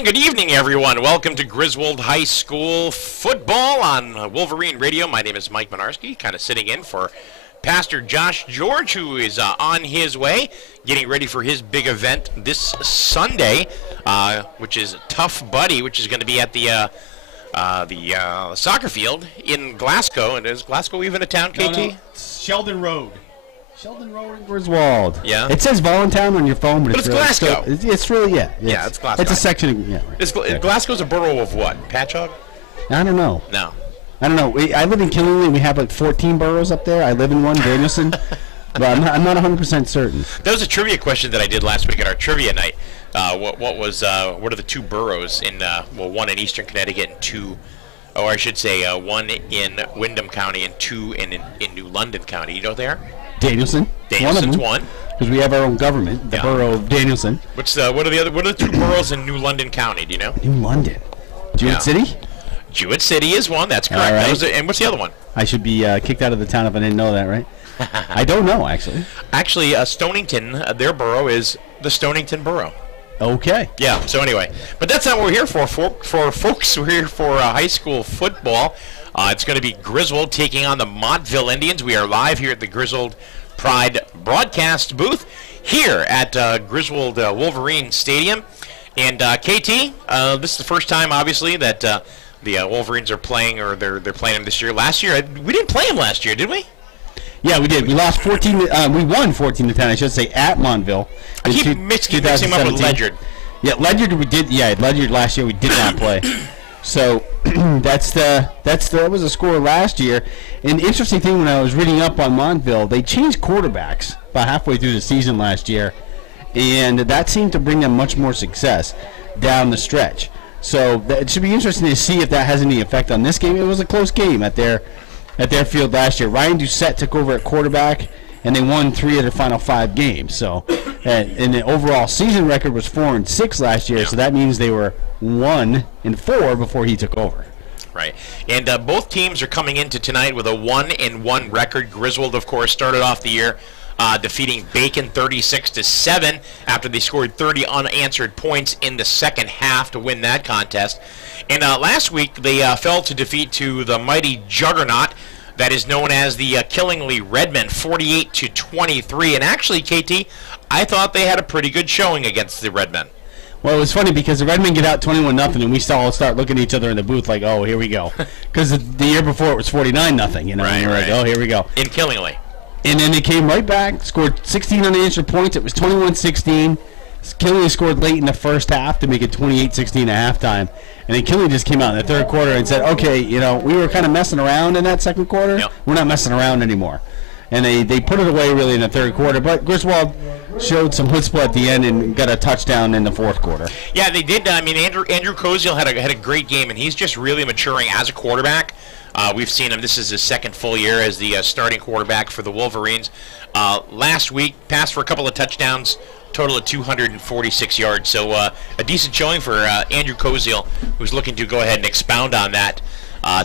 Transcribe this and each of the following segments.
And good evening, everyone. Welcome to Griswold High School football on Wolverine Radio. My name is Mike Minarski, kind of sitting in for Pastor Josh George, who is on his way, getting ready for his big event this Sunday, which is Tough Buddy, which is going to be at the soccer field in Glasgow. And is Glasgow even a town, KT? No, Sheldon Road. Sheldon Road in Griswold. Yeah. It says Voluntown on your phone, but it's really Glasgow. It's really, yeah. Yeah, it's Glasgow. It's a section of, yeah. Right. Glasgow's a borough of what? Patchogue? I don't know. No. I don't know. I live in Killingly. We have like 14 boroughs up there. I live in one, Danielson. But I'm not 100% certain. That was a trivia question that I did last week at our trivia night. What are the two boroughs in, one in Eastern Connecticut and two, or I should say one in Windham County and two in New London County. You know what they are? Danielson. Danielson's one. Because we have our own government, the borough of Danielson. What are the two boroughs in New London County? Do you know? New London. Jewett City? Jewett City is one. That's correct. Right. And what's the other one? I should be kicked out of the town if I didn't know that, right? I don't know, actually. Actually, Stonington, their borough is the Stonington Borough. Okay. Yeah, so anyway. But that's not what we're here for folks. We're here for high school football. It's going to be Griswold taking on the Montville Indians. We are live here at the Griswold Pride broadcast booth here at Griswold Wolverine Stadium. And KT, this is the first time, obviously, that the Wolverines are playing, or they're playing them this year. Last year, we didn't play them last year, did we? Yeah, we did. We lost 14. We won 14-10, I should say, at Montville. I keep mixing them up with Ledyard. Yeah, Ledyard we did. Yeah, Ledyard last year we did not play. So that was the score last year. And the interesting thing, when I was reading up on Montville, they changed quarterbacks about halfway through the season last year, and that seemed to bring them much more success down the stretch. So it should be interesting to see if that has any effect on this game. It was a close game at their field last year. Ryan Doucette took over at quarterback, and they won 3 of their final 5 games. So, and the overall season record was 4-6 last year. So that means they were 1-4 before he took over. Right, and both teams are coming into tonight with a 1-1 record. Griswold, of course, started off the year defeating Bacon 36-7 after they scored 30 unanswered points in the second half to win that contest. And last week they fell to defeat to the mighty juggernaut that is known as the Killingly Redmen, 48-23. And actually, KT, I thought they had a pretty good showing against the Redmen. Well, it was funny because the Redmen get out 21-0, and we all start looking at each other in the booth like, oh, here we go. Because the year before it was 49-0, you know, right, and you're like, oh, here we go. In Killingly. And then they came right back, scored 16 unanswered points. It was 21-16. Killingly scored late in the first half to make it 28-16 at halftime. And then Killingly just came out in the third quarter and said, okay, you know, we were kind of messing around in that second quarter. Yep. We're not messing around anymore. And they put it away really in the third quarter. But Griswold showed some chutzpah at the end and got a touchdown in the fourth quarter. Yeah, they did. I mean, Andrew Koziel had a great game, and he's just really maturing as a quarterback. We've seen him. This is his second full year as the starting quarterback for the Wolverines. Last week, passed for a couple of touchdowns, total of 246 yards. So a decent showing for Andrew Koziel, who's looking to go ahead and expound on that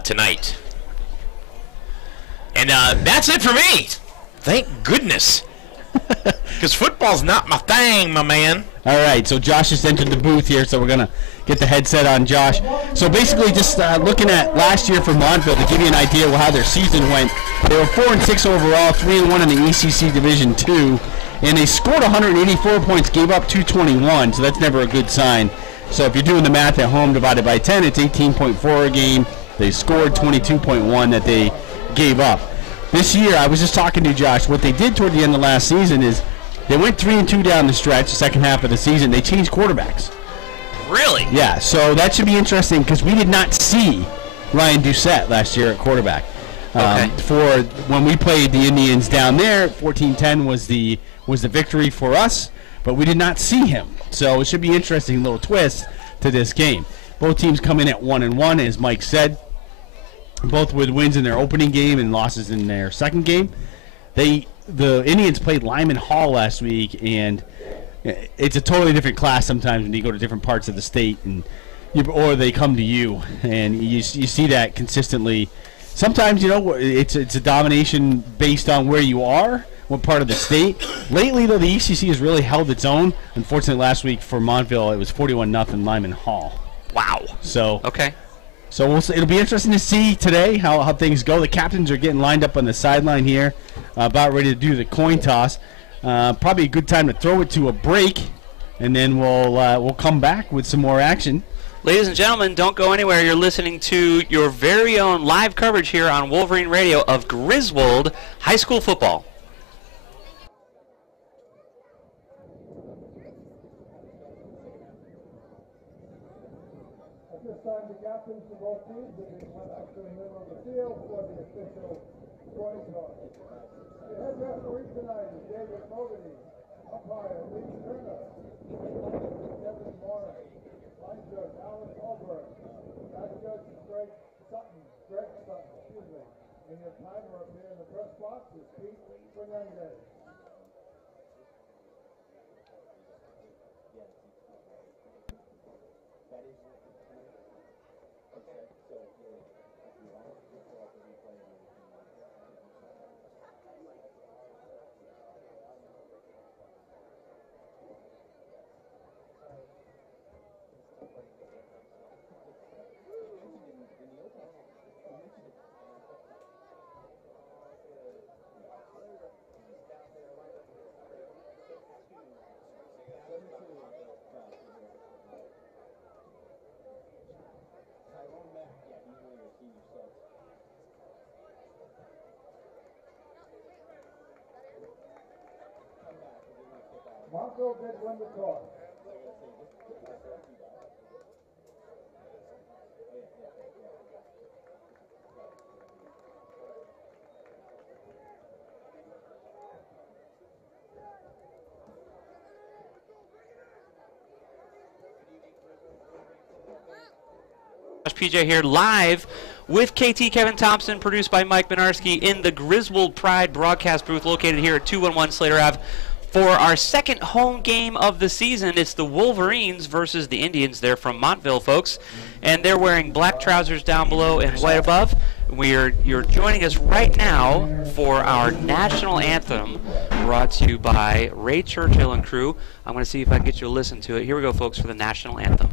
tonight. And that's it for me. Thank goodness. Because football's not my thing, my man. All right, so Josh just entered the booth here, so we're going to get the headset on Josh. So basically just looking at last year for Montville to give you an idea of how their season went. They were 4-6 overall, 3-1 in the ECC Division II, and they scored 184 points, gave up 221, so that's never a good sign. So if you're doing the math at home divided by 10, it's 18.4 a game. They scored 22.1 that they gave up. This year, I was just talking to Josh, what they did toward the end of last season is they went 3-2 down the stretch, the second half of the season. They changed quarterbacks. Really? Yeah, so that should be interesting because we did not see Ryan Doucette last year at quarterback. Okay. For when we played the Indians down there, 14-10 was the victory for us, but we did not see him. So it should be interesting little twist to this game. Both teams come in at 1-1, as Mike said. Both with wins in their opening game and losses in their second game. The Indians played Lyman Hall last week, and it's a totally different class sometimes when you go to different parts of the state, or they come to you, and you see that consistently. Sometimes, you know, it's a domination based on where you are, what part of the state. Lately, though, the ECC has really held its own. Unfortunately, last week for Montville, it was 41-0 Lyman Hall. Wow. So okay. So we'll see. It'll be interesting to see today how things go. The captains are getting lined up on the sideline here, about ready to do the coin toss. Probably a good time to throw it to a break, and then we'll come back with some more action. Ladies and gentlemen, don't go anywhere. You're listening to your very own live coverage here on Wolverine Radio of Griswold High School football. At this time, the captains of both teams will be went up to the middle of the field for the official coin toss. The head referee tonight is David Fogarty, umpire Lee Turner, Kevin Morris, line judge Alan Holberg, back judge Greg Sutton, and your timer up here in the press box is Pete Fernandez. Montville did win the toss. PJ here live with KT Kevin Thompson, produced by Mike Minarski in the Griswold Pride broadcast booth located here at 211 Slater Ave. For our second home game of the season, it's the Wolverines versus the Indians. They're from Montville, folks, and they're wearing black trousers down below and white above. You're joining us right now for our national anthem, brought to you by Ray Churchill and crew. I'm going to see if I can get you to listen to it. Here we go, folks, for the national anthem.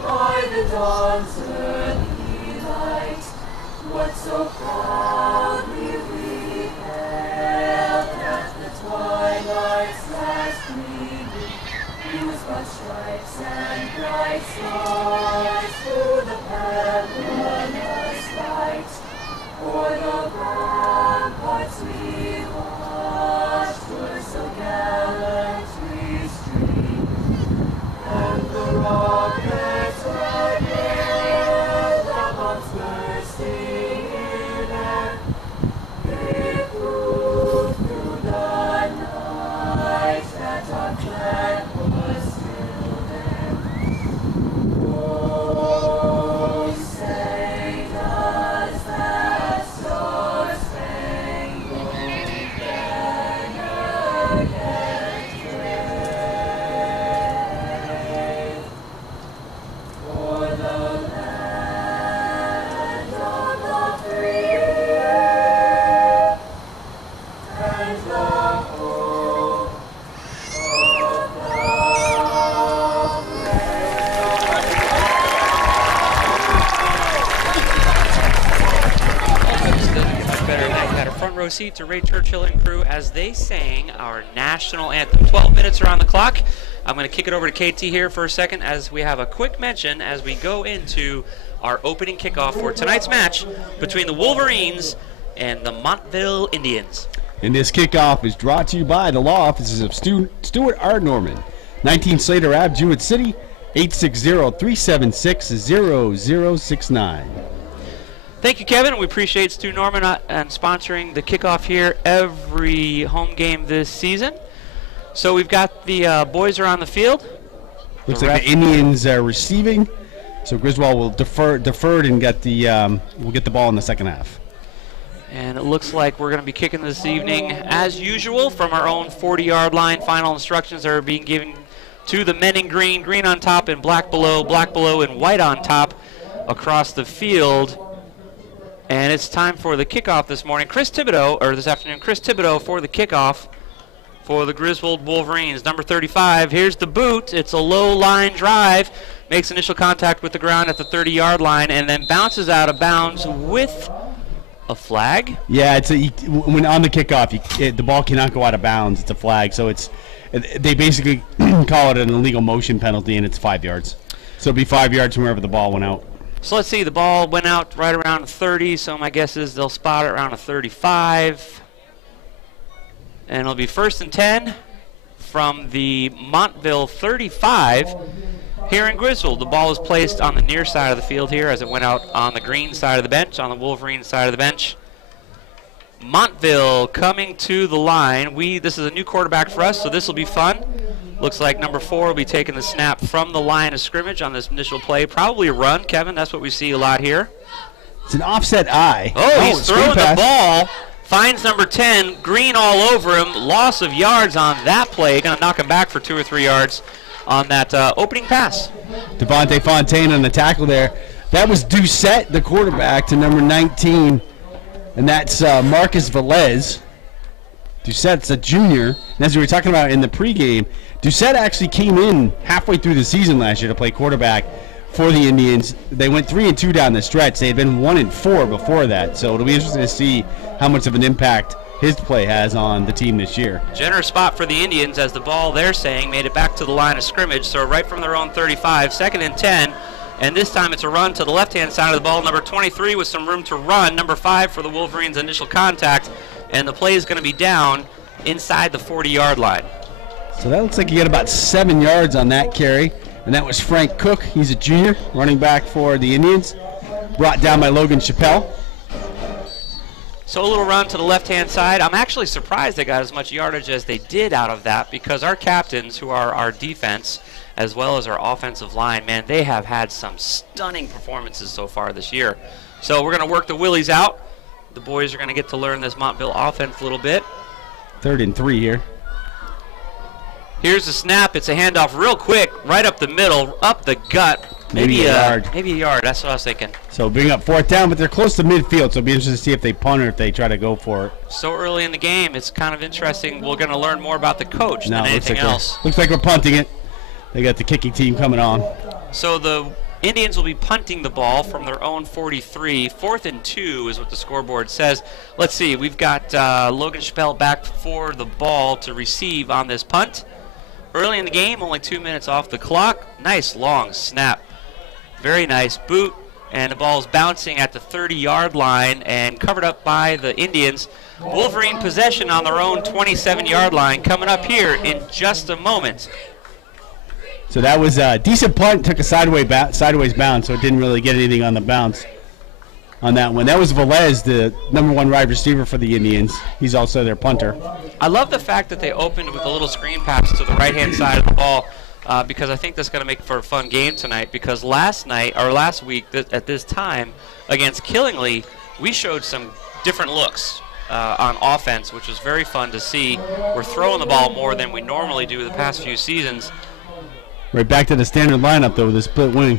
By the dawn's early light, what so proudly we hailed at the twilight's last gleaming, used by stripes and bright stars through the perilous fight. For the ramparts we watched were so gallantly streamed, and the rockets were near the bombs bursting in, and they proved through the night that our flag was still there. Oh, say does that star-spangled banner yet wave for the land of the free and the hope of the Much better than that. You had a front row seat to Ray Churchill and crew as they sang our national anthem. 12 minutes are on the clock. I'm going to kick it over to KT here for a second as we have a quick mention as we go into our opening kickoff for tonight's match between the Wolverines and the Montville Indians. And this kickoff is brought to you by the law offices of Stuart R. Norman, 19 Slater Ave, Jewett City, 860-376-0069. Thank you, Kevin. We appreciate Stu Norman and sponsoring the kickoff here every home game this season. So we've got the boys are on the field. Looks like the Indians are receiving, so Griswold will deferred and get the we'll get the ball in the second half. And it looks like we're going to be kicking this evening, as usual, from our own 40-yard line. Final instructions are being given to the men in green, green on top and black below and white on top across the field. And it's time for the kickoff this morning. This afternoon, Chris Thibodeau for the kickoff for the Griswold Wolverines. Number 35, here's the boot. It's a low line drive. Makes initial contact with the ground at the 30-yard line and then bounces out of bounds with a flag. Yeah, when on the kickoff, the ball cannot go out of bounds. It's a flag, so they basically call it an illegal motion penalty, and it's 5 yards. So it'll be 5 yards from wherever the ball went out. So let's see, the ball went out right around the 30, so my guess is they'll spot it around a 35. And it'll be 1st and 10 from the Montville 35 here in Griswold. The ball was placed on the near side of the field here as it went out on the green side of the bench, on the Wolverine side of the bench. Montville coming to the line. This is a new quarterback for us, so this will be fun. Looks like number 4 will be taking the snap from the line of scrimmage on this initial play. Probably a run, Kevin. That's what we see a lot here. It's an offset eye. Oh, he's throwing the ball. Finds number 10. Green all over him. Loss of yards on that play. Going to knock him back for 2 or 3 yards on that opening pass. Devontae Fontaine on the tackle there. That was Doucette, the quarterback, to number 19. And that's Marcus Velez. Doucette's a junior. And as we were talking about in the pregame, Doucette actually came in halfway through the season last year to play quarterback for the Indians. They went 3-2 down the stretch. They had been 1-4 before that. So it'll be interesting to see how much of an impact his play has on the team this year. Generous spot for the Indians as the ball, they're saying, made it back to the line of scrimmage. So right from their own 35, 2nd and 10. And this time it's a run to the left-hand side of the ball. Number 23 with some room to run. Number 5 for the Wolverines' initial contact. And the play is going to be down inside the 40-yard line. So that looks like you got about 7 yards on that carry. And that was Frank Cook. He's a junior, running back for the Indians. Brought down by Logan Chappelle. So a little run to the left-hand side. I'm actually surprised they got as much yardage as they did out of that because our captains, who are our defense, as well as our offensive line, man, they have had some stunning performances so far this year. So we're going to work the willies out. The boys are going to get to learn this Montville offense a little bit. 3rd and 3 here. Here's the snap. It's a handoff real quick, right up the middle, up the gut. Maybe a yard. Maybe a yard. That's what I was thinking. So bring up 4th down, but they're close to midfield, so it'll be interesting to see if they punt or if they try to go for it. So early in the game, it's kind of interesting. We're going to learn more about the coach than anything else. Looks like we're punting it. They got the kicking team coming on. So the Indians will be punting the ball from their own 43. 4th and 2 is what the scoreboard says. Let's see. We've got Logan Chappelle back for the ball to receive on this punt. Early in the game, only 2 minutes off the clock. Nice long snap. Very nice boot. And the ball is bouncing at the 30-yard line and covered up by the Indians. Wolverine possession on their own 27-yard line coming up here in just a moment. So that was a decent punt. Took a sideways bounce, so it didn't really get anything on the bounce on that one. That was Velez, the number 1 wide receiver for the Indians. He's also their punter. I love the fact that they opened with a little screen pass to the right-hand side of the ball because I think that's going to make for a fun game tonight because last week at this time against Killingly, we showed some different looks on offense, which was very fun to see. We're throwing the ball more than we normally do the past few seasons. Right back to the standard lineup, though, with a split wing.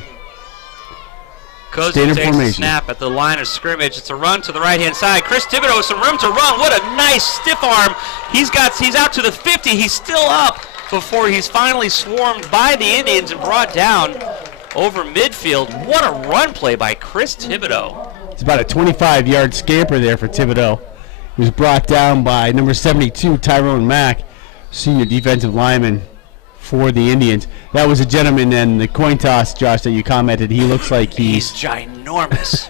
Standard takes a snap at the line of scrimmage. It's a run to the right-hand side. Chris Thibodeau with some room to run. What a nice stiff arm. He's out to the 50. He's still up before he's finally swarmed by the Indians and brought down over midfield. What a run play by Chris Thibodeau. It's about a 25-yard scamper there for Thibodeau. He was brought down by number 72, Tyrone Mack, senior defensive lineman for the Indians. That was a gentleman in the coin toss, Josh, that you commented. He looks like he's ginormous.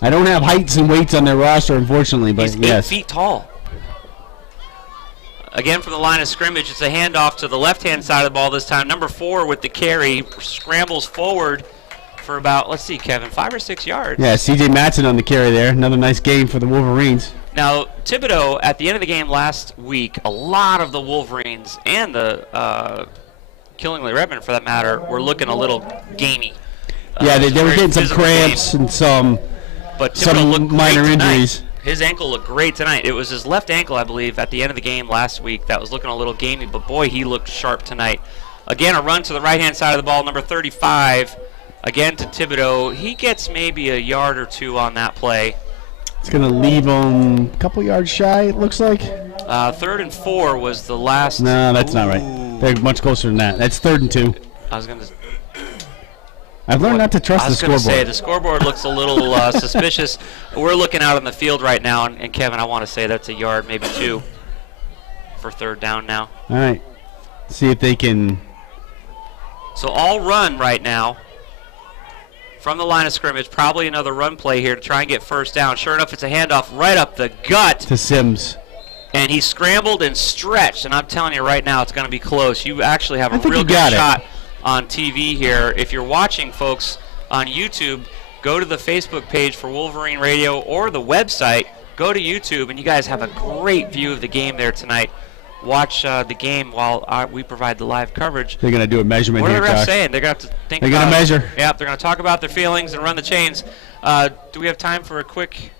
I don't have heights and weights on their roster, unfortunately, but he's yes. 8 feet tall. Again, from the line of scrimmage, it's a handoff to the left-hand side of the ball this time. Number 4 with the carry scrambles forward for about, let's see, Kevin, 5 or 6 yards. Yeah, C.J. Matson on the carry there. Another nice game for the Wolverines. Now, Thibodeau, at the end of the game last week, a lot of the Wolverines and the Killingly Redmen, for that matter, were looking a little gamey. Yeah, they were getting some cramps and some minor injuries. His ankle looked great tonight. It was his left ankle, I believe, at the end of the game last week that was looking a little gamey, but boy, he looked sharp tonight. Again, a run to the right-hand side of the ball, number 35. again to Thibodeau. He gets maybe a yard or two on that play. It's going to leave them a couple yards shy, it looks like. 3rd and 4 was the last. No, that's not right. They're much closer than that. That's 3rd and 2. I was going to. I've learned not to trust the scoreboard. I was going to say, the scoreboard looks a little suspicious. We're looking out on the field right now, and Kevin, I want to say that's a yard, maybe 2 for 3rd down now. All right. See if they can. So all run right now from the line of scrimmage. Probably another run play here to try and get 1st down. Sure enough, it's a handoff right up the gut. To Sims. And he scrambled and stretched, and I'm telling you right now it's going to be close. You actually have a real good shot on TV here. If you're watching, folks, on YouTube, go to the Facebook page for Wolverine Radio or the website. Go to YouTube, and you guys have a great view of the game there tonight. Watch the game while we provide the live coverage. They're going to do a measurement here, What are the refs Josh. saying? They're going to have to think They're going to measure. Yep, they're going to talk about their feelings and run the chains. Do we have time for a quick...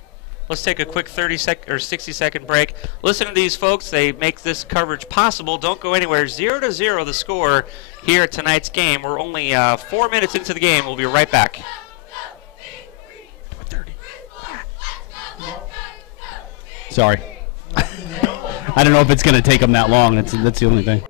Let's take a quick 30-second or 60-second break. Listen to these folks. They make this coverage possible. Don't go anywhere. 0-0 the score here at tonight's game. We're only 4 minutes into the game. We'll be right back. Sorry. I don't know if it's going to take them that long. That's the only thing.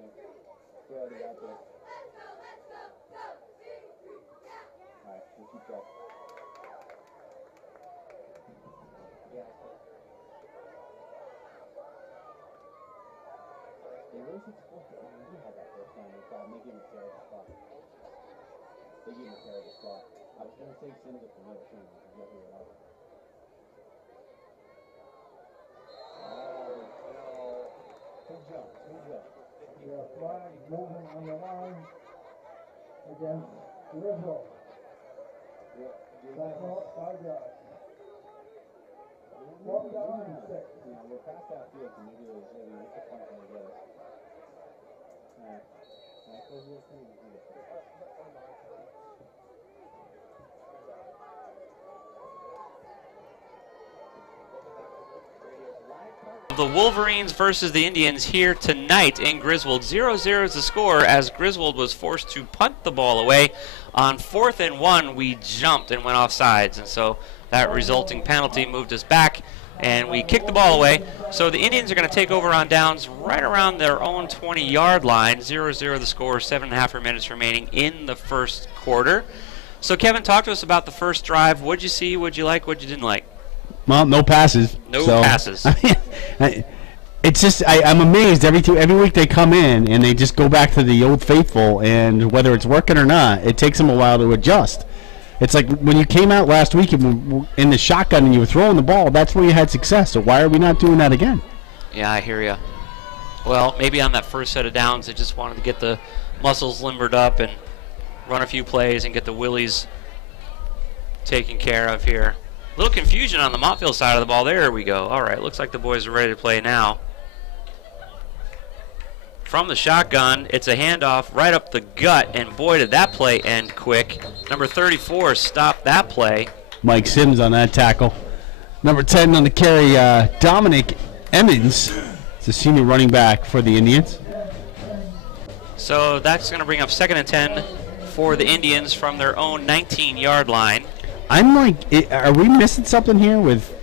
Flag moving on the line against Griswold. That's all, 5 yards. 4th down and 6. Yeah, we're past that field, so maybe it was really what's the point when they get us? Alright. Close your thing. The Wolverines versus the Indians here tonight in Griswold. 0-0 is the score as Griswold was forced to punt the ball away. On 4th and 1, we jumped and went off sides, and so that resulting penalty moved us back, and we kicked the ball away. So the Indians are going to take over on downs right around their own 20-yard line. 0-0 the score, 7.5 minutes remaining in the first quarter. So Kevin, talk to us about the first drive. What'd you see, what'd you like, what you didn't like? Well, no passes. No passes. It's just I'm amazed every week they come in and they just go back to the old faithful, and whether it's working or not, it takes them a while to adjust. It's like when you came out last week in the shotgun and you were throwing the ball, that's where you had success. So why are we not doing that again? Yeah, I hear you. Well, maybe on that first set of downs, they just wanted to get the muscles limbered up and run a few plays and get the willies taken care of here. A little confusion on the Montville side of the ball. There we go. All right, looks like the boys are ready to play now. From the shotgun, it's a handoff right up the gut, and boy, did that play end quick. Number 34 stopped that play. Mike Sims on that tackle. Number 10 on the carry, Dominic Emmons. It's a senior running back for the Indians. So that's going to bring up 2nd and 10 for the Indians from their own 19-yard line. I'm like, are we missing something here with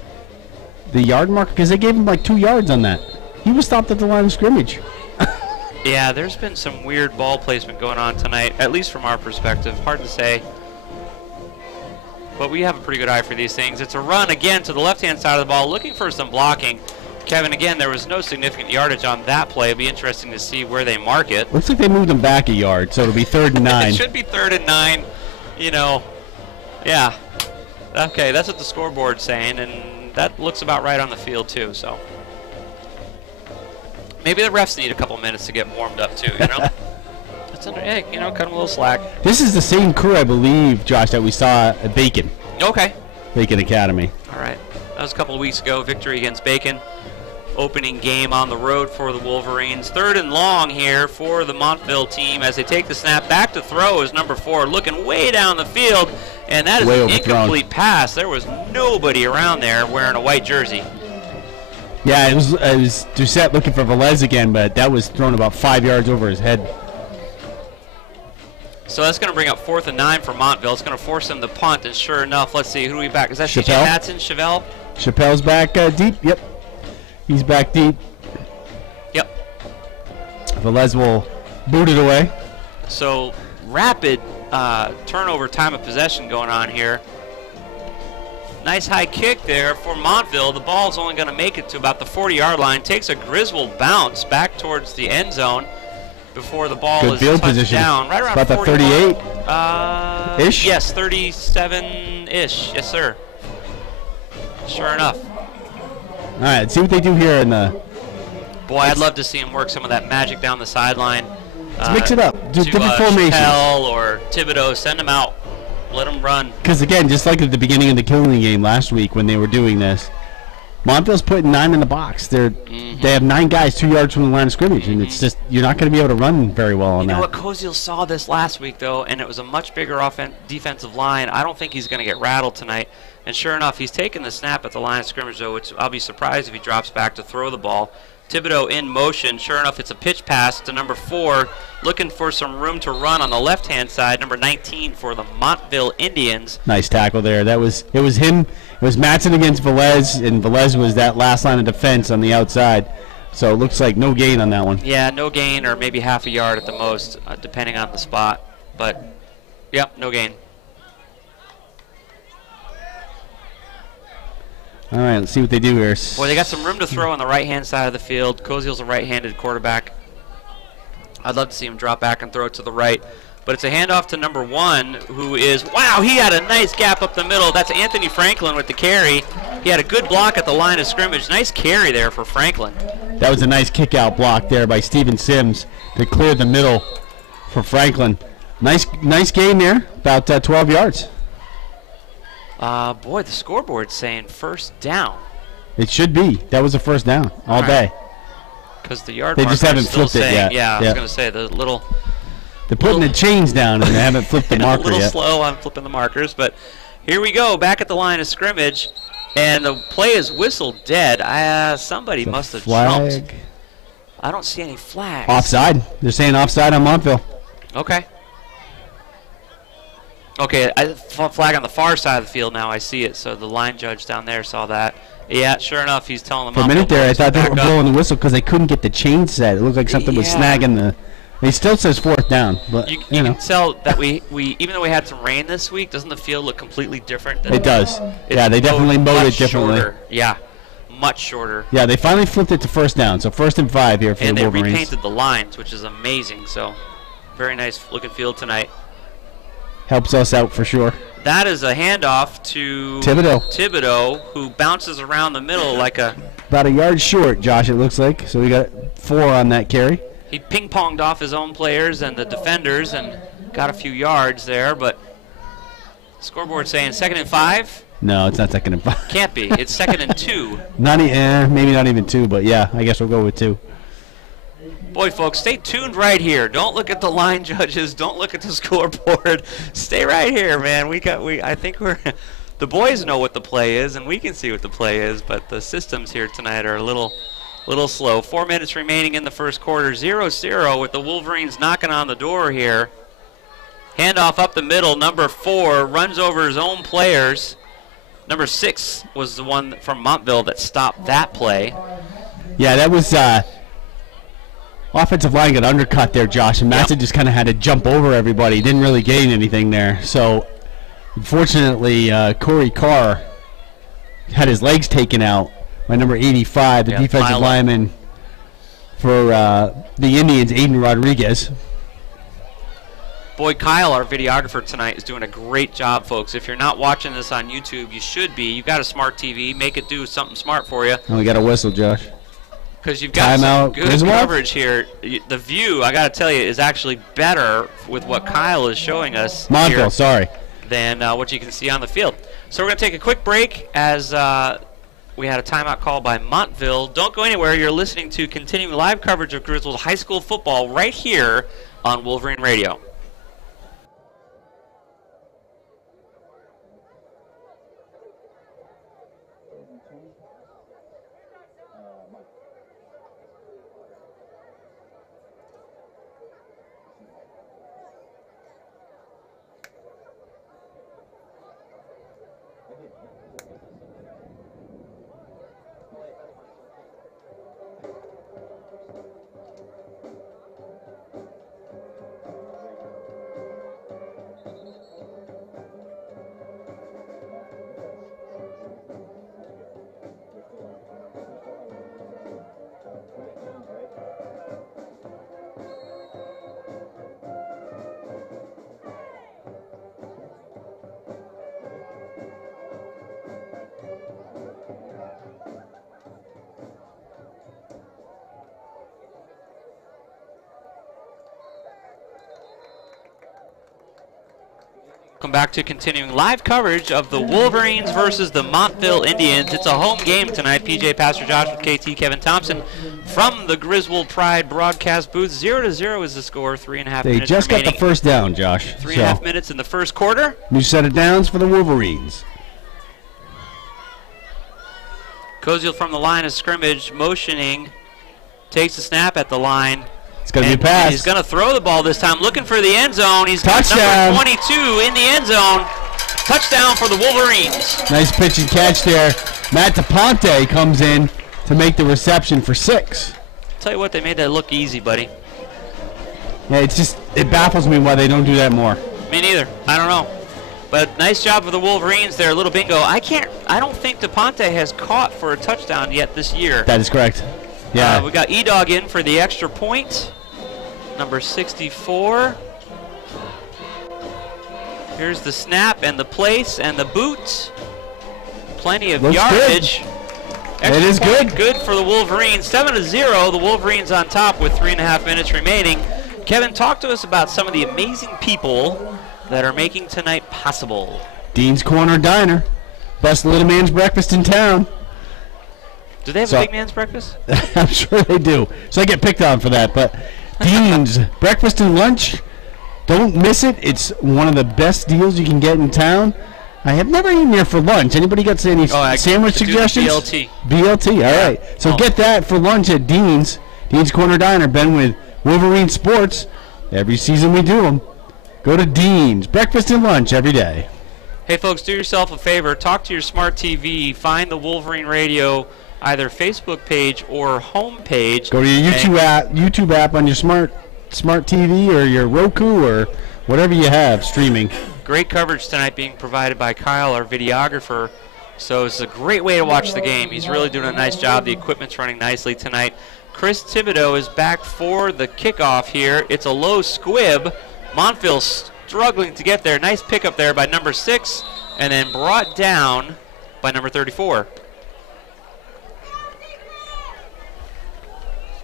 the yard marker? Because they gave him like 2 yards on that. He was stopped at the line of scrimmage. Yeah, there's been some weird ball placement going on tonight, at least from our perspective. Hard to say. But we have a pretty good eye for these things. It's a run again to the left-hand side of the ball, looking for some blocking. Kevin, again, there was no significant yardage on that play. It'll be interesting to see where they mark it. Looks like they moved him back a yard, so it'll be 3rd and 9. It should be 3rd and 9. You know, yeah. Okay, that's what the scoreboard's saying, and that looks about right on the field, too, so. Maybe the refs need a couple minutes to get warmed up, too, you know? Hey, you know, cut them a little slack. This is the same crew, I believe, Josh, that we saw at Bacon. Okay. Bacon Academy. All right. That was a couple of weeks ago. Victory against Bacon. Opening game on the road for the Wolverines. 3rd and long here for the Montville team as they take the snap. Back to throw is number 4, looking way down the field, and that is way an overthrown. incomplete pass. There was nobody around there wearing a white jersey. Yeah, it was Doucette looking for Velez again, but that was thrown about 5 yards over his head. So that's going to bring up 4th and 9 for Montville. It's going to force them to punt, and sure enough, let's see, who do we back? Is that CJ Chappelle. Matson, Chevelle? Chappelle's back deep. Yep. He's back deep. Yep. Velez will boot it away. So rapid turnover time of possession going on here. Nice high kick there for Montville. The ball's only going to make it to about the 40-yard line. Takes a Griswold bounce back towards the end zone before the ball Good is field touched position. down. Right around About the 41. 38? Ish? Yes, 37-ish. Yes, sir. Sure enough. All right, let's see what they do here in the. Boy, I'd love to see him work some of that magic down the sideline. Let's mix it up. Do different formations. Chappelle or Thibodeau, send them out. Let them run. Because again, just like at the beginning of the Killing game last week when they were doing this, Montville's putting 9 in the box. They have 9 guys 2 yards from the line of scrimmage, and it's just you're not going to be able to run very well on that. You know what? Koziel saw this last week though, and it was a much bigger defensive line. I don't think he's going to get rattled tonight. And sure enough, he's taking the snap at the line of scrimmage though, which I'll be surprised if he drops back to throw the ball. Thibodeau in motion. Sure enough, it's a pitch pass to number 4, looking for some room to run on the left-hand side. Number 19 for the Montville Indians. Nice tackle there. It was him. It was Matson against Velez, and Velez was that last line of defense on the outside. So it looks like no gain on that one. Yeah, no gain or maybe half a yard at the most, depending on the spot. But, yep, no gain. All right, let's see what they do here. Boy, they got some room to throw on the right-hand side of the field. Koziel's a right-handed quarterback. I'd love to see him drop back and throw it to the right. But it's a handoff to number 1, who is, wow, he had a nice gap up the middle. That's Anthony Franklin with the carry. He had a good block at the line of scrimmage. Nice carry there for Franklin. That was a nice kick-out block there by Steven Sims to clear the middle for Franklin. Nice gain there, about 12 yards. Boy, the scoreboard's saying first down. It should be. That was a first down all day. Because the yard They just marker is haven't still flipped it saying, yet. Yeah, I Yeah. was going to say, the little... They're putting the chains down, and they haven't flipped the marker a little yet. slow on flipping the markers, but here we go, back at the line of scrimmage, and the play is whistled dead. Somebody must have jumped. Flag. I don't see any flags. Offside. They're saying offside on Montville. Okay. Okay, flag on the far side of the field now. I see it. So the line judge down there saw that. Yeah, sure enough, he's telling them. For a minute there, I thought they were blowing the whistle because they couldn't get the chain set. It looked like something was snagging the. It still says fourth down, but you know. can tell that we even though we had some rain this week, doesn't the field look completely different? It does. It's Yeah, they definitely mowed it much differently. shorter. Yeah, much shorter. Yeah, they finally flipped it to first down. So 1st and 5 here for And the they Wolverines. repainted the lines, which is amazing. So very nice looking field tonight. Helps us out for sure. That is a handoff to Thibodeau, who bounces around the middle like a. About a yard short, Josh, it looks like. So we got 4 on that carry. He ping-ponged off his own players and the defenders and got a few yards there, but scoreboard saying 2nd and 5. No, it's not 2nd and 5. Can't be. It's 2nd and 2. Maybe not even 2, but yeah, I guess we'll go with 2. Boy, folks, stay tuned right here. Don't look at the line judges. Don't look at the scoreboard. Stay right here, man. I think we're the boys know what the play is, and we can see what the play is, but the systems here tonight are a little slow. 4 minutes remaining in the first quarter. 0-0 with the Wolverines knocking on the door here. Handoff up the middle. Number 4 runs over his own players. Number 6 was the one from Montville that stopped that play. Yeah, that was offensive line got undercut there, Josh, and Matson just kind of had to jump over everybody. He didn't really gain anything there. So, unfortunately, Corey Carr had his legs taken out by number 85, the defensive lineman for the Indians, Aiden Rodriguez. Boy, Kyle, our videographer tonight, is doing a great job, folks. If you're not watching this on YouTube, you should be. You've got a smart TV. Make it do something smart for you. Oh, we got a whistle, Josh. Because you've got some good Griswold? coverage here. The view, I got to tell you, is actually better with what Kyle is showing us Montville, sorry. than what you can see on the field. So we're going to take a quick break as we had a timeout call by Montville. Don't go anywhere. You're listening to continuing live coverage of Griswold High School football right here on Wolverine Radio. Welcome back to continuing live coverage of the Wolverines versus the Montville Indians. It's a home game tonight. PJ, Pastor Josh with KT, Kevin Thompson from the Griswold Pride broadcast booth. 0-0 is the score. 3.5 minutes They just got remaining. the first down, Josh. 3.5 minutes in the first quarter. New set of downs for the Wolverines. Koziel from the line of scrimmage, motioning, takes the snap at the line. It's going to be a pass. He's going to throw the ball this time, looking for the end zone. He's got Touchdown. number 22 in the end zone. Touchdown for the Wolverines. Nice pitch and catch there. Matt DePonte comes in to make the reception for 6. Tell you what, they made that look easy, buddy. Yeah, it baffles me why they don't do that more. Me neither. I don't know. But nice job for the Wolverines there, little bingo. I don't think DePonte has caught for a touchdown yet this year. That is correct. Yeah. We got E-Dog in for the extra point. Number 64. Here's the snap and the place and the boot. Plenty of Looks yardage. Good. It is good. Good for the Wolverines. 7-0. The Wolverines on top with 3.5 minutes remaining. Kevin, talk to us about some of the amazing people that are making tonight possible. Dean's Corner Diner. Best little man's breakfast in town. Do they have a big man's breakfast? I'm sure they do. So I get picked on for that. But Dean's breakfast and lunch, don't miss it. It's one of the best deals you can get in town. I have never eaten here for lunch. Anybody got any sandwich suggestions? BLT. BLT, all right. So get that for lunch at Dean's. Dean's Corner Diner. Been with Wolverine Sports. Every season we do them. Go to Dean's. Breakfast and lunch every day. Hey, folks, do yourself a favor. Talk to your smart TV. Find the Wolverine Radio either Facebook page or home page. Go to your YouTube app on your smart TV or your Roku or whatever you have streaming. Great coverage tonight being provided by Kyle, our videographer. So it's a great way to watch the game. He's really doing a nice job. The equipment's running nicely tonight. Chris Thibodeau is back for the kickoff here. It's a low squib. Montville struggling to get there. Nice pickup there by number 6 and then brought down by number 34.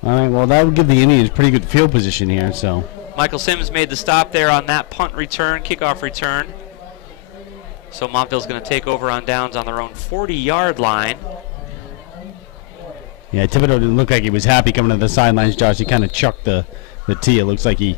All right, well, that would give the Indians pretty good field position here. So Michael Sims made the stop there on that punt return, kickoff return. So Montville's going to take over on downs on their own 40-yard line. Yeah, Thibodeau didn't look like he was happy coming to the sidelines, Josh. He kind of chucked the tee. It looks like he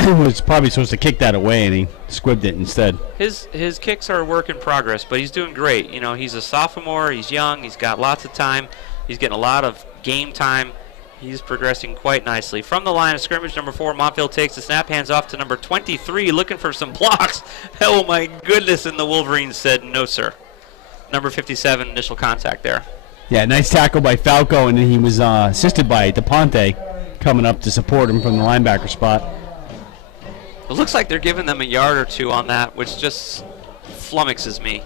was probably supposed to kick that away, and he squibbed it instead. His kicks are a work in progress, but he's doing great. You know, he's a sophomore. He's young. He's got lots of time. He's getting a lot of game time. He's progressing quite nicely. From the line of scrimmage, number 4, Montville takes the snap, hands off to number 23, looking for some blocks. Oh, my goodness, and the Wolverines said, no, sir. Number 57, initial contact there. Yeah, nice tackle by Falco, and then he was assisted by DePonte coming up to support him from the linebacker spot. It looks like they're giving them a yard or two on that, which just flummoxes me.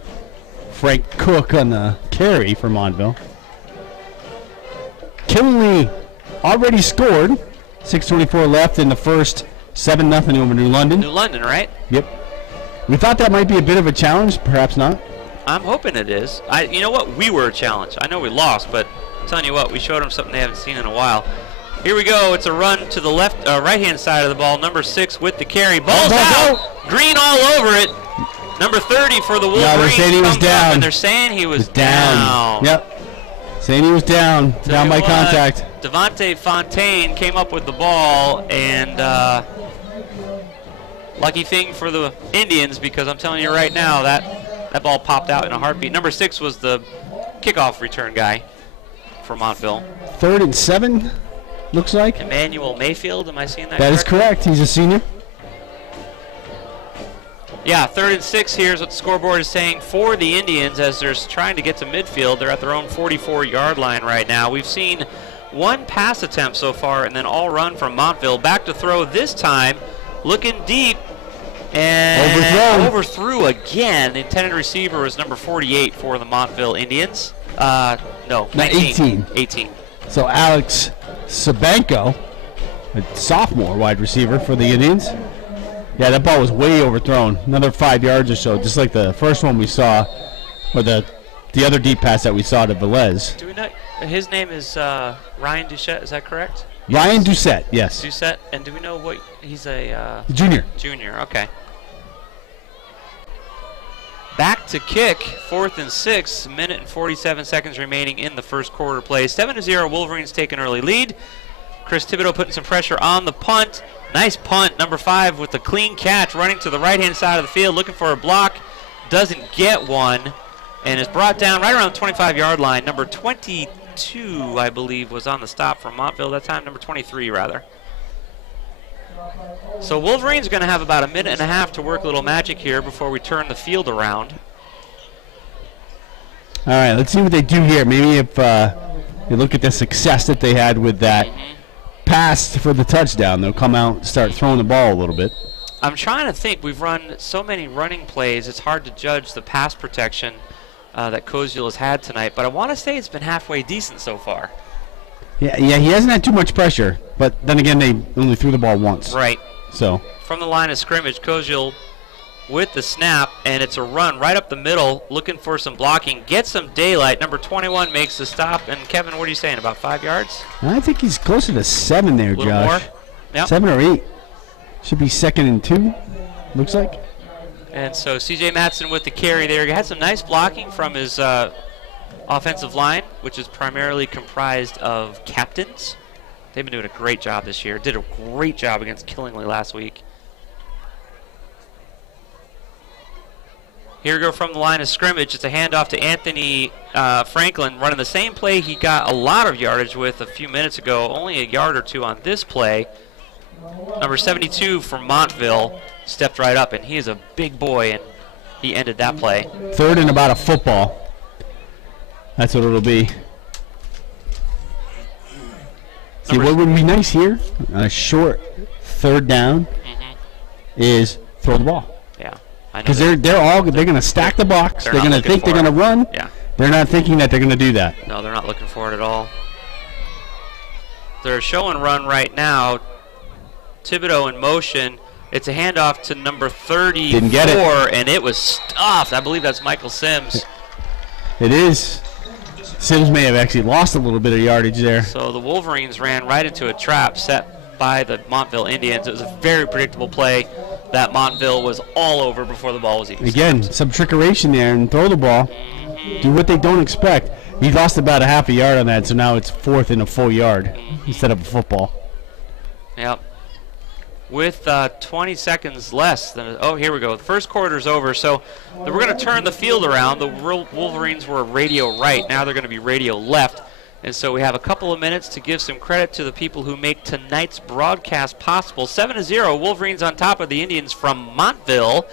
Frank Cook on the carry for Montville. Killingly already scored. 6:24 left in the first. 7-0 over New London. New London, right? Yep. We thought that might be a bit of a challenge. Perhaps not. I'm hoping it is. You know what? We were a challenge. I know we lost, but I'm telling you what, we showed them something they haven't seen in a while. Here we go. It's a run to the left, right-hand side of the ball. Number 6 with the carry. Ball's out. Green all over it. Number 30 for the Wolverines. No, they're saying he was down. And they're saying he was down. Yep. Saying he was down. Down by contact. Devontae Fontaine came up with the ball, and lucky thing for the Indians, because I'm telling you right now that ball popped out in a heartbeat. Number 6 was the kickoff return guy for Montville. 3rd and 7, looks like. Emmanuel Mayfield, am I seeing that That is correct. He's a senior. Yeah, 3rd and 6 here is what the scoreboard is saying for the Indians as they're trying to get to midfield. They're at their own 44-yard line right now. We've seen one pass attempt so far and then all run from Montville. Back to throw this time, looking deep. And overthrew again. The intended receiver was number 48 for the Montville Indians. No, 19. 18. So Alex Sabanko, a sophomore wide receiver for the Indians. Yeah, that ball was way overthrown. Another 5 yards or so, just like the first one we saw, or the other deep pass that we saw to Velez. Do we know his name is Ryan Doucette? Is that correct? Ryan Doucette, yes. Doucette, and do we know what he's a junior? Junior, okay. back to kick, 4th and 6, minute and 47 seconds remaining in the first quarter play. 7-0, Wolverines take an early lead. Chris Thibodeau putting some pressure on the punt. Nice punt, number 5 with the clean catch, running to the right-hand side of the field, looking for a block. Doesn't get one, and is brought down right around the 25-yard line. Number 22, I believe, was on the stop from Montville that time. Number 23, rather. So Wolverines are going to have about a minute and a half to work a little magic here before we turn the field around. All right, let's see what they do here. Maybe if you look at the success that they had with that pass for the touchdown, they'll come out and start throwing the ball a little bit. I'm trying to think. We've run so many running plays, it's hard to judge the pass protection that Koziel has had tonight, but I want to say it's been halfway decent so far. Yeah, he hasn't had too much pressure, but then again, they only threw the ball once. Right. So from the line of scrimmage, Koziel with the snap, and it's a run right up the middle, looking for some blocking. Get some daylight. Number 21 makes the stop, and Kevin, what are you saying, about 5 yards? I think he's closer to 7 there, A little Josh. more? Yep. 7 or 8. Should be 2nd and 2, looks like. And so C.J. Matson with the carry there. He had some nice blocking from his offensive line, which is primarily comprised of captains. They've been doing a great job this year. Did a great job against Killingly last week. Here we go from the line of scrimmage. It's a handoff to Anthony Franklin, running the same play he got a lot of yardage with a few minutes ago. Only a yard or two on this play. Number 72 from Montville stepped right up, and he is a big boy, and he ended that play. 3rd and about a football. That's what it'll be. See, what would be nice here, on a short 3rd down, is throw the ball. Yeah, I know. Because they're going to stack the box. They're going to think they're going to run. Yeah. They're not thinking that they're going to do that. No, they're not looking for it at all. They're show and run right now. Thibodeau in motion. It's a handoff to number 34, Didn't get it. And it was stuffed. I believe that's Michael Sims. It is. Sims may have actually lost a little bit of yardage there. So the Wolverines ran right into a trap set by the Montville Indians. It was a very predictable play that Montville was all over before the ball was even Again, snapped. some trickeration there and throw the ball. Do what they don't expect. He lost about a half a yard on that, so now it's 4th and a full yard instead of a football. Yep. With 20 seconds less than, oh, here we go. The first quarter's over, so we're going to turn the field around. The Wolverines were radio right. Now they're going to be radio left. And so we have a couple of minutes to give some credit to the people who make tonight's broadcast possible. 7-0, Wolverines on top of the Indians from Montville.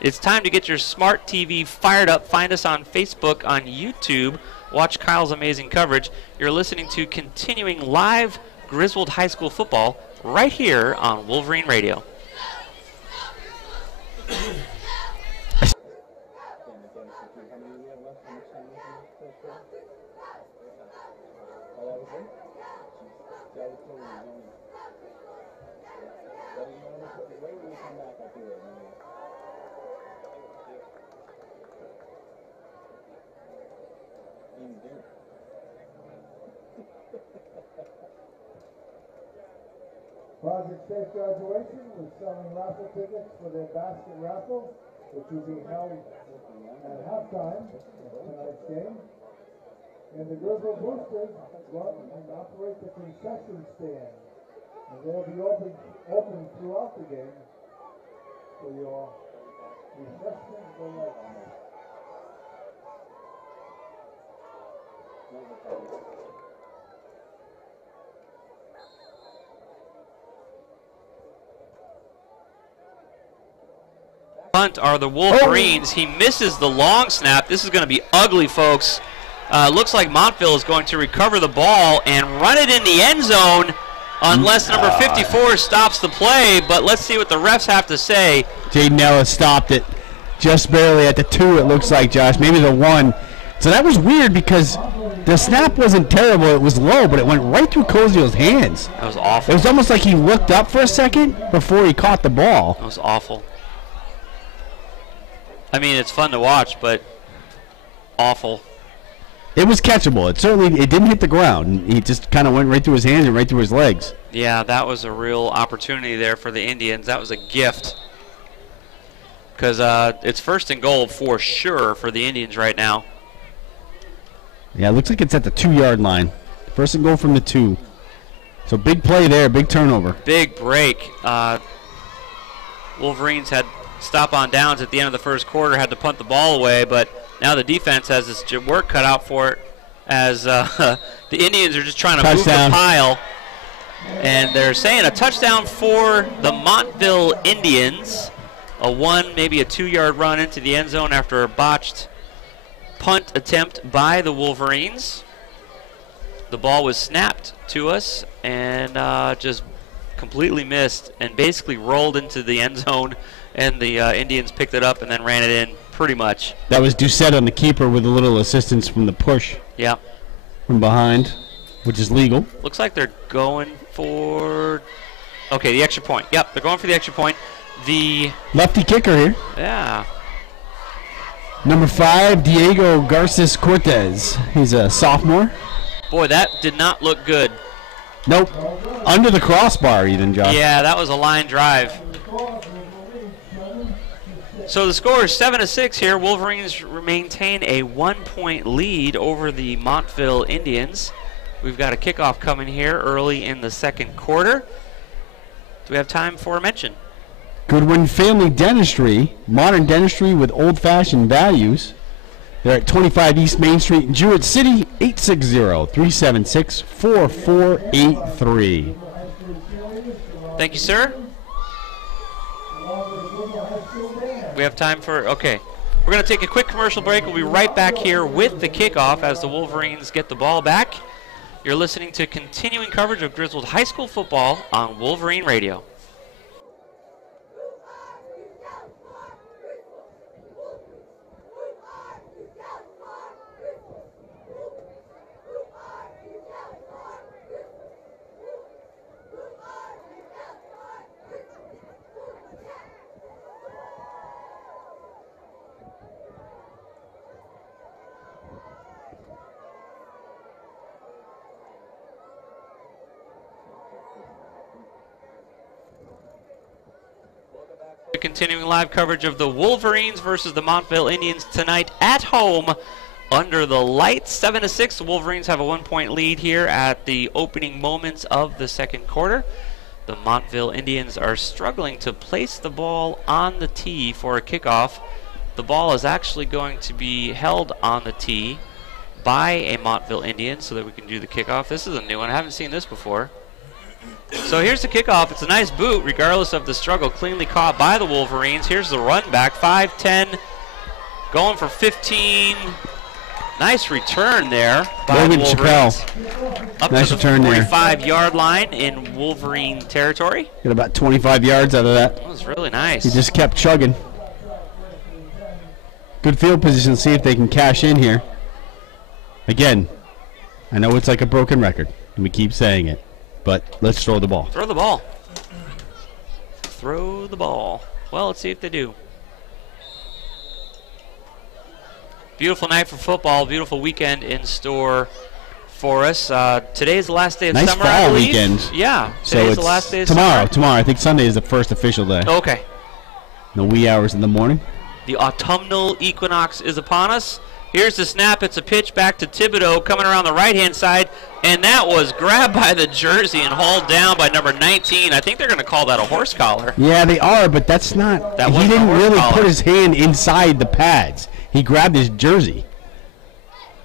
It's time to get your smart TV fired up. Find us on Facebook, on YouTube. Watch Kyle's amazing coverage. You're listening to continuing live Griswold High School football right here on Wolverine Radio. Project Safe Graduation is selling raffle tickets for their basket raffle, which will be held at halftime of tonight's game. And the Griswold Boosters run and operate the concession stand. And they'll be open throughout the game for your refreshments or lunch. Punt are the Wolverines. He misses the long snap. This is going to be ugly, folks. Looks like Montville is going to recover the ball and run it in the end zone unless number 54 stops the play. But let's see what the refs have to say. Jaden Ellis stopped it just barely at the 2, it looks like, Josh. Maybe the 1. So that was weird because the snap wasn't terrible. It was low, but it went right through Koziel's hands. That was awful. It was almost like he looked up for a second before he caught the ball. That was awful. I mean, it's fun to watch, but awful. It was catchable. It didn't hit the ground. He just kind of went right through his hands and right through his legs. Yeah, that was a real opportunity there for the Indians. That was a gift. because it's 1st and goal for sure for the Indians right now. Yeah, it looks like it's at the 2-yard line. 1st and goal from the 2. So big play there, big turnover. Big break. Wolverines had stop on downs at the end of the 1st quarter, had to punt the ball away, but now the defense has this work cut out for it as the Indians are just trying to move the pile. And they're saying a touchdown for the Montville Indians. A 1, maybe a 2-yard run into the end zone after a botched punt attempt by the Wolverines. The ball was snapped to us and just completely missed and basically rolled into the end zone, and the Indians picked it up and then ran it in pretty much. That was Doucette on the keeper with a little assistance from the push. Yeah. From behind, which is legal. Looks like they're going for, okay, the extra point. Yep, they're going for the extra point. The lefty kicker here. Yeah. Number 5, Diego Garces Cortez. He's a sophomore. Boy, that did not look good. Nope. Under the crossbar even, Josh. Yeah, that was a line drive. So the score is 7-6 here. Wolverines maintain a 1-point lead over the Montville Indians. We've got a kickoff coming here early in the 2nd quarter. Do we have time for a mention? Goodwin Family Dentistry, modern dentistry with old-fashioned values. They're at 25 East Main Street in Jewett City, 860-376-4483. Thank you, sir. We have time for, okay. We're going to take a quick commercial break. We'll be right back here with the kickoff as the Wolverines get the ball back. You're listening to continuing coverage of Griswold High School football on Wolverine Radio. Continuing live coverage of the Wolverines versus the Montville Indians tonight at home under the lights. 7-6. The Wolverines have a 1-point lead here at the opening moments of the 2nd quarter. The Montville Indians are struggling to place the ball on the tee for a kickoff. The ball is actually going to be held on the tee by a Montville Indian so that we can do the kickoff. This is a new one. I haven't seen this before. So here's the kickoff. It's a nice boot, regardless of the struggle. Cleanly caught by the Wolverines. Here's the run back. 5-10, going for 15. Nice return there by the Wolverines. Up nice to the return 45-yard line in Wolverine territory. Got about 25 yards out of that. That was really nice. He just kept chugging. Good field position. See if they can cash in here. Again, I know it's like a broken record, and we keep saying it. But let's throw the ball. Throw the ball. Throw the ball. Well, let's see if they do. Beautiful night for football. Beautiful weekend in store for us. Today is the last day of nice summer, fall I believe. Weekend. Yeah. So Today's it's the last day of tomorrow. summer. Tomorrow. I think Sunday is the first official day. Okay. The wee hours in the morning. The autumnal equinox is upon us. Here's the snap. It's a pitch back to Thibodeau coming around the right-hand side, and that was grabbed by the jersey and hauled down by number 19. I think they're going to call that a horse collar. Yeah, they are, but that's not. That he wasn't didn't a horse really collar. put his hand inside the pads. He grabbed his jersey.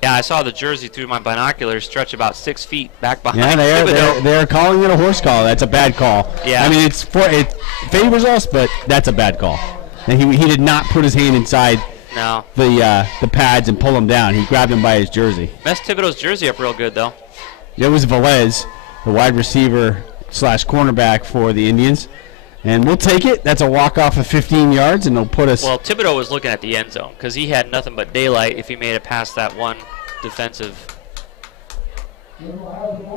Yeah, I saw the jersey through my binoculars stretch about 6 feet back behind Yeah, Thibodeau. they're calling it a horse collar. That's a bad call. Yeah. I mean, it favors us, but that's a bad call. And he did not put his hand inside No. the pads and pull him down. He grabbed him by his jersey. Messed Thibodeau's jersey up real good, though. It was Velez, the wide receiver / cornerback for the Indians. And we'll take it. That's a walk-off of 15 yards, and they'll put us. Well, Thibodeau was looking at the end zone because he had nothing but daylight if he made it past that one defensive.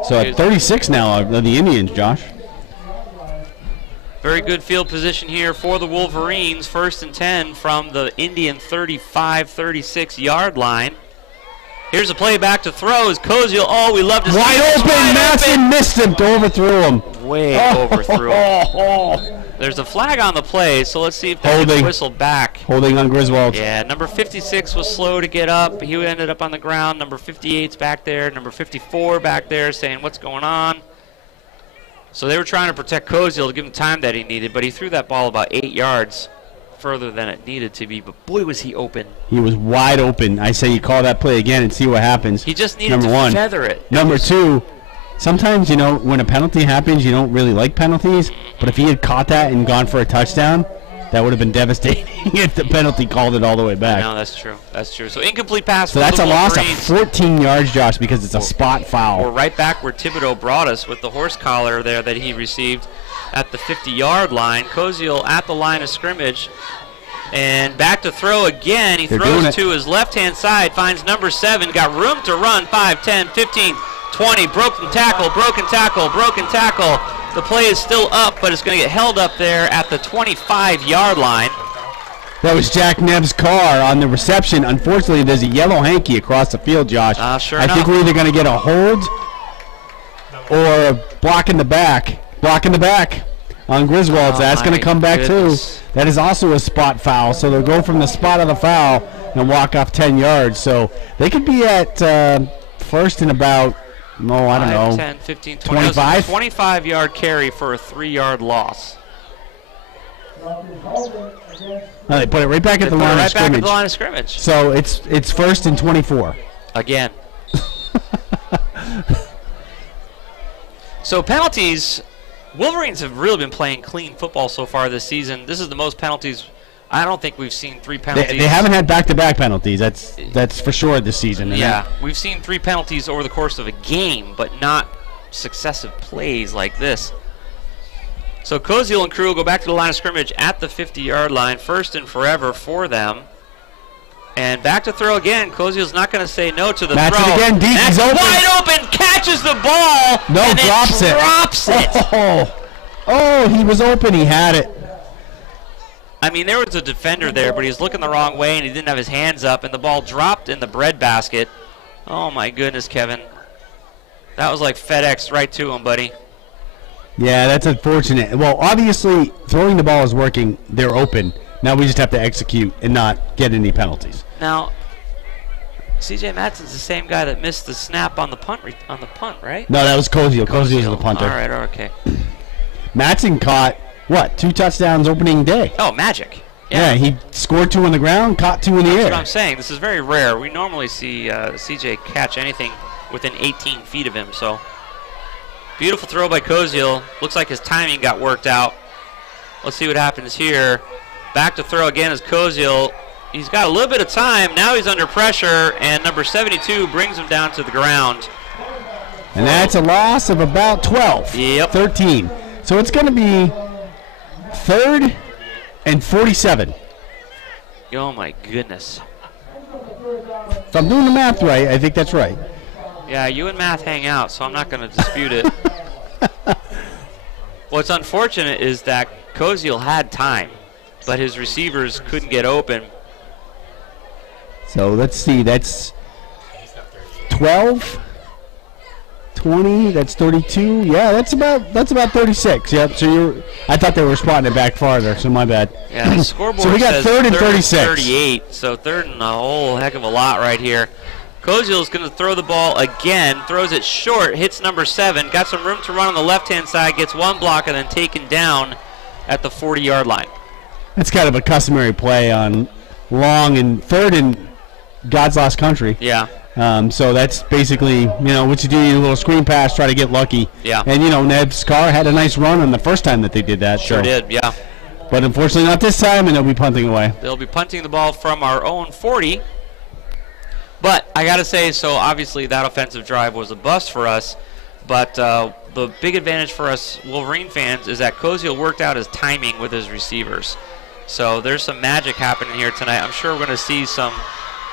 So at 36 now of the Indians, Josh. Very good field position here for the Wolverines. 1st and 10 from the Indian 35-36 yard line. Here's a play back to throw. Is Koziel. Oh, we love to see Wide this. open. Masson missed him to overthrow him. way overthrew him. There's a flag on the play, so let's see if that gets whistled back. Holding on Griswold. Yeah, number 56 was slow to get up. He ended up on the ground. Number 58's back there. Number 54 back there saying, what's going on? So they were trying to protect Koziel to give him time that he needed, but he threw that ball about 8 yards further than it needed to be. But boy, was he open. He was wide open. I say you call that play again and see what happens. He just needed Number to one. feather it. Number two, sometimes, you know, when a penalty happens, you don't really like penalties. But if he had caught that and gone for a touchdown, that would have been devastating if the penalty called it all the way back. No, that's true. That's true. So incomplete pass. So that's a loss of 14 yards, Josh, because it's a spot foul. We're right back where Thibodeau brought us with the horse collar there that he received at the 50-yard line. Koziel at the line of scrimmage. And back to throw again. He throws to his left-hand side, finds number 7, got room to run, 5, 10, 15, 20, broken tackle, broken tackle, broken tackle. The play is still up, but it's going to get held up there at the 25-yard line. That was Jack Nebb's car on the reception. Unfortunately, there's a yellow hanky across the field, Josh. Sure I think we're either going to get a hold or a block in the back. Block in the back on Griswold. So that's going to come back too. That is also a spot foul. So they'll go from the spot of the foul and walk off 10 yards. So they could be at first and about, no, I don't know, 10, 15, 20. 25? 25-yard carry for a 3-yard loss. They put it right back at the line of scrimmage. Right back at the line of scrimmage. So it's first and 24. Again. So penalties, Wolverines have really been playing clean football so far this season. This is the most penalties. I don't think we've seen 3 penalties. They haven't had back-to-back penalties. That's for sure this season. Yeah, we've seen 3 penalties over the course of a game, but not successive plays like this. So Koziel and crew will go back to the line of scrimmage at the 50-yard line, first and forever for them. And back to throw again. Koziel's not going to say no to the Match throw. it again, deep. He's open. Wide open, catches the ball. No, and drops then it. Drops it. Oh, he was open. He had it. I mean, there was a defender there, but he was looking the wrong way, and he didn't have his hands up, and the ball dropped in the breadbasket. Oh, my goodness, Kevin. That was like FedEx right to him, buddy. Yeah, that's unfortunate. Well, obviously, throwing the ball is working. They're open. Now we just have to execute and not get any penalties. Now, C.J. Matson's the same guy that missed the snap on the punt, right? No, that was Koziel. Koziel was the punter. All right, okay. Matson caught, what, 2 touchdowns opening day? Oh, magic. Yeah, he scored 2 on the ground, caught 2 in the air. That's what I'm saying. This is very rare. We normally see C.J. catch anything within 18 feet of him. So, beautiful throw by Koziel. Looks like his timing got worked out. Let's see what happens here. Back to throw again is Koziel. He's got a little bit of time. Now he's under pressure, and number 72 brings him down to the ground. And that's a loss of about 12. Yep. 13. So it's going to be 3rd and 47. Oh, my goodness. If I'm doing the math right, I think that's right. Yeah, you and math hang out, so I'm not going to dispute it. What's unfortunate is that Koziel had time, but his receivers couldn't get open. So let's see, that's 12, 20, that's 32. Yeah, that's about 36. Yep. So I thought they were spotting it back farther, so my bad. Yeah, the scoreboard so we got says 3rd and 36. 38, so 3rd and a whole heck of a lot right here. Koziel is going to throw the ball again, throws it short, hits number 7, got some room to run on the left-hand side, gets 1 block, and then taken down at the 40-yard line. That's kind of a customary play on long and 3rd in God's lost country. Yeah. So that's basically, what you do, you do a little screen pass, try to get lucky. Yeah. And, Neb's car had a nice run on the first time that they did that. Sure did, yeah. But unfortunately not this time, and they'll be punting away. They'll be punting the ball from our own 40. But I got to say, so obviously that offensive drive was a bust for us. But the big advantage for us Wolverine fans is that Koziel worked out his timing with his receivers. So there's some magic happening here tonight. I'm sure we're going to see some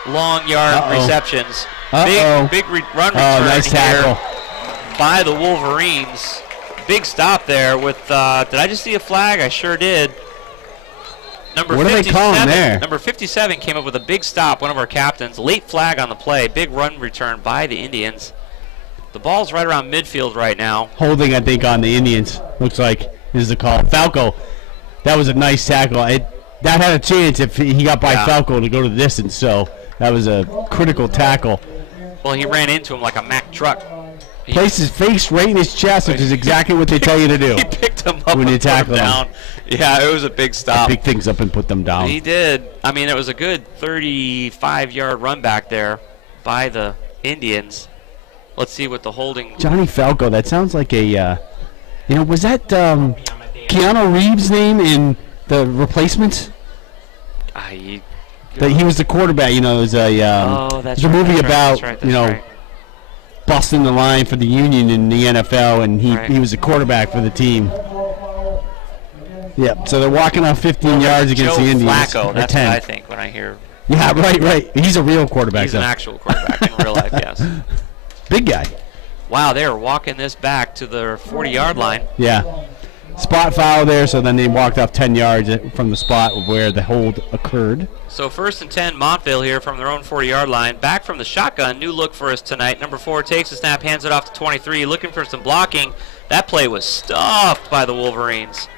long yard receptions. Big run return nice tackle here by the Wolverines. Big stop there with, did I just see a flag? I sure did. Number what 57, are they calling there? Number 57 came up with a big stop, one of our captains. Late flag on the play. Big run return by the Indians. The ball's right around midfield right now. Holding, I think, on the Indians. Looks like is the call. Falco, that was a nice tackle. That had a chance if he got by Falco to go to the distance. So that was a critical tackle. Well, he ran into him like a Mack truck. Placed his face right in his chest, which is exactly what they tell you to do. He picked him up when you and put tackle him down. Yeah, it was a big stop. Pick things up and put them down. He did. I mean, it was a good 35-yard run back there by the Indians. Let's see what the holding. Johnny Falco. That sounds like a, was that Keanu Reeves' name in The Replacements? He was the quarterback. It was a that's a movie about that's right. busting the line for the Union in the NFL, and he was the quarterback for the team. Yep. So they're walking off 15 yards against the Indians. Flacco. That's 10. what I think when I hear. Yeah, right. He's a real quarterback. He's an actual quarterback in real life, yes. Big guy. Wow, they are walking this back to the 40-yard line. Yeah. Spot foul there, so then they walked off 10 yards from the spot where the hold occurred. So 1st and 10, Montville here from their own 40-yard line. Back from the shotgun, new look for us tonight. Number 4 takes the snap, hands it off to 23, looking for some blocking. That play was stuffed by the Wolverines.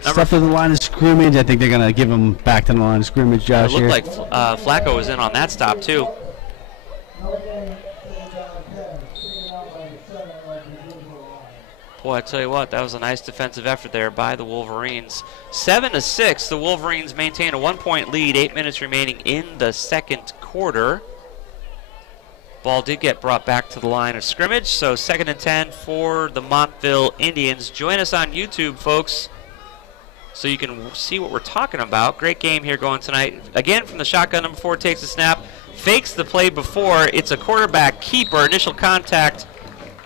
Stuff to the line of scrimmage. I think they're going to give him back to the line of scrimmage, Josh. It looked like Flacco was in on that stop, too. Boy, I tell you what, that was a nice defensive effort there by the Wolverines. 7-6, the Wolverines maintain a 1-point lead, 8 minutes remaining in the second quarter. Ball did get brought back to the line of scrimmage, so 2nd and 10 for the Montville Indians. Join us on YouTube, folks, so you can see what we're talking about. Great game here going tonight. Again, from the shotgun, number 4 takes the snap, fakes the play before. It's a quarterback keeper. Initial contact,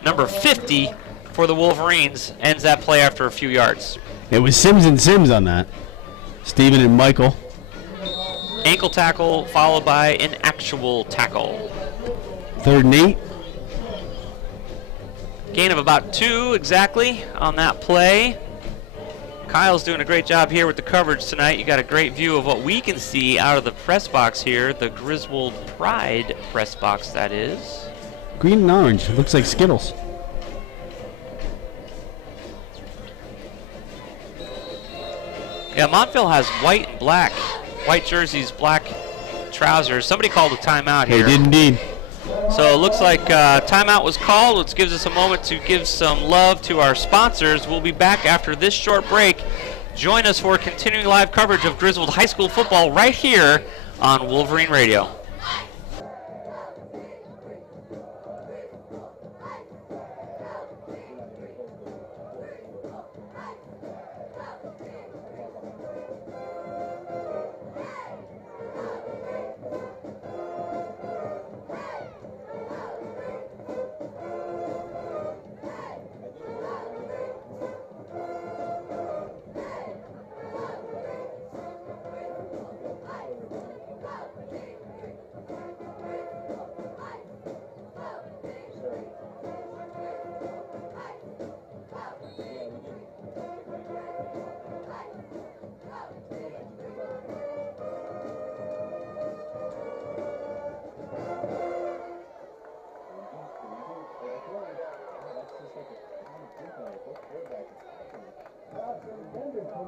number 50 for the Wolverines, ends that play after a few yards. It was Sims and Sims on that. Steven and Michael. Ankle tackle followed by an actual tackle. 3rd and 8. Gain of about 2 exactly on that play. Kyle's doing a great job here with the coverage tonight. You got a great view of what we can see out of the press box here, the Griswold Pride press box, that is. Green and orange. Looks like Skittles. Yeah, Montville has white and black. White jerseys, black trousers. Somebody called a timeout here. They did indeed. So it looks like timeout was called, which gives us a moment to give some love to our sponsors. We'll be back after this short break. Join us for continuing live coverage of Griswold High School football right here on Wolverine Radio.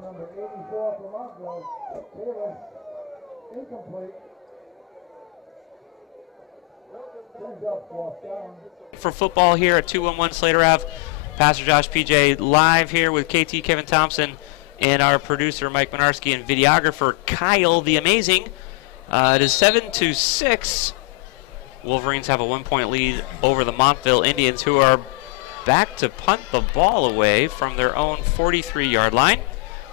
Number 84 from Montville. Taylor, incomplete. Sends up, fourth down. For football here at 211 Slater Ave. Pastor Josh PJ live here with KT Kevin Thompson and our producer Mike Minarski and videographer Kyle the Amazing. It is 7-6. Wolverines have a 1-point lead over the Montville Indians, who are back to punt the ball away from their own 43-yard line.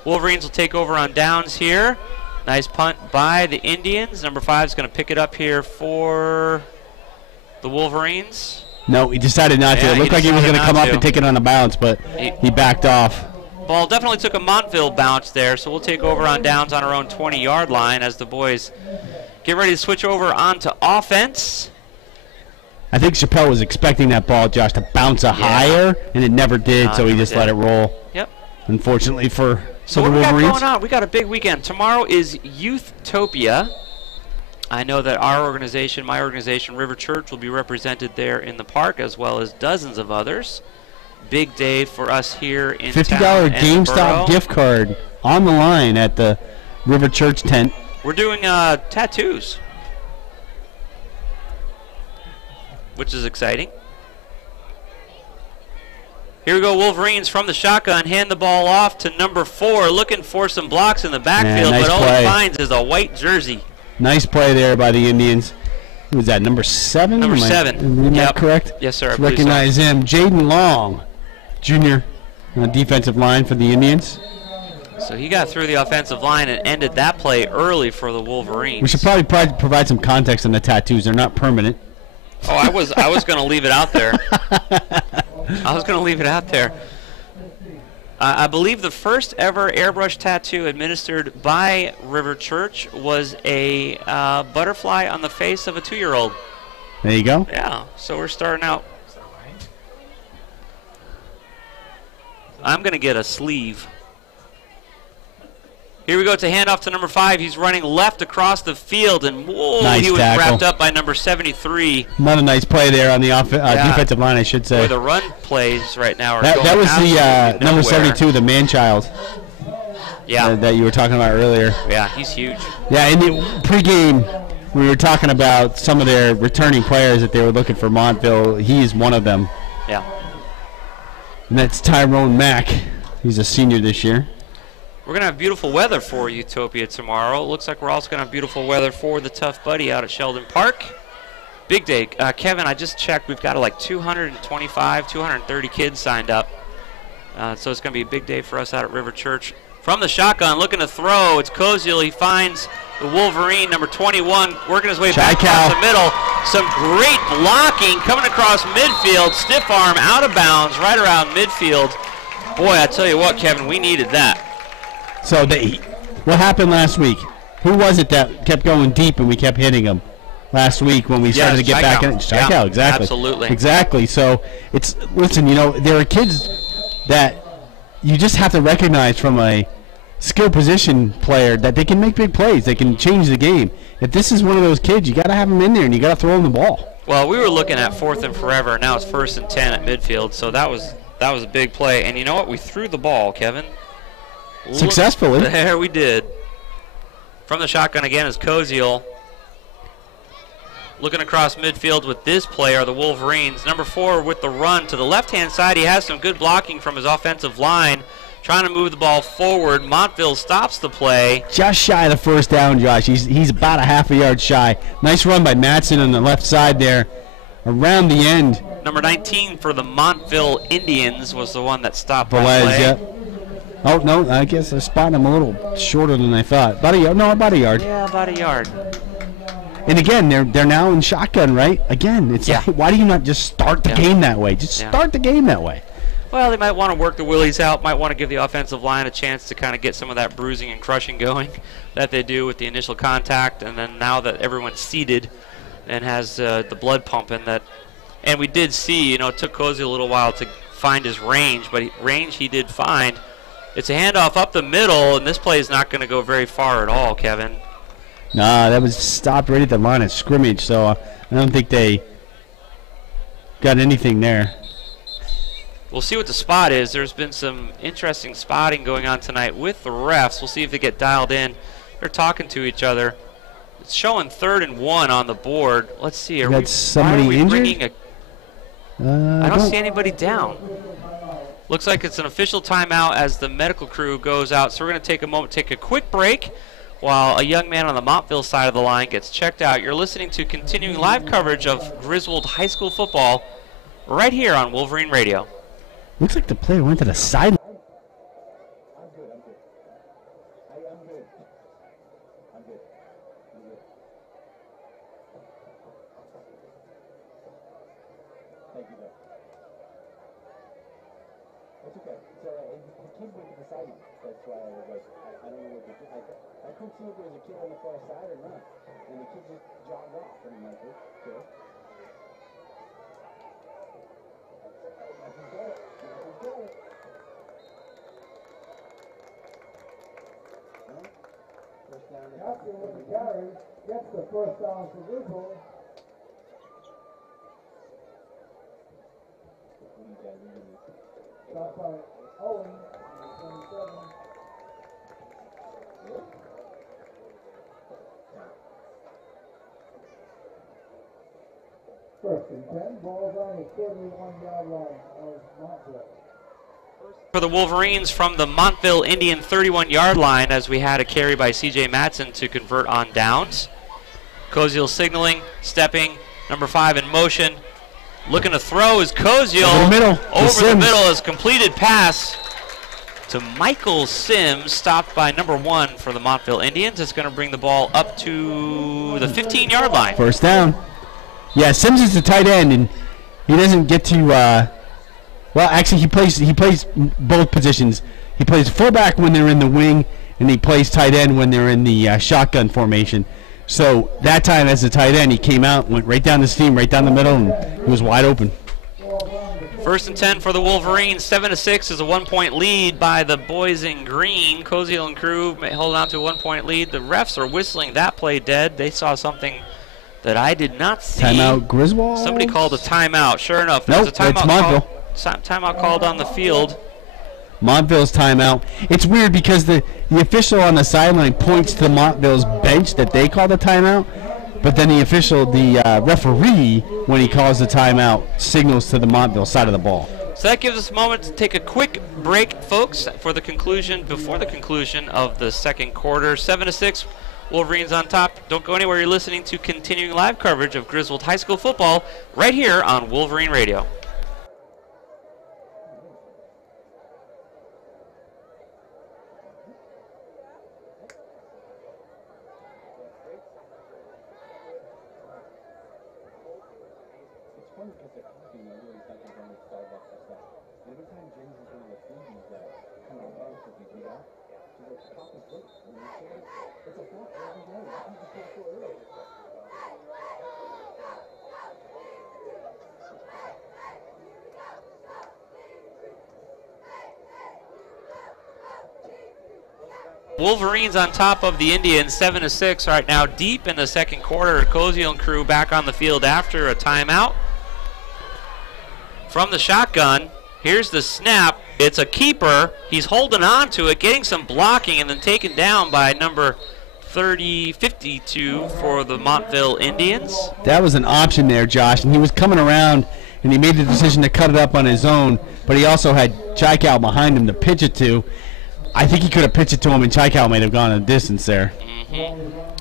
Wolverines will take over on downs here. Nice punt by the Indians. Number 5 is going to pick it up here for the Wolverines. No, he decided not to. It looked like he was going to come up and take it on a bounce, but he backed off. Ball definitely took a Montville bounce there, so we'll take over on downs on our own 20-yard line as the boys get ready to switch over onto offense. I think Chappelle was expecting that ball, Josh, to bounce higher, and it never did, so he just let it roll. Yep. Unfortunately for So the what we got Wolverines. going on? We got a big weekend. Tomorrow is Youthtopia. I know that our organization, my organization, River Church, will be represented there in the park, as well as dozens of others. Big day for us here in $50 town and the borough. GameStop gift card on the line at the River Church tent. We're doing tattoos, which is exciting. Here we go, Wolverines from the shotgun, hand the ball off to number 4, looking for some blocks in the backfield, nice but all play. he finds is a white jersey. Nice play there by the Indians. Who was that, number 7? Number Am I 7. reading Yep. that correct? Yes, sir. I Let's believe so. recognize him. Jaden Long, junior defensive line for the Indians. So he got through the offensive line and ended that play early for the Wolverines. We should probably provide some context on the tattoos. They're not permanent. Oh, I was going to leave it out there. I was going to leave it out there. I believe the first ever airbrush tattoo administered by River Church was a butterfly on the face of a 2-year-old. There you go. Yeah, so we're starting out. I'm going to get a sleeve. Here we go to handoff to number 5. He's running left across the field, and whoa, Nice he was tackle. wrapped up by number 73. Not a nice play there on the defensive line, I should say. Boy, the run plays right now are That going was the absolutely number nowhere. 72, the man-child Yeah, that you were talking about earlier. yeah, he's huge. Yeah, in the pregame, we were talking about some of their returning players that they were looking for Montville. He is one of them. Yeah. And that's Tyrone Mack. He's a senior this year. We're going to have beautiful weather for Utopia tomorrow. Looks like we're also going to have beautiful weather for the Tough Buddy out at Sheldon Park. Big day. Kevin, I just checked. We've got like 225, 230 kids signed up. So it's going to be a big day for us out at River Church. From the shotgun, looking to throw. It's Koziel. He finds the Wolverine, number 21, working his way back across the middle. Some great blocking coming across midfield. Stiff arm out of bounds right around midfield. Boy, I tell you what, Kevin, we needed that. So what happened last week? Who was it that kept going deep and we kept hitting them last week when we started to get back in? Strikeout, exactly. Absolutely. Exactly. So listen, there are kids that you just have to recognize from a skill position player that they can make big plays. They can change the game. If this is one of those kids, you got to have them in there and you got to throw them the ball. Well, we were looking at 4th and forever, and now it's 1st and 10 at midfield. So that was a big play. And you know what? We threw the ball, Kevin. Successfully. There we did. From the shotgun again is Koziel. Looking across midfield with this play are the Wolverines. Number 4 with the run to the left-hand side. He has some good blocking from his offensive line. Trying to move the ball forward. Montville stops the play. Just shy of the first down, Josh. He's about a half a yard shy. Nice run by Matson on the left side there. Around the end. Number 19 for the Montville Indians was the one that stopped the Velez, play. yep. Oh, no, I guess I spotted him a little shorter than I thought. About a yard. No, about a yard. Yeah, about a yard. And again, they're now in shotgun, right? Again, it's Yeah. like, why do you not just start the game that way? Just start the game that way. Well, they might want to work the willies out, might want to give the offensive line a chance to kind of get some of that bruising and crushing going that they do with the initial contact, and then now that everyone's seated and has the blood pumping, and we did see, it took Cozy a little while to find his range, but he did find. It's a handoff up the middle, and this play is not going to go very far at all, Kevin. Nah, that was stopped right at the line of scrimmage, so I don't think they got anything there. We'll see what the spot is. There's been some interesting spotting going on tonight with the refs. We'll see if they get dialed in. They're talking to each other. It's showing 3rd and 1 on the board. Let's see. Why are we injured? bringing I don't see anybody down. Looks like it's an official timeout as the medical crew goes out. So we're going to take a moment, take a quick break while a young man on the Montville side of the line gets checked out. You're listening to continuing live coverage of Griswold High School football right here on Wolverine Radio. Looks like the player went to the sideline. I'm good. Thank you, though. That's okay. So the kid went to the sideline. That's why I was like, I don't know what the kid. I couldn't see if there was a kid on the far side or not. And the kid just jogged off. And I'm like, okay. I can get it. Johnson with the carry. gets the first down for Griswold. Shot by Owen, 27. First and 10, ball's on the 31-yard line of Montville. For the Wolverines from the Montville Indian 31-yard line, as we had a carry by C.J. Matson to convert on downs. Koziel signaling, stepping, number 5 in motion. Looking to throw is Koziel. Over the middle. Over the middle is completed pass to Michael Sims, stopped by number 1 for the Montville Indians. It's going to bring the ball up to the 15-yard line. First down. Yeah, Sims is the tight end, and he doesn't get to. Well, actually, he plays both positions. He plays fullback when they're in the wing, and he plays tight end when they're in the shotgun formation. So that time, as a tight end, he came out, went right down the seam, right down the middle, and he was wide open. First and 10 for the Wolverines. 7-6 is a 1-point lead by the boys in green. Koziel and crew hold on to a 1-point lead. The refs are whistling that play dead. They saw something that I did not see. Timeout, Griswold. Somebody called a timeout. Sure enough, Nope, there's a timeout it's Montville. timeout called on the field. Montville's timeout. It's weird because the official on the sideline points to Montville's bench that they call the timeout, but then the referee, when he calls the timeout, signals to the Montville side of the ball. So that gives us a moment to take a quick break, folks, before the conclusion of the second quarter. 7-6. Wolverines on top. Don't go anywhere. You're listening to continuing live coverage of Griswold High School football right here on Wolverine Radio. Wolverines on top of the Indians, 7-6 right now, deep in the second quarter. Koziel and crew back on the field after a timeout. From the shotgun, here's the snap. It's a keeper. He's holding on to it, getting some blocking, and then taken down by number 52 for the Montville Indians. That was an option there, Josh, and he was coming around, and he made the decision to cut it up on his own, but he also had Chaikow behind him to pitch it to. I think he could have pitched it to him, and Chaikow might have gone a distance there.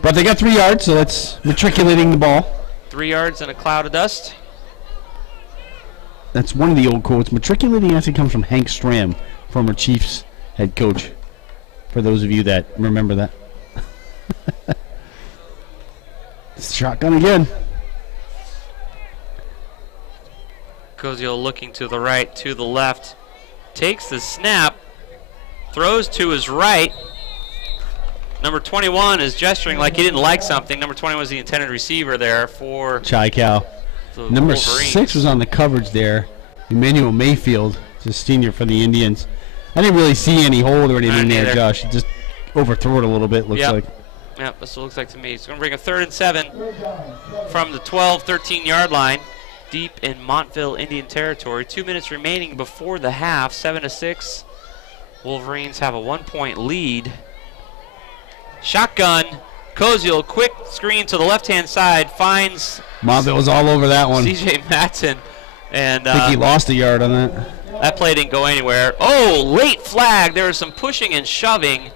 But they got 3 yards, so that's matriculating the ball. 3 yards in a cloud of dust. That's one of the old quotes. Matriculating actually comes from Hank Stram, former Chiefs head coach, for those of you that remember that. Shotgun again. Koziel looking to the right, to the left. Takes the snap. Throws to his right. Number 21 is gesturing like he didn't like something. Number 21 was the intended receiver there for Chaikow. Number Wolverines. 6 was on the coverage there. Emmanuel Mayfield, the senior for the Indians. I didn't really see any hold or anything there, Josh. He just overthrew it a little bit, looks like. Yep, that's what it looks like to me. It's going to bring a 3rd and 7 from the 12, 13-yard line, deep in Montville Indian territory. 2 minutes remaining before the half, 7-6. Wolverines have a 1-point lead. Shotgun. Koziel, quick screen to the left-hand side, finds Montville was all over that one. C.J. Matson. And I think he lost a yard on that. That play didn't go anywhere. Oh, late flag. There was some pushing and shoving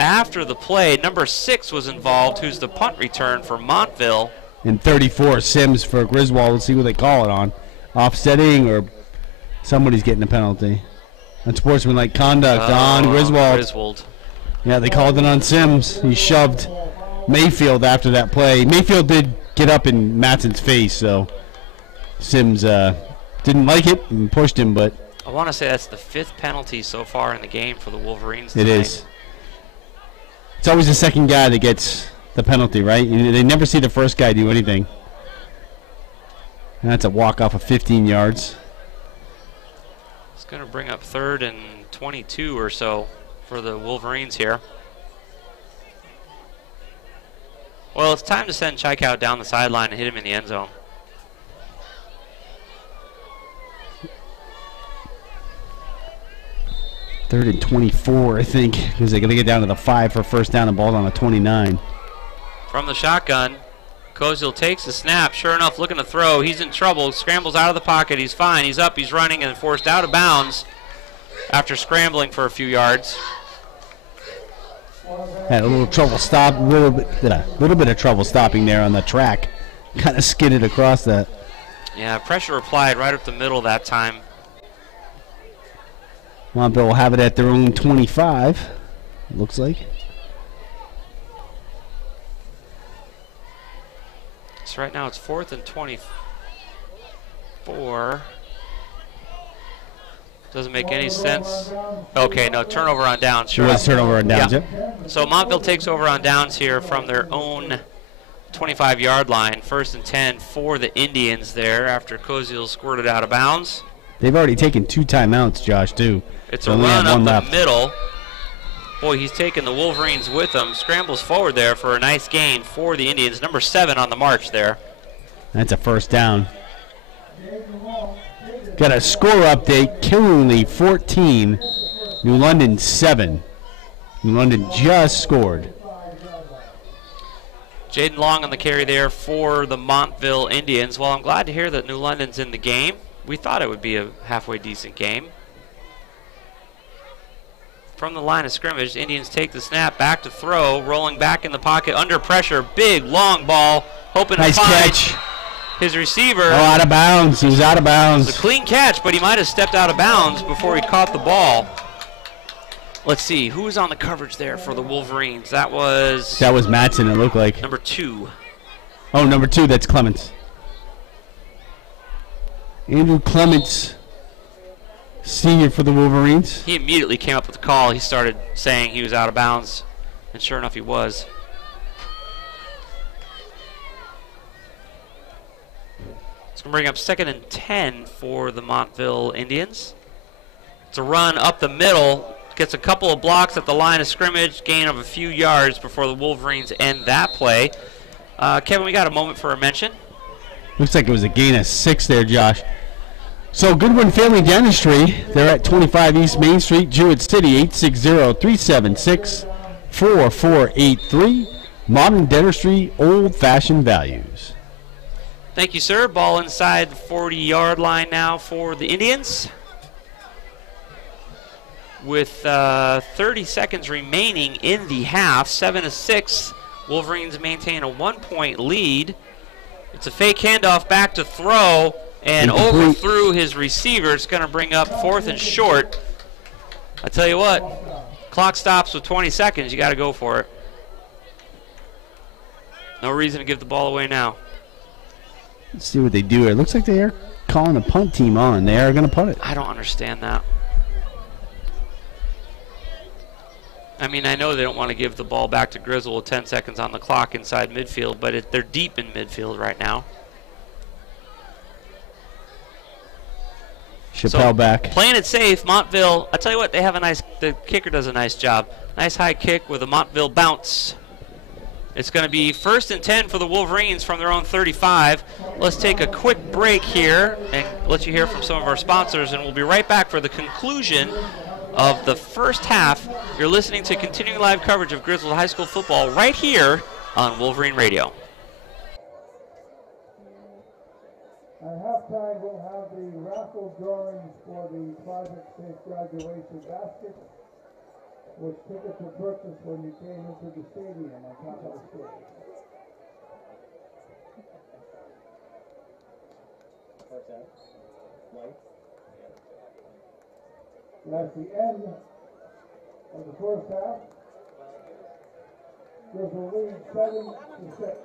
after the play. Number 6 was involved, who's the punt return for Montville. And 34, Sims for Griswold. Let's see what they call it on. Offsetting, or somebody's getting a penalty. Unsportsmanlike conduct on Griswold. Yeah, they called it on Sims. He shoved Mayfield after that play. Mayfield did get up in Matson's face, so Sims didn't like it and pushed him, but I want to say that's the 5th penalty so far in the game for the Wolverines tonight. It is. It's always the second guy that gets the penalty, right? They never see the first guy do anything. And that's a walk-off of 15 yards. It's going to bring up 3rd and 22 or so for the Wolverines here. Well, it's time to send Chaikow down the sideline and hit him in the end zone. Third and 24, I think, because they're going to get down to the 5 for first down and ball on the 29. From the shotgun, Koziel takes the snap. Sure enough, looking to throw. He's in trouble. Scrambles out of the pocket. He's fine. He's up. He's running and forced out of bounds after scrambling for a few yards. Had a little trouble little bit of trouble stopping there on the track. Kind of skidded across that. Yeah, pressure applied right up the middle that time. Montville will have it at their own 25, looks like. So right now it's 4th and 24. Doesn't make any sense. Okay, no, turnover on downs. Sure. It was turnover on downs, yeah. So Montville takes over on downs here from their own 25-yard line. 1st and 10 for the Indians there after Koziel squirted out of bounds. They've already taken 2 timeouts, Josh, too. It's a run up the middle. Boy, he's taking the Wolverines with him. Scrambles forward there for a nice gain for the Indians. Number 7 on the march there. That's a first down. Got a score update. Killenly 14, New London 7. New London just scored. Jaden Long on the carry there for the Montville Indians. Well, I'm glad to hear that New London's in the game. We thought it would be a halfway decent game. From the line of scrimmage, the Indians take the snap, back to throw, rolling back in the pocket, under pressure, big, long ball, hoping nice to find catch. His receiver. Oh, out of bounds. He was out of bounds. It's a clean catch, but he might have stepped out of bounds before he caught the ball. Let's see, who was on the coverage there for the Wolverines? That was Matson, it looked like. number 2. Oh, number 2, that's Clements. Andrew Clements, senior for the Wolverines. He immediately came up with the call. He started saying he was out of bounds, and sure enough, he was. It's going to bring up 2nd and 10 for the Montville Indians. It's a run up the middle. Gets a couple of blocks at the line of scrimmage, gain of a few yards before the Wolverines end that play. Kevin, we got a moment for a mention. Looks like it was a gain of 6 there, Josh. So Goodwin Family Dentistry, they're at 25 East Main Street, Jewett City, 860-376-4483. Modern dentistry, old-fashioned values. Thank you, sir. Ball inside the 40-yard line now for the Indians. With 30 seconds remaining in the half, 7-6, Wolverines maintain a 1-point lead. It's a fake handoff back to throw, and overthrew his receiver. It's going to bring up 4th and short. I tell you what, clock stops with 20 seconds. You got to go for it. No reason to give the ball away now. Let's see what they do here. It looks like they are calling a punt team on. They are going to punt it. I don't understand that. I mean, I know they don't want to give the ball back to Grizzle with 10 seconds on the clock inside midfield, but they're deep in midfield right now. Chappelle back. Playing it safe, Montville. I tell you what, they have the kicker does a nice job. Nice high kick with a Montville bounce. It's going to be 1st and 10 for the Wolverines from their own 35. Let's take a quick break here and let you hear from some of our sponsors, and we'll be right back for the conclusion of the first half. You're listening to continuing live coverage of Griswold High School football right here on Wolverine Radio. At halftime, we'll have the raffle drawings for the Project Safe graduation baskets, which tickets were purchased when you came into the stadium on top of the stage. And at the end of the first half, there's a lead 7-6.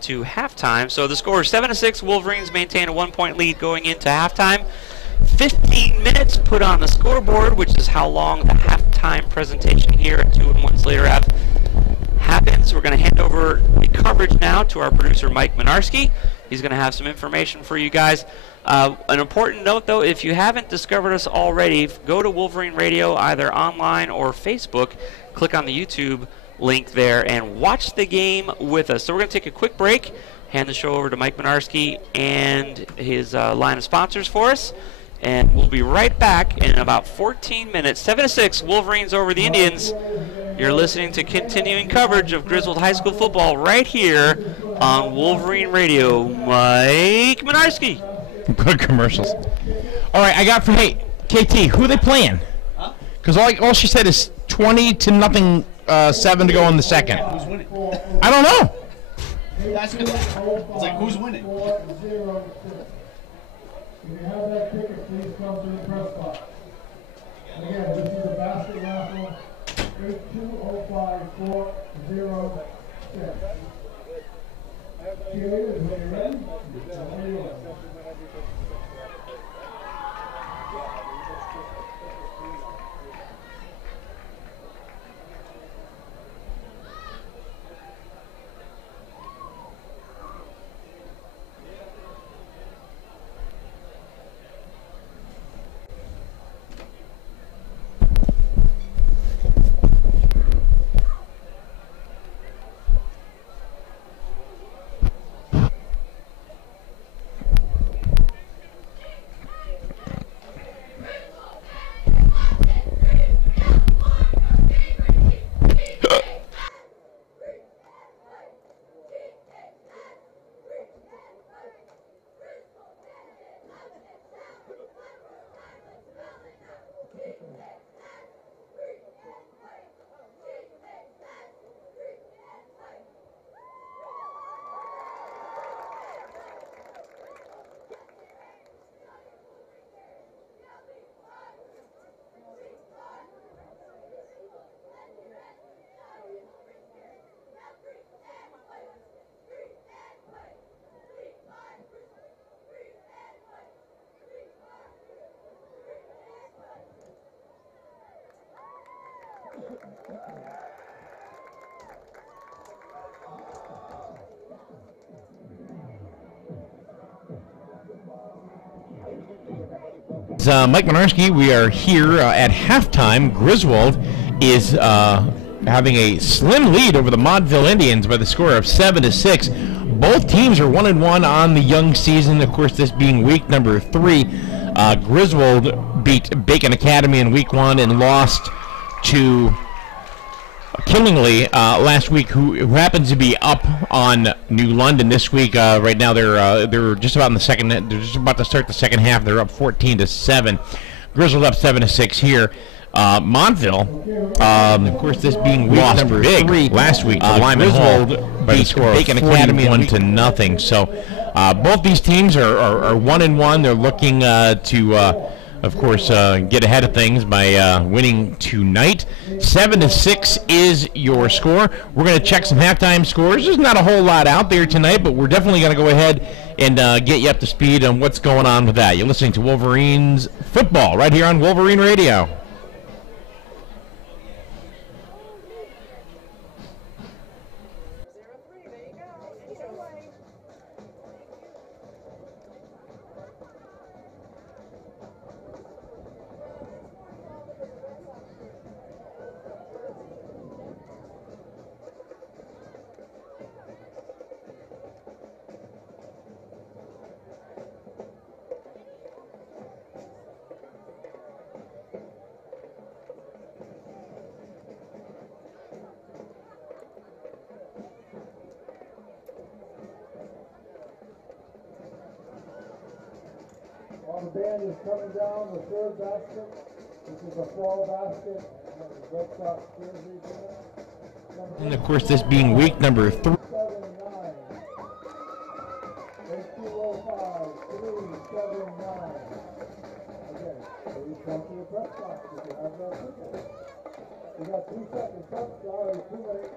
into halftime. So the score is 7-6. Wolverines maintain a 1-point lead going into halftime. 15 minutes put on the scoreboard, which is how long the halftime presentation here at 2-1 Slater Ave happens. We're going to hand over the coverage now to our producer, Mike Minarski. He's going to have some information for you guys. An important note, though, if you haven't discovered us already, go to Wolverine Radio either online or Facebook. Click on the YouTube link there and watch the game with us. So we're going to take a quick break, hand the show over to Mike Minarski and his line of sponsors for us. And we'll be right back in about 14 minutes. 7-6, Wolverines over the Indians. You're listening to continuing coverage of Griswold High School football right here on Wolverine Radio. Mike Minarski. Good commercials. All right, I got from, hey, KT, who are they playing? Because all she said is 20-0, 7 to go in the second. Who's winning? I don't know. That's good. It's like, who's winning? If you have that ticket, please come to the press box. And again, this is a basket raffle, 8205406. Cheerleaders, when you're ready, there you go. Mike Minarski, we are here at halftime. Griswold is having a slim lead over the Montville Indians by the score of 7-6. Both teams are 1-1 on the young season. Of course, this being week number 3. Griswold beat Bacon Academy in week 1 and lost to Killingly last week, who happens to be up on New London this week. Right now, they're just about in the second. They're just about to start the second half. They're up 14-7. Griswold up 7-6 here. Montville, of course, this being week number 3 last week. Griswold beat Bacon Academy 1-0. So both these teams are 1-1. They're looking to. Of course, get ahead of things by winning tonight. 7-6 is your score. We're going to check some halftime scores. There's not a whole lot out there tonight, but we're definitely going to go ahead and get you up to speed on what's going on with that. You're listening to Wolverines Football right here on Wolverine Radio. While the band is coming down, the third basket, which is a fall basket, Red Sox jersey. And of course, this being week number 3. 7-9. 8205, 379. Again, please come to the press box if you have that ticket. We got 2 seconds. Sorry, too late.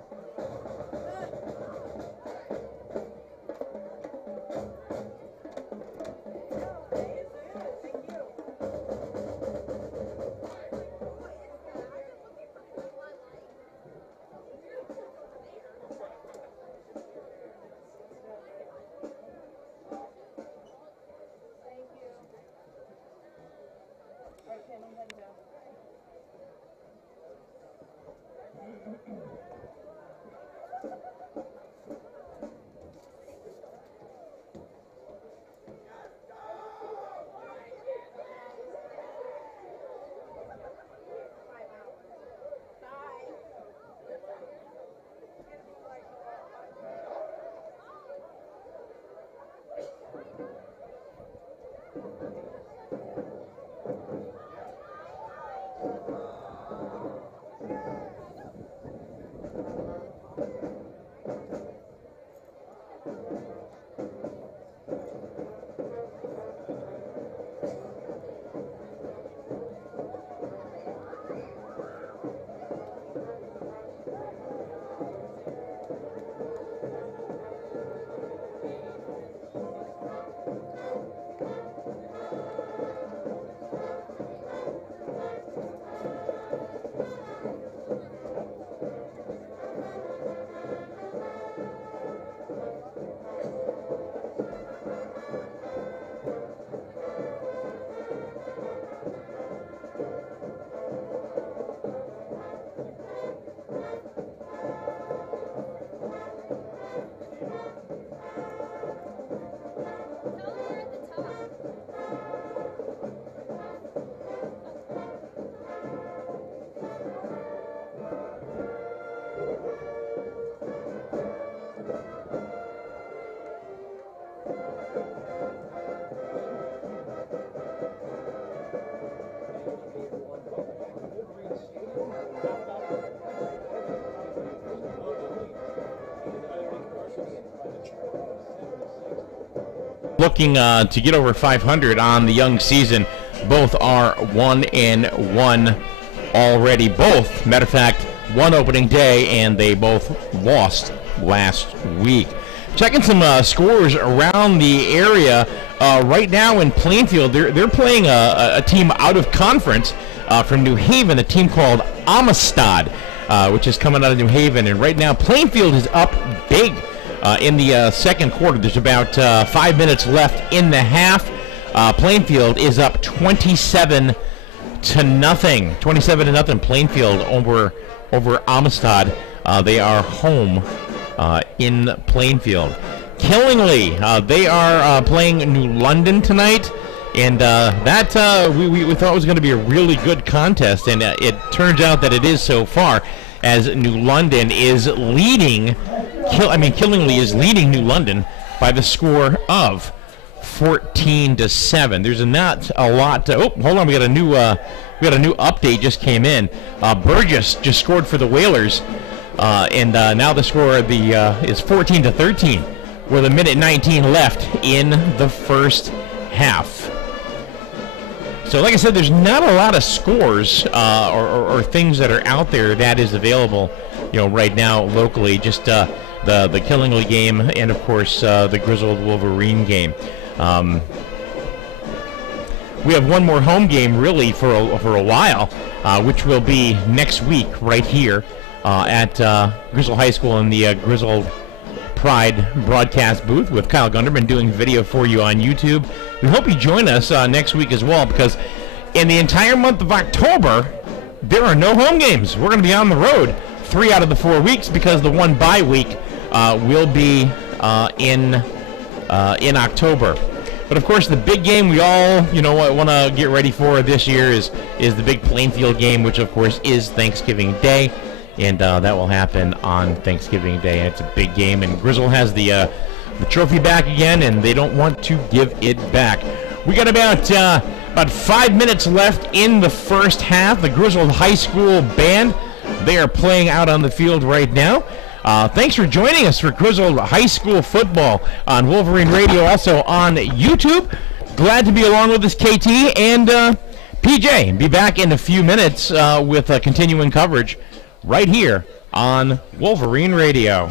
Looking to get over 500 on the young season. Both are 1-1 already. Both, matter of fact, one opening day, and they both lost last week. Checking some scores around the area right now in Plainfield. They're playing a team out of conference from New Haven, a team called Amistad, which is coming out of New Haven. And right now, Plainfield is up big. In the second quarter. There's about 5 minutes left in the half. Plainfield is up 27-0. 27-0. Plainfield over Amistad. They are home in Plainfield. Killingly, they are playing New London tonight, and that we thought was going to be a really good contest, and it turns out that it is so far, as New London is leading. Killingly is leading New London by the score of 14-7. There's not a lot. Oh, hold on, we got a new update just came in. Burgess just scored for the Whalers, and now the score is 14-13 with a minute 19 left in the first half. So, like I said, there's not a lot of scores or things that are out there that is available, right now locally. Just the Killingly game, and of course the Grizzled Wolverine game. We have one more home game really for a while, which will be next week right here at Grizzled High School in the Grizzled Pride broadcast booth with Kyle Gunderman doing video for you on YouTube. We hope you join us next week as well, because in the entire month of October there are no home games. We're going to be on the road 3 out of the 4 weeks, because the one bye week will be in October. But of course, the big game we all want to get ready for this year is the big Plainfield game, which of course is Thanksgiving Day, and that will happen on Thanksgiving Day. And it's a big game, and Grizzle has the trophy back again, and they don't want to give it back. We got about 5 minutes left in the first half. The Grizzled High School band, they are playing out on the field right now. Thanks for joining us for Grizzled High School football on Wolverine Radio, also on YouTube. Glad to be along with us, KT and PJ. Be back in a few minutes with continuing coverage right here on Wolverine Radio.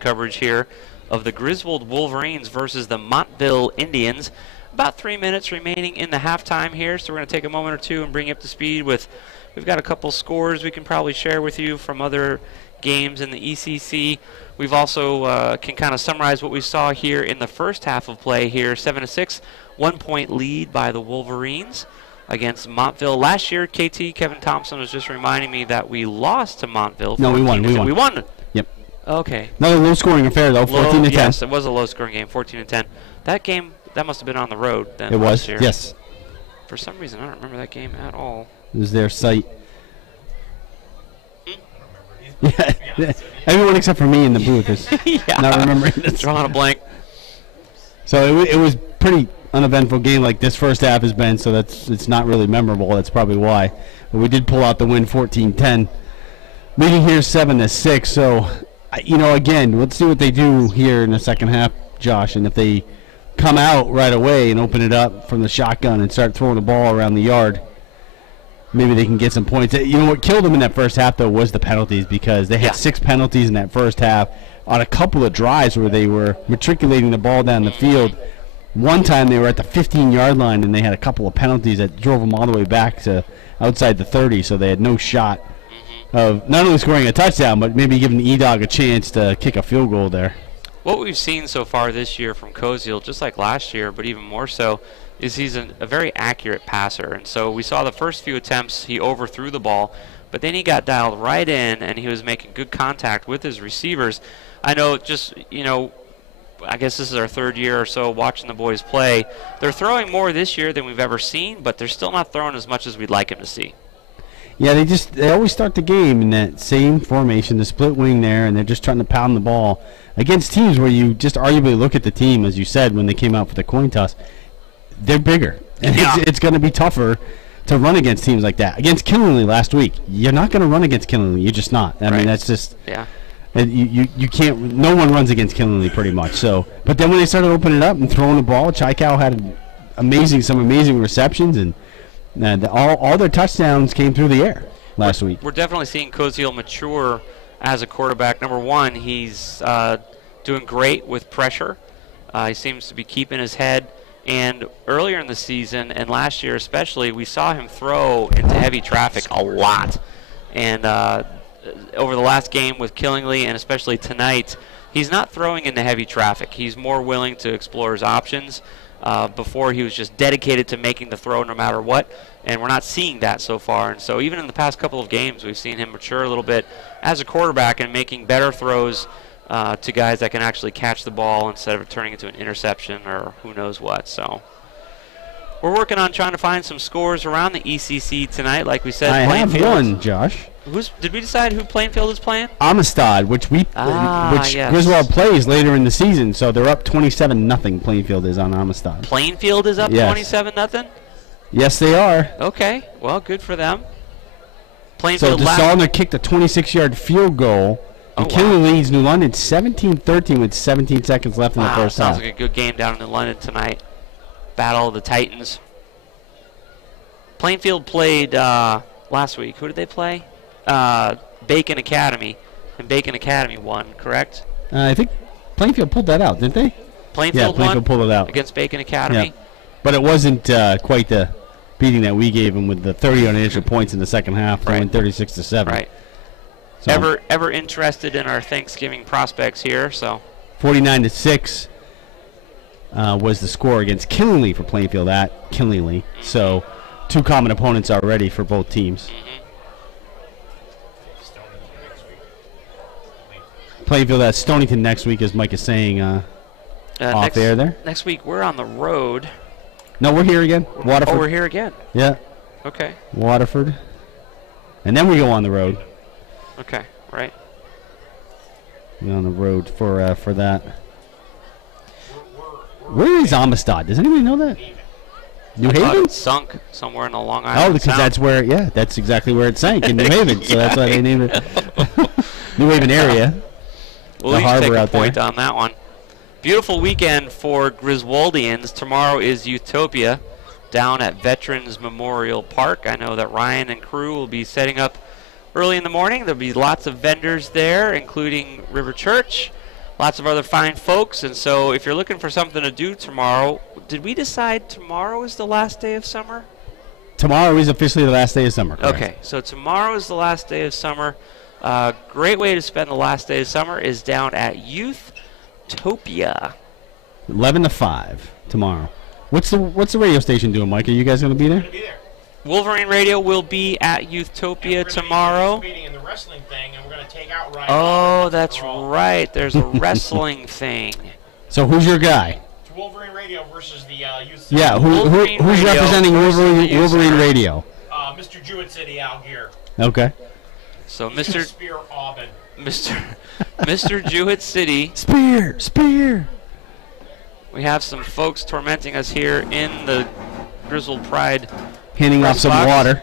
coverage here of the Griswold Wolverines versus the Montville Indians. About 3 minutes remaining in the halftime here, so we're going to take a moment or two and bring you up to speed with, we've got a couple scores we can probably share with you from other games in the ECC. We've also can kind of summarize what we saw here in the first half of play here. 7-6, 1 point lead by the Wolverines against Montville. Last year, KT Kevin Thompson was just reminding me that we lost to Montville. No, we won. We won. Yep. Okay. Another low-scoring affair, though, 14 to 10. Yes, it was a low-scoring game, 14 to 10. That game, that must have been on the road then. It was, last year. yes. For some reason, I don't remember that game at all. It was their site. Yeah, everyone except for me in the booth is not remembering this. Drawing a blank. So it was pretty uneventful game like this first half has been, so it's not really memorable. That's probably why. But we did pull out the win 14-10. Leading here 7-6. So, again, let's see what they do here in the second half, Josh. And if they come out right away and open it up from the shotgun and start throwing the ball around the yard, maybe they can get some points. What killed them in that first half, though, was the penalties, because they had 6 penalties in that first half on a couple of drives where they were matriculating the ball down the field. One time they were at the 15-yard line, and they had a couple of penalties that drove them all the way back to outside the 30, so they had no shot of not only scoring a touchdown, but maybe giving E-Dog a chance to kick a field goal there. What we've seen so far this year from Koziel, just like last year, but even more so, is he's a very accurate passer. And so we saw the first few attempts, he overthrew the ball, but then he got dialed right in, and he was making good contact with his receivers. I know I guess this is our third year or so watching the boys play. They're throwing more this year than we've ever seen, but they're still not throwing as much as we'd like them to see. Yeah, they always start the game in that same formation, the split wing there, and they're just trying to pound the ball against teams where you just arguably look at the team, as you said, when they came out for the coin toss. They're bigger, and it's going to be tougher to run against teams like that. Against Killingley last week, you're not going to run against Killingley. You're just not. I mean, that's just you can't. No one runs against Killingley pretty much. So, but then when they started opening it up and throwing the ball, Chaikau had some amazing receptions, and all their touchdowns came through the air last week. We're definitely seeing Koziel mature as a quarterback. Number one, he's doing great with pressure. He seems to be keeping his head. And earlier in the season, and last year especially, we saw him throw into heavy traffic a lot. And over the last game with Killingley, and especially tonight, he's not throwing into heavy traffic. He's more willing to explore his options. Before, he was just dedicated to making the throw no matter what, and we're not seeing that so far. And so even in the past couple of games, we've seen him mature a little bit as a quarterback and making better throws to guys that can actually catch the ball instead of turning it into an interception or who knows what. So we're working on trying to find some scores around the ECC tonight. Like we said, I have one, Josh. Did we decide who Plainfield is playing? Amistad, which Griswold plays later in the season, so they're up 27-0. Plainfield is on Amistad. Plainfield is up 27-0? Yes, they are. Okay, well, good for them. So DeSalner kicked a 26-yard field goal. And Killingley leads New London 17-13 with 17 seconds left in the first half. Sounds like a good game down in New London tonight. Battle of the Titans. Plainfield played last week. Who did they play? Bacon Academy. And Bacon Academy won, correct? I think Plainfield pulled that out, didn't they? Plainfield Plainfield pulled it out against Bacon Academy. Yeah. But it wasn't quite the beating that we gave them with the 30 unanswered points in the second half, throwing 36-7. Right. So ever interested in our Thanksgiving prospects here? So 49-6 was the score against Killingley for Plainfield at Killingley. So 2 common opponents already for both teams. Plainfield at Stonington next week, as Mike is saying off air there. Next week we're on the road. No, we're here again. Waterford. Oh, we're here again. Yeah. Okay. Waterford. And then we go on the road. Okay, right. We're on the road for that. Where is Amistad? Does anybody know that? New Haven? It's sunk somewhere in the Long Island. Oh, because that's where, that's exactly where it sank, in New Haven. So that's why they named it New Haven area. We'll each take a point on that one. Beautiful weekend for Griswoldians. Tomorrow is Utopia down at Veterans Memorial Park. I know that Ryan and crew will be setting up early in the morning. There'll be lots of vendors there, including River Church. lots of other fine folks. And so if you're looking for something to do tomorrow, did we decide tomorrow is the last day of summer? Tomorrow is officially the last day of summer. Correct. Okay, so tomorrow is the last day of summer. Great way to spend the last day of summer is down at Youthtopia. 11 to 5 tomorrow. What's the radio station doing, Mike? Are you guys going to be there? Wolverine Radio will be at Youthtopia tomorrow. In the wrestling thing, and we're going to take out Ryan. Oh, that's right. There's a wrestling thing. So who's your guy? It's Wolverine Radio versus the Youth. Yeah, Wolverine who's Radio representing versus the Wolverine, Youth Wolverine Center. Radio? Mr. Jewett City Al Gear. Okay. So He's gonna Mr. Spear Auburn. Mr. Jewett City. Spear. We have some folks tormenting us here in the Grizzled Pride. Handing off press some box. water.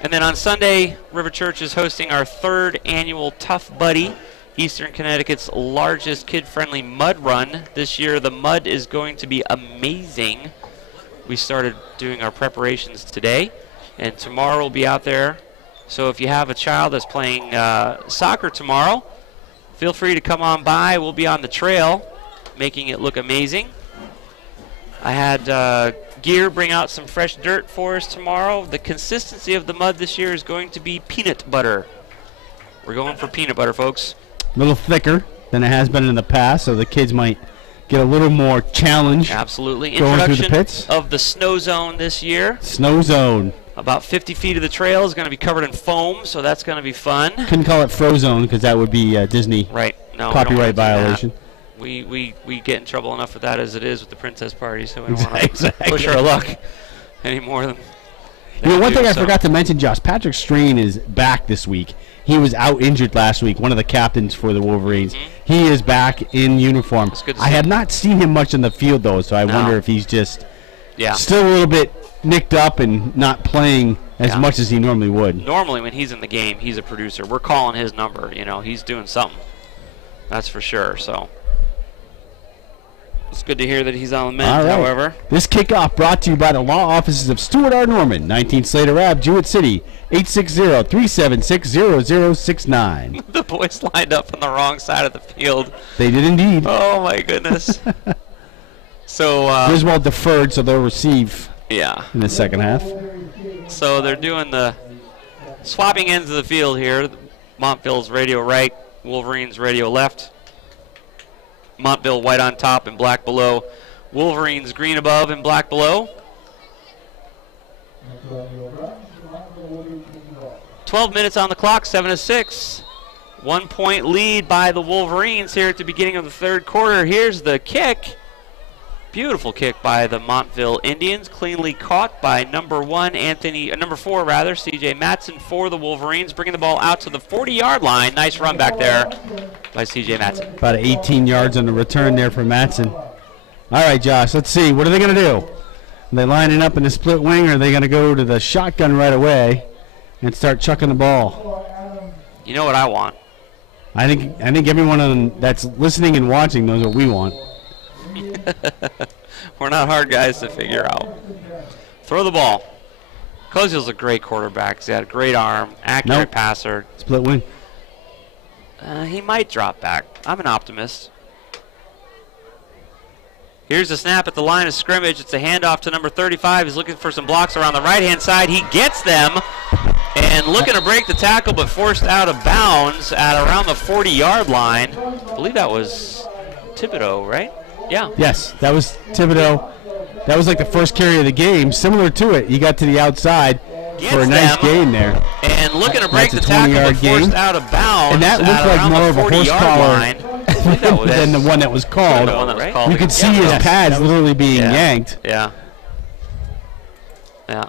And then on Sunday, River Church is hosting our 3rd annual Tough Buddy, Eastern Connecticut's largest kid-friendly mud run. This year, the mud is going to be amazing. We started doing our preparations today, and tomorrow we'll be out there. So if you have a child that's playing soccer tomorrow, feel free to come on by. We'll be on the trail, making it look amazing. I had Gear bring out some fresh dirt for us tomorrow. The consistency of the mud this year is going to be peanut butter. We're going for peanut butter, folks. A little thicker than it has been in the past, so the kids might get a little more challenge. Absolutely. Going through the Introduction pits. of the snow zone this year. Snow zone. About 50 feet of the trail is going to be covered in foam, so that's going to be fun. Couldn't call it Frozone because that would be Disney Right. No, we don't copyright wanna do that. violation. We get in trouble enough with that as it is with the princess party, so we don't want to Exactly. push our luck any more than. You know, one thing I so. forgot to mention, Josh, Patrick Strain is back this week. He was out injured last week, one of the captains for the Wolverines. He is back in uniform. It's good to I see have him. not seen him much in the field, though, so I No. wonder if he's just Yeah. still a little bit nicked up and not playing as Yeah. much as he normally would. Normally, when he's in the game, he's a producer. We're calling his number. You know, he's doing something. That's for sure. So it's good to hear that he's on the mend. All right. However, This kickoff brought to you by the law offices of Stuart R. Norman, 19 Slater Ave, Jewett City, 860-376-0069. the boys lined up on the wrong side of the field. They did indeed. Oh my goodness. So Griswold deferred, so they'll receive yeah. in the second half. So they're doing the swapping ends of the field here. Montville's radio right, Wolverines radio left. Montville white on top and black below. Wolverines green above and black below. 12 minutes on the clock, 7-6. 1 point lead by the Wolverines here at the beginning of the 3rd quarter. Here's the kick. Beautiful kick by the Montville Indians, cleanly caught by number 4 CJ Matson for the Wolverines, bringing the ball out to the 40-yard line. Nice run back there by CJ Matson. About 18 yards on the return there for Matson. All right, Josh, let's see. What are they going to do? Are they lining up in the split wing, or are they going to go to the shotgun right away and start chucking the ball? You know what I want? I think everyone that's listening and watching knows what we want. We're not hard guys to figure out. Throw the ball. Koziel's a great quarterback. He's got a great arm, accurate Nope. passer. Split wing. He might drop back. I'm an optimist. Here's the snap at the line of scrimmage. It's a handoff to number 35. He's looking for some blocks around the right-hand side. He gets them and looking to break the tackle, but forced out of bounds at around the 40-yard line. I believe that was Thibodeau, right? Yeah. Yes, that was Thibodeau. That was like the first carry of the game. Similar to it, he got to the outside for a nice them. gain there. And looking to break the That's a tackle, but 20-yard forced gain. out of bounds. And that looked at like around more the of a 40-yard horsepower line. I believe that was than the one that was called. the one that was called. You could see his Yes. pads literally being Yeah. yanked. Yeah. Yeah.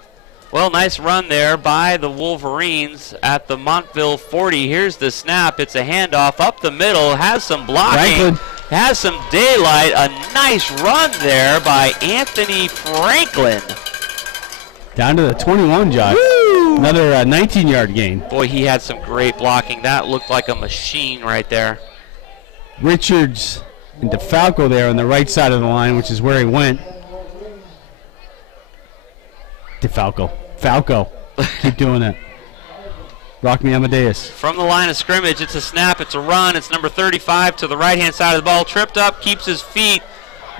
Well, nice run there by the Wolverines at the Montville 40. Here's the snap. It's a handoff up the middle. Has some blocking. Franklin. Has some daylight. A nice run there by Anthony Franklin. Down to the 21, Josh. Woo! Another 19-yard gain. Boy, he had some great blocking. That looked like a machine right there. Richards and DeFalco there on the right side of the line, which is where he went. DeFalco. Falco. Keep doing that. Rock me Amadeus. From the line of scrimmage, it's a snap, it's a run. It's number 35 to the right-hand side of the ball. Tripped up, keeps his feet.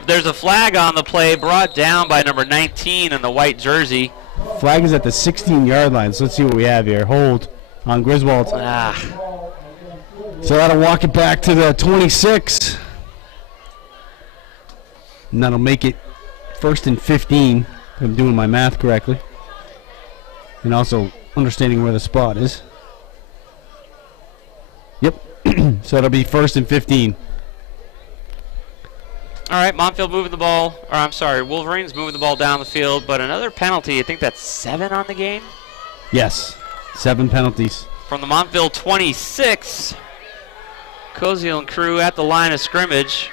There's a flag on the play, brought down by number 19 in the white jersey. Flag is at the 16-yard line, so let's see what we have here. Hold on Griswold. So that'll walk it back to the 26. And that'll make it 1st and 15, if I'm doing my math correctly. And also understanding where the spot is. Yep. So it'll be 1st and 15. All right, Montville moving the ball, or I'm sorry, Wolverines moving the ball down the field, but another penalty. I think that's 7 on the game. Yes, 7 penalties. From the Montville 26, Koziel and crew at the line of scrimmage.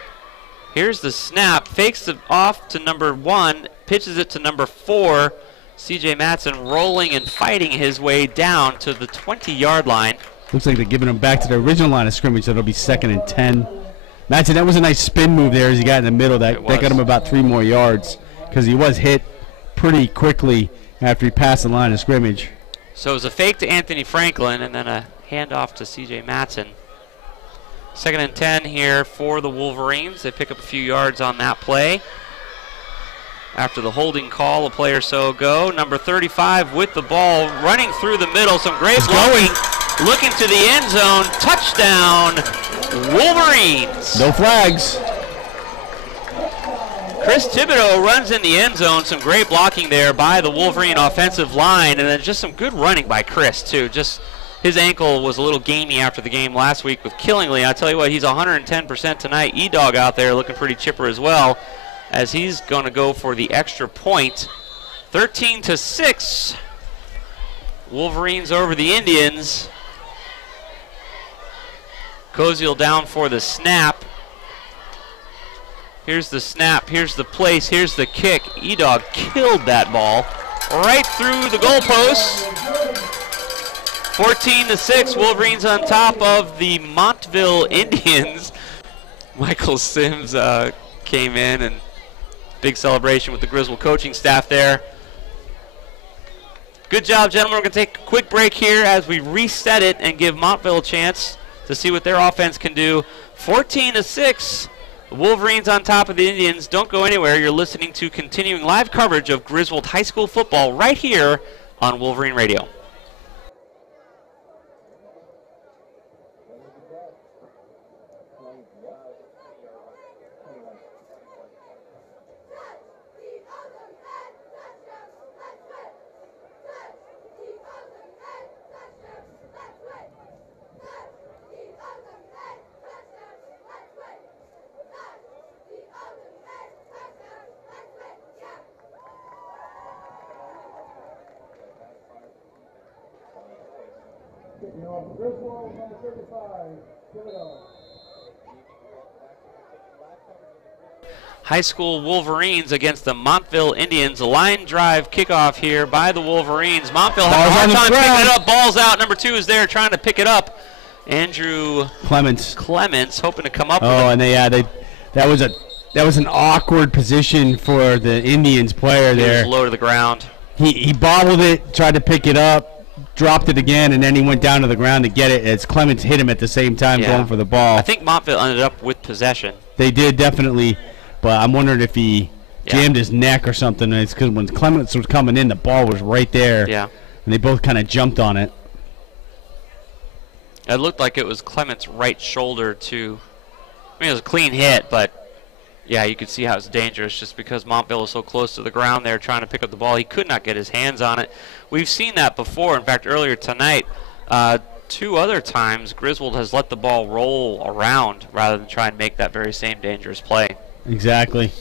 Here's the snap, fakes it off to number 1, pitches it to number 4. C.J. Matson rolling and fighting his way down to the 20-yard line. Looks like they're giving him back to the original line of scrimmage, so it'll be 2nd and 10. Matson, that was a nice spin move there as he got in the middle. That got him about 3 more yards because he was hit pretty quickly after he passed the line of scrimmage. So it was a fake to Anthony Franklin and then a handoff to C.J. Matson. 2nd and 10 here for the Wolverines. They pick up a few yards on that play. After the holding call a play or so ago, number 35 with the ball, running through the middle. Some great blocking, looking to the end zone. Touchdown, Wolverines. No flags. Chris Thibodeau runs in the end zone. Some great blocking there by the Wolverine offensive line, and then just some good running by Chris, too. Just his ankle was a little gamey after the game last week with Killingly. I tell you what, he's 110% tonight. E-Dog out there looking pretty chipper as well, as he's going to go for the extra point. 13-6. Wolverines over the Indians. Koziel down for the snap. Here's the snap, here's the place, here's the kick. E-Dog killed that ball right through the goalposts. 14-6, Wolverines on top of the Montville Indians. Michael Sims came in, and big celebration with the Griswold coaching staff there. Good job, gentlemen. We're going to take a quick break here as we reset it and give Montville a chance to see what their offense can do. 14-6, the Wolverines on top of the Indians. Don't go anywhere. You're listening to continuing live coverage of Griswold High School football right here on Wolverine Radio. Kicking off Griswold, number 35, Thibodeau. High school Wolverines against the Montville Indians. A line drive kickoff here by the Wolverines. Montville has a hard time picking it up. Ball's out. Number 2 is there trying to pick it up. Andrew Clements hoping to come up with it. And that was an awkward position for the Indians player there. He was low to the ground. He bobbled it, tried to pick it up, dropped it again, and then he went down to the ground to get it as Clements hit him at the same time going for the ball. I think Montville ended up with possession. They did, definitely, but I'm wondering if he jammed his neck or something. It's because when Clements was coming in, the ball was right there. Yeah. And they both kind of jumped on it. It looked like it was Clements' right shoulder to, I mean, it was a clean hit, but yeah, you could see how it's dangerous just because Montville was so close to the ground there trying to pick up the ball. He could not get his hands on it. We've seen that before. In fact, earlier tonight, 2 other times, Griswold has let the ball roll around rather than try and make that very same dangerous play. Exactly.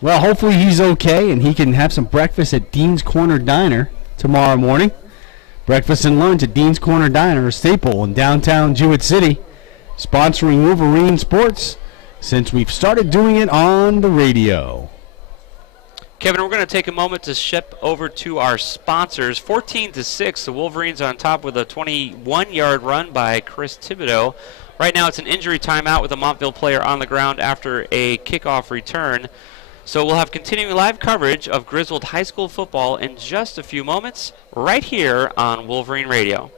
Well, hopefully he's okay and he can have some breakfast at Dean's Corner Diner tomorrow morning. Breakfast and lunch at Dean's Corner Diner, a staple in downtown Jewett City, sponsoring Wolverine Sports since we've started doing it on the radio. Kevin, we're going to take a moment to ship over to our sponsors. 14-6, the Wolverines on top with a 21-yard run by Chris Thibodeau. Right now it's an injury timeout with a Montville player on the ground after a kickoff return. So we'll have continuing live coverage of Griswold High School football in just a few moments right here on Wolverine Radio.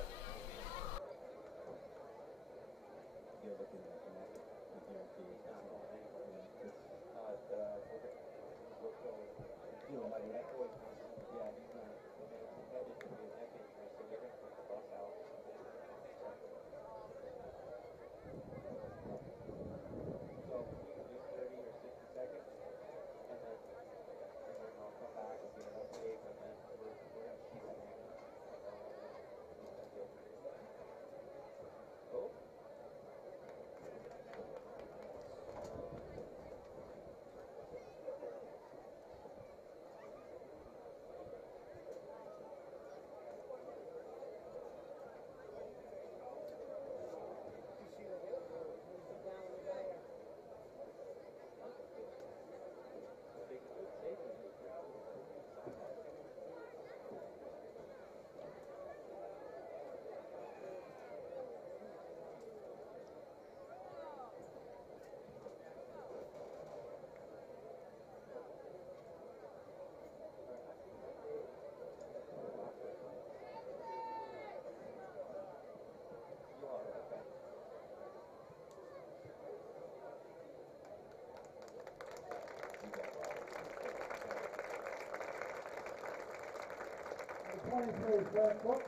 23, Frank Cook.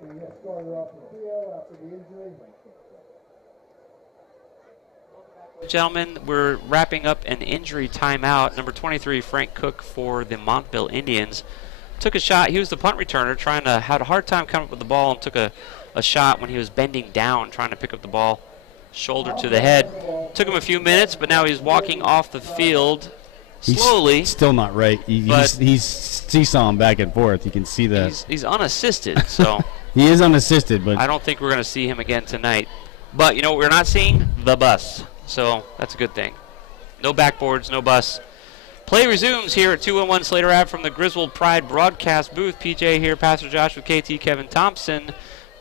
He gets started off the field after the injury. Gentlemen, we're wrapping up an injury timeout. Number 23, Frank Cook for the Montville Indians, took a shot. He was the punt returner, had a hard time coming up with the ball, and took a shot when he was bending down, trying to pick up the ball, shoulder to the head. Took him a few minutes, but now he's walking off the field slowly. He's still not right. He's seesawing back and forth. You can see that. He's unassisted, so he is unassisted, but I don't think we're going to see him again tonight. But you know what we're not seeing? The bus. So that's a good thing. No backboards, no bus. Play resumes here at 211 Slater Ave from the Griswold Pride broadcast booth. PJ here, Pastor Josh with KT Kevin Thompson,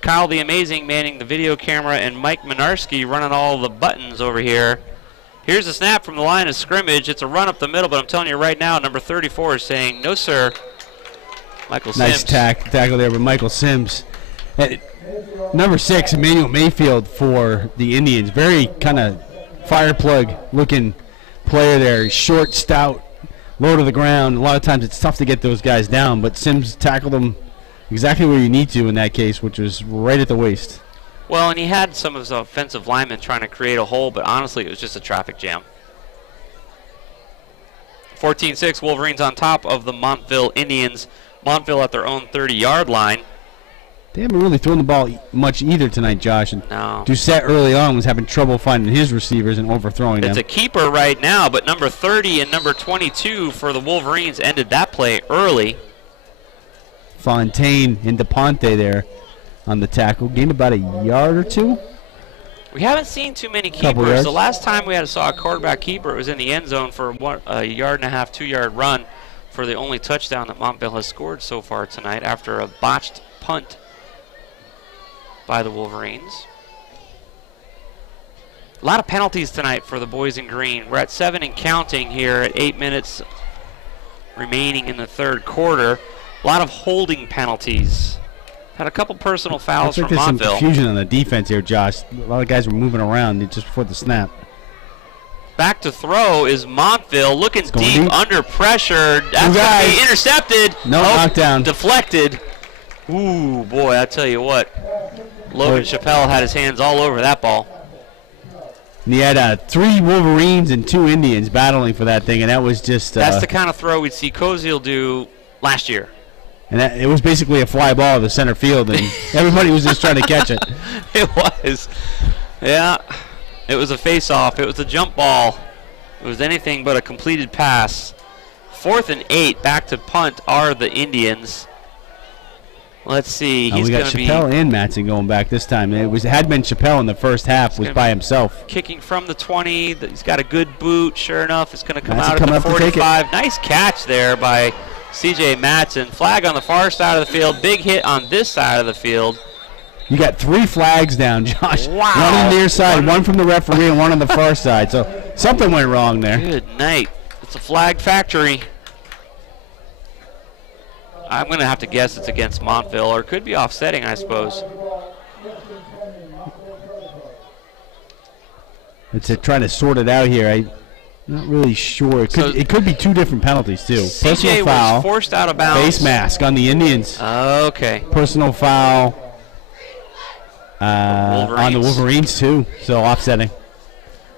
Kyle the Amazing manning the video camera, and Mike Minarski running all the buttons over here. Here's a snap from the line of scrimmage. It's a run up the middle, but I'm telling you right now, number 34 is saying, no, sir. Michael Sims. Nice tackle there with Michael Sims. Number 6, Emmanuel Mayfield for the Indians. Very kind of fire plug looking player there. Short, stout, low to the ground. A lot of times it's tough to get those guys down, but Sims tackled him exactly where you need to in that case, which was right at the waist. Well, and he had some of his offensive linemen trying to create a hole, but honestly it was just a traffic jam. 14-6, Wolverines on top of the Montville Indians. Montville at their own 30-yard line. They haven't really thrown the ball much either tonight, Josh. And no. Doucette early on was having trouble finding his receivers and overthrowing them. It's a keeper right now, but number 30 and number 22 for the Wolverines ended that play early. Fontaine and DePonte there on the tackle. Gained about a yard or two. We haven't seen too many keepers. The last time we saw a quarterback keeper, it was in the end zone for a yard and a half, 2-yard run for the only touchdown that Montville has scored so far tonight after a botched punt by the Wolverines. A lot of penalties tonight for the boys in green. We're at 7 and counting here at 8 minutes remaining in the third quarter. A lot of holding penalties. Had a couple personal fouls from there's Montville. Some confusion on the defense here, Josh. A lot of guys were moving around just before the snap. Back to throw is Montville, looking deep, under pressure. That's going to be intercepted. No knockdown. Deflected. Ooh, boy, I tell you what. Logan Chappelle had his hands all over that ball. And he had 3 Wolverines and 2 Indians battling for that thing, and that was just... that's the kind of throw we'd see Koziel do last year. And it was basically a fly ball to the center field, and everybody was just trying to catch it. It was. Yeah. It was a face-off. It was a jump ball. It was anything but a completed pass. 4th and 8, back to punt are the Indians. Let's see. He's we got Chappelle and Matson going back this time. It had been Chappelle in the first half, was by himself. Kicking from the 20. He's got a good boot. Sure enough, it's going to come out at the 45. Nice catch there by C.J. Matson. Flag on the far side of the field. Big hit on this side of the field. You got 3 flags down, Josh. Wow. One on the near side, one from the referee, and one on the far side. So something went wrong there. Good night. It's a flag factory. I'm going to have to guess it's against Montville, or it could be offsetting, I suppose. It's trying to sort it out here. I'm not really sure. It could be 2 different penalties, too. CJ was forced out of bounds. Face mask on the Indians. Okay. Personal foul on the Wolverines, too. So offsetting.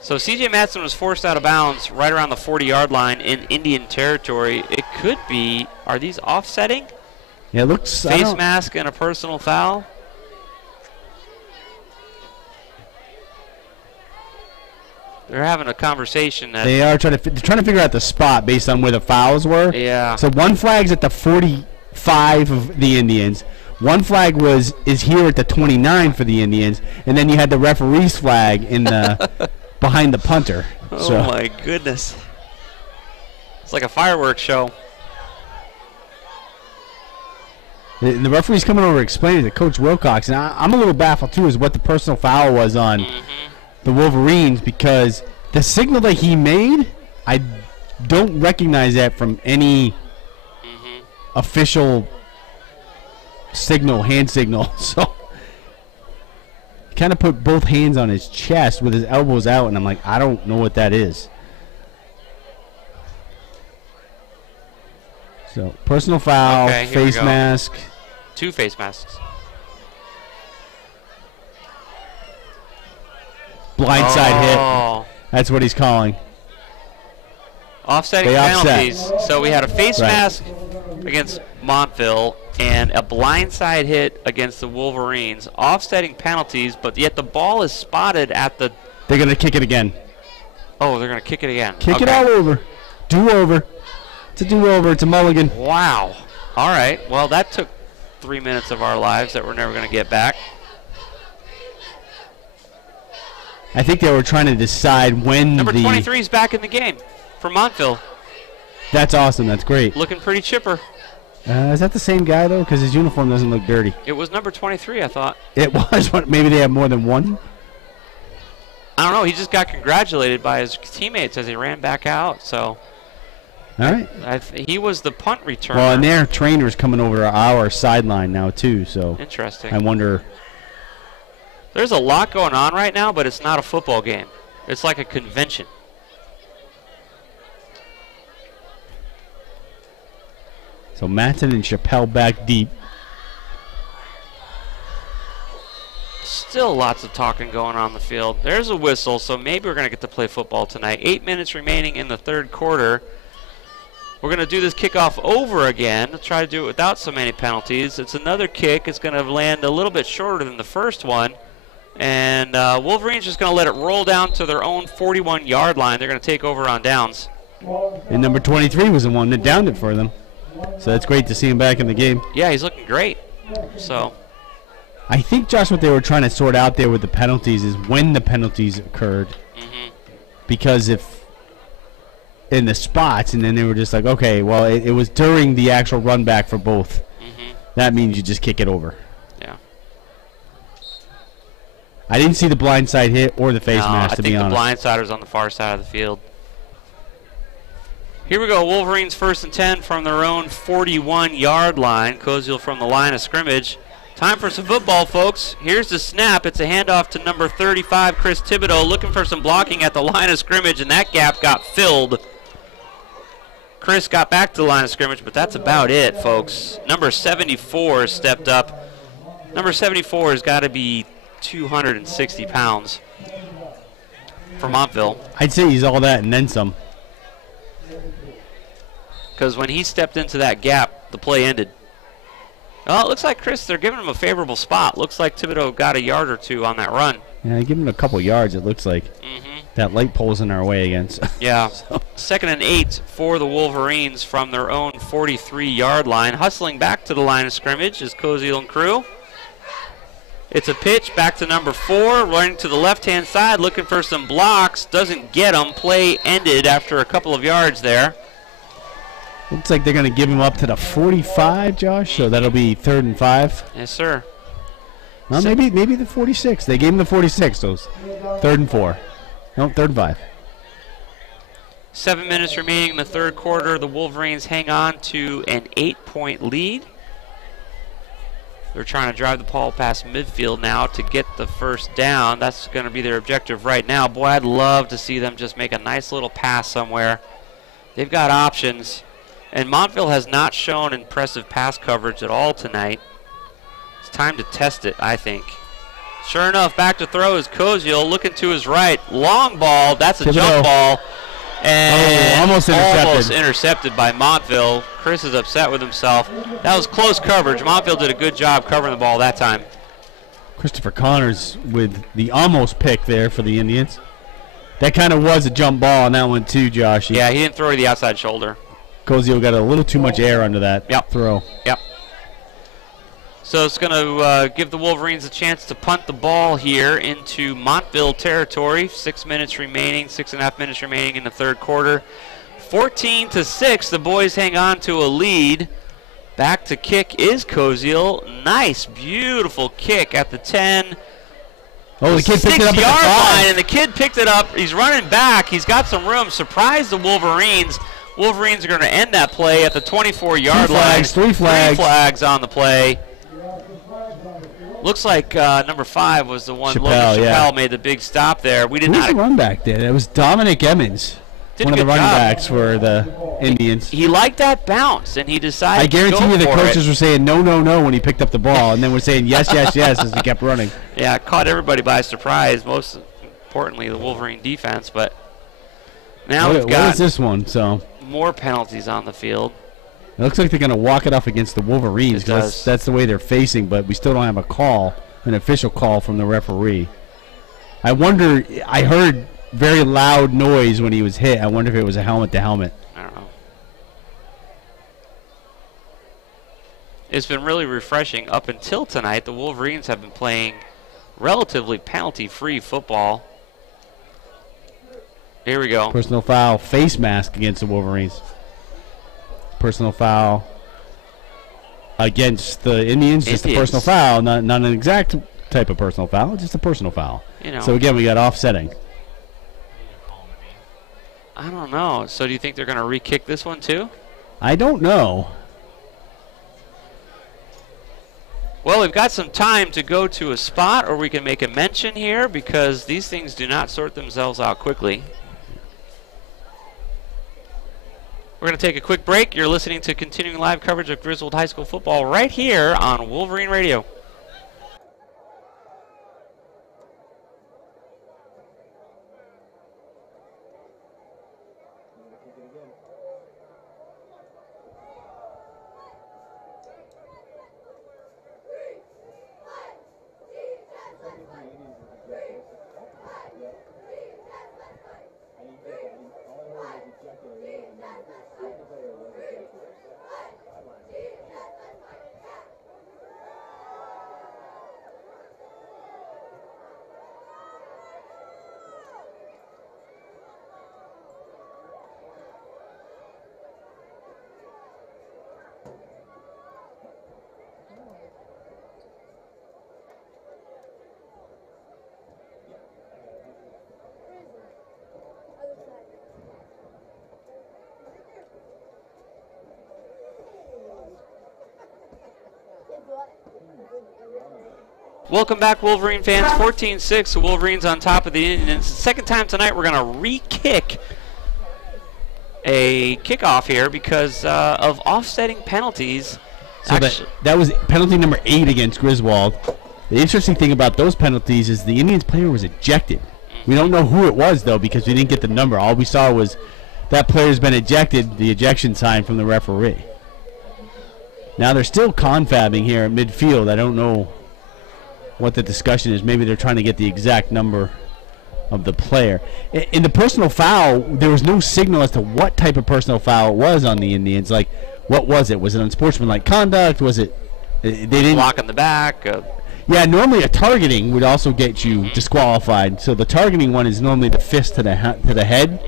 So C.J. Matson was forced out of bounds right around the 40-yard line in Indian territory. It could be, are these offsetting? Yeah, it looks... Face mask and a personal foul? They're having a conversation. They are trying to figure out the spot based on where the fouls were. Yeah. So one flag's at the 45 of the Indians. One flag is here at the 29 for the Indians, and then you had the referee's flag in the... behind the punter. Oh my goodness. It's like a fireworks show. The referee's coming over explaining to Coach Wilcox, and I'm a little baffled too as what the personal foul was on the Wolverines, because the signal that he made, I don't recognize that from any official signal, hand signal. So kind of put both hands on his chest with his elbows out, and I'm like, I don't know what that is. So personal foul, Okay, here we face go. mask. 2 face masks. Blindside hit. Oh. That's what he's calling. Offsetting They offset. penalties. So we had a face Right. mask against Montville and a blindside hit against the Wolverines. Offsetting penalties, but yet the ball is spotted at the. They're going to kick it again. Oh, they're going to kick it again. Kick it Okay. all over. Do-over. It's a do-over. It's a mulligan. Wow. All right. Well, that took 3 minutes of our lives that we're never going to get back. I think they were trying to decide when Number the... 23 is back in the game for Montville. That's awesome. That's great. Looking pretty chipper. Is that the same guy, though? Because his uniform doesn't look dirty. It was number 23, I thought. It was. Maybe they have more than one? I don't know. He just got congratulated by his teammates as he ran back out. So All right. he was the punt returner. Well, and their trainer's coming over to our sideline now, too, so Interesting. I wonder... There's a lot going on right now, but it's not a football game. It's like a convention. So Matson and Chappelle back deep. Still lots of talking going on the field. There's a whistle, so maybe we're going to get to play football tonight. 8 minutes remaining in the third quarter. We're going to do this kickoff over again. Try to do it without so many penalties. It's another kick. It's going to land a little bit shorter than the first one. And Wolverine's just going to let it roll down to their own 41-yard line. They're going to take over on downs. And number 23 was the one that downed it for them. So that's great to see him back in the game. Yeah, he's looking great. So I think, Josh, what they were trying to sort out there with the penalties is when the penalties occurred. Because if in the spots, and then they were just like, okay, well, it was during the actual run back for both. That means you just kick it over. yeah. I didn't see the blindside hit or the face mask, to be honest. I think the blindsider's on the far side of the field. Here we go. Wolverines 1st and 10 from their own 41-yard line. Koziel from the line of scrimmage. Time for some football, folks. Here's the snap. It's a handoff to number 35, Chris Thibodeau, looking for some blocking at the line of scrimmage, and that gap got filled. Chris got back to the line of scrimmage, but that's about it, folks. Number 74 stepped up. Number 74 has got to be 260 pounds for Montville. I'd say he's all that and then some. Because when he stepped into that gap, the play ended. Well, it looks like, Chris, they're giving him a favorable spot. Looks like Thibodeau got a yard or two on that run. Yeah, give him a couple yards, it looks like. That light pole's in our way again. So. Yeah. 2nd and 8 for the Wolverines from their own 43-yard line. Hustling back to the line of scrimmage is Koziel and crew. It's a pitch back to number 4, running to the left-hand side, looking for some blocks. Doesn't get them. Play ended after a couple of yards there. Looks like they're going to give him up to the 45, Josh, so that'll be 3rd and 5. Yes, sir. Well, maybe the 46. They gave him the 46, so it's 3rd and 4. No, 3rd and 5. 7 minutes remaining in the third quarter. The Wolverines hang on to an 8-point lead. They're trying to drive the ball past midfield now to get the first down. That's going to be their objective right now. Boy, I'd love to see them just make a nice little pass somewhere. They've got options. And Montville has not shown impressive pass coverage at all tonight. It's time to test it, I think. Sure enough, back to throw is Koziel, looking to his right. Long ball, that's a jump ball. And almost intercepted by Montville. Chris is upset with himself. That was close coverage. Montville did a good job covering the ball that time. Christopher Connors with the almost pick there for the Indians. That kind of was a jump ball on that one too, Josh. Yeah, he didn't throw to the outside shoulder. Koziel got a little too much air under that throw. Yep. So it's going to give the Wolverines a chance to punt the ball here into Montville territory. 6 minutes remaining, 6.5 minutes remaining in the third quarter. 14-6, the boys hang on to a lead. Back to kick is Koziel. Nice, beautiful kick at the 10. Oh, the kid picked it up at the 6-yard 5. line, and the kid picked it up. He's running back. He's got some room. Surprised the Wolverines. Wolverines are going to end that play at the 24-yard line. Three flags. 3 flags on the play. Looks like number 5 was the one. Chappelle, Logan Chappelle made the big stop there. We did Who's not. the run back there? That was Dominic Emmons. Did one a of the good running job. backs for the Indians. He liked that bounce, and he decided I guarantee to go you the for coaches it. were saying no, no, no when he picked up the ball, and then were saying yes, yes, yes as he kept running. Yeah, it caught everybody by surprise, most importantly the Wolverine defense. But now we've What got is this one? So more penalties on the field. it looks like they're going to walk it off against the Wolverines. It 'Cause does. that's the way they're facing, but we still don't have a call, an official call from the referee. I wonder, I heard very loud noise when he was hit. I wonder if it was a helmet to helmet. I don't know. It's been really refreshing. Up until tonight, the Wolverines have been playing relatively penalty-free football. Here we go. Personal foul, face mask against the Wolverines. Personal foul against the Indians, just a Indians. personal foul, not an exact type of personal foul, just a personal foul. You know, So again, we got offsetting. I don't know. So do you think they're going to re-kick this one too? I don't know. Well, we've got some time to go to a spot, or we can make a mention here because these things do not sort themselves out quickly. We're going to take a quick break. You're listening to continuing live coverage of Griswold High School football right here on Wolverine Radio. Welcome back, Wolverine fans. 14-6, the Wolverines on top of the Indians. Second time tonight, we're going to re-kick a kickoff here because of offsetting penalties. So that was penalty number 8 against Griswold. The interesting thing about those penalties is the Indians player was ejected. We don't know who it was, though, because we didn't get the number. All we saw was that player's been ejected, the ejection sign from the referee. Now they're still confabbing here at midfield. I don't know what the discussion is. Maybe they're trying to get the exact number of the player. In the personal foul, there was no signal as to what type of personal foul it was on the Indians. Like, what was it? Was it unsportsmanlike conduct? Was it? They didn't block in the back. Yeah, normally a targeting would also get you disqualified. So the targeting one is normally the fist to the head,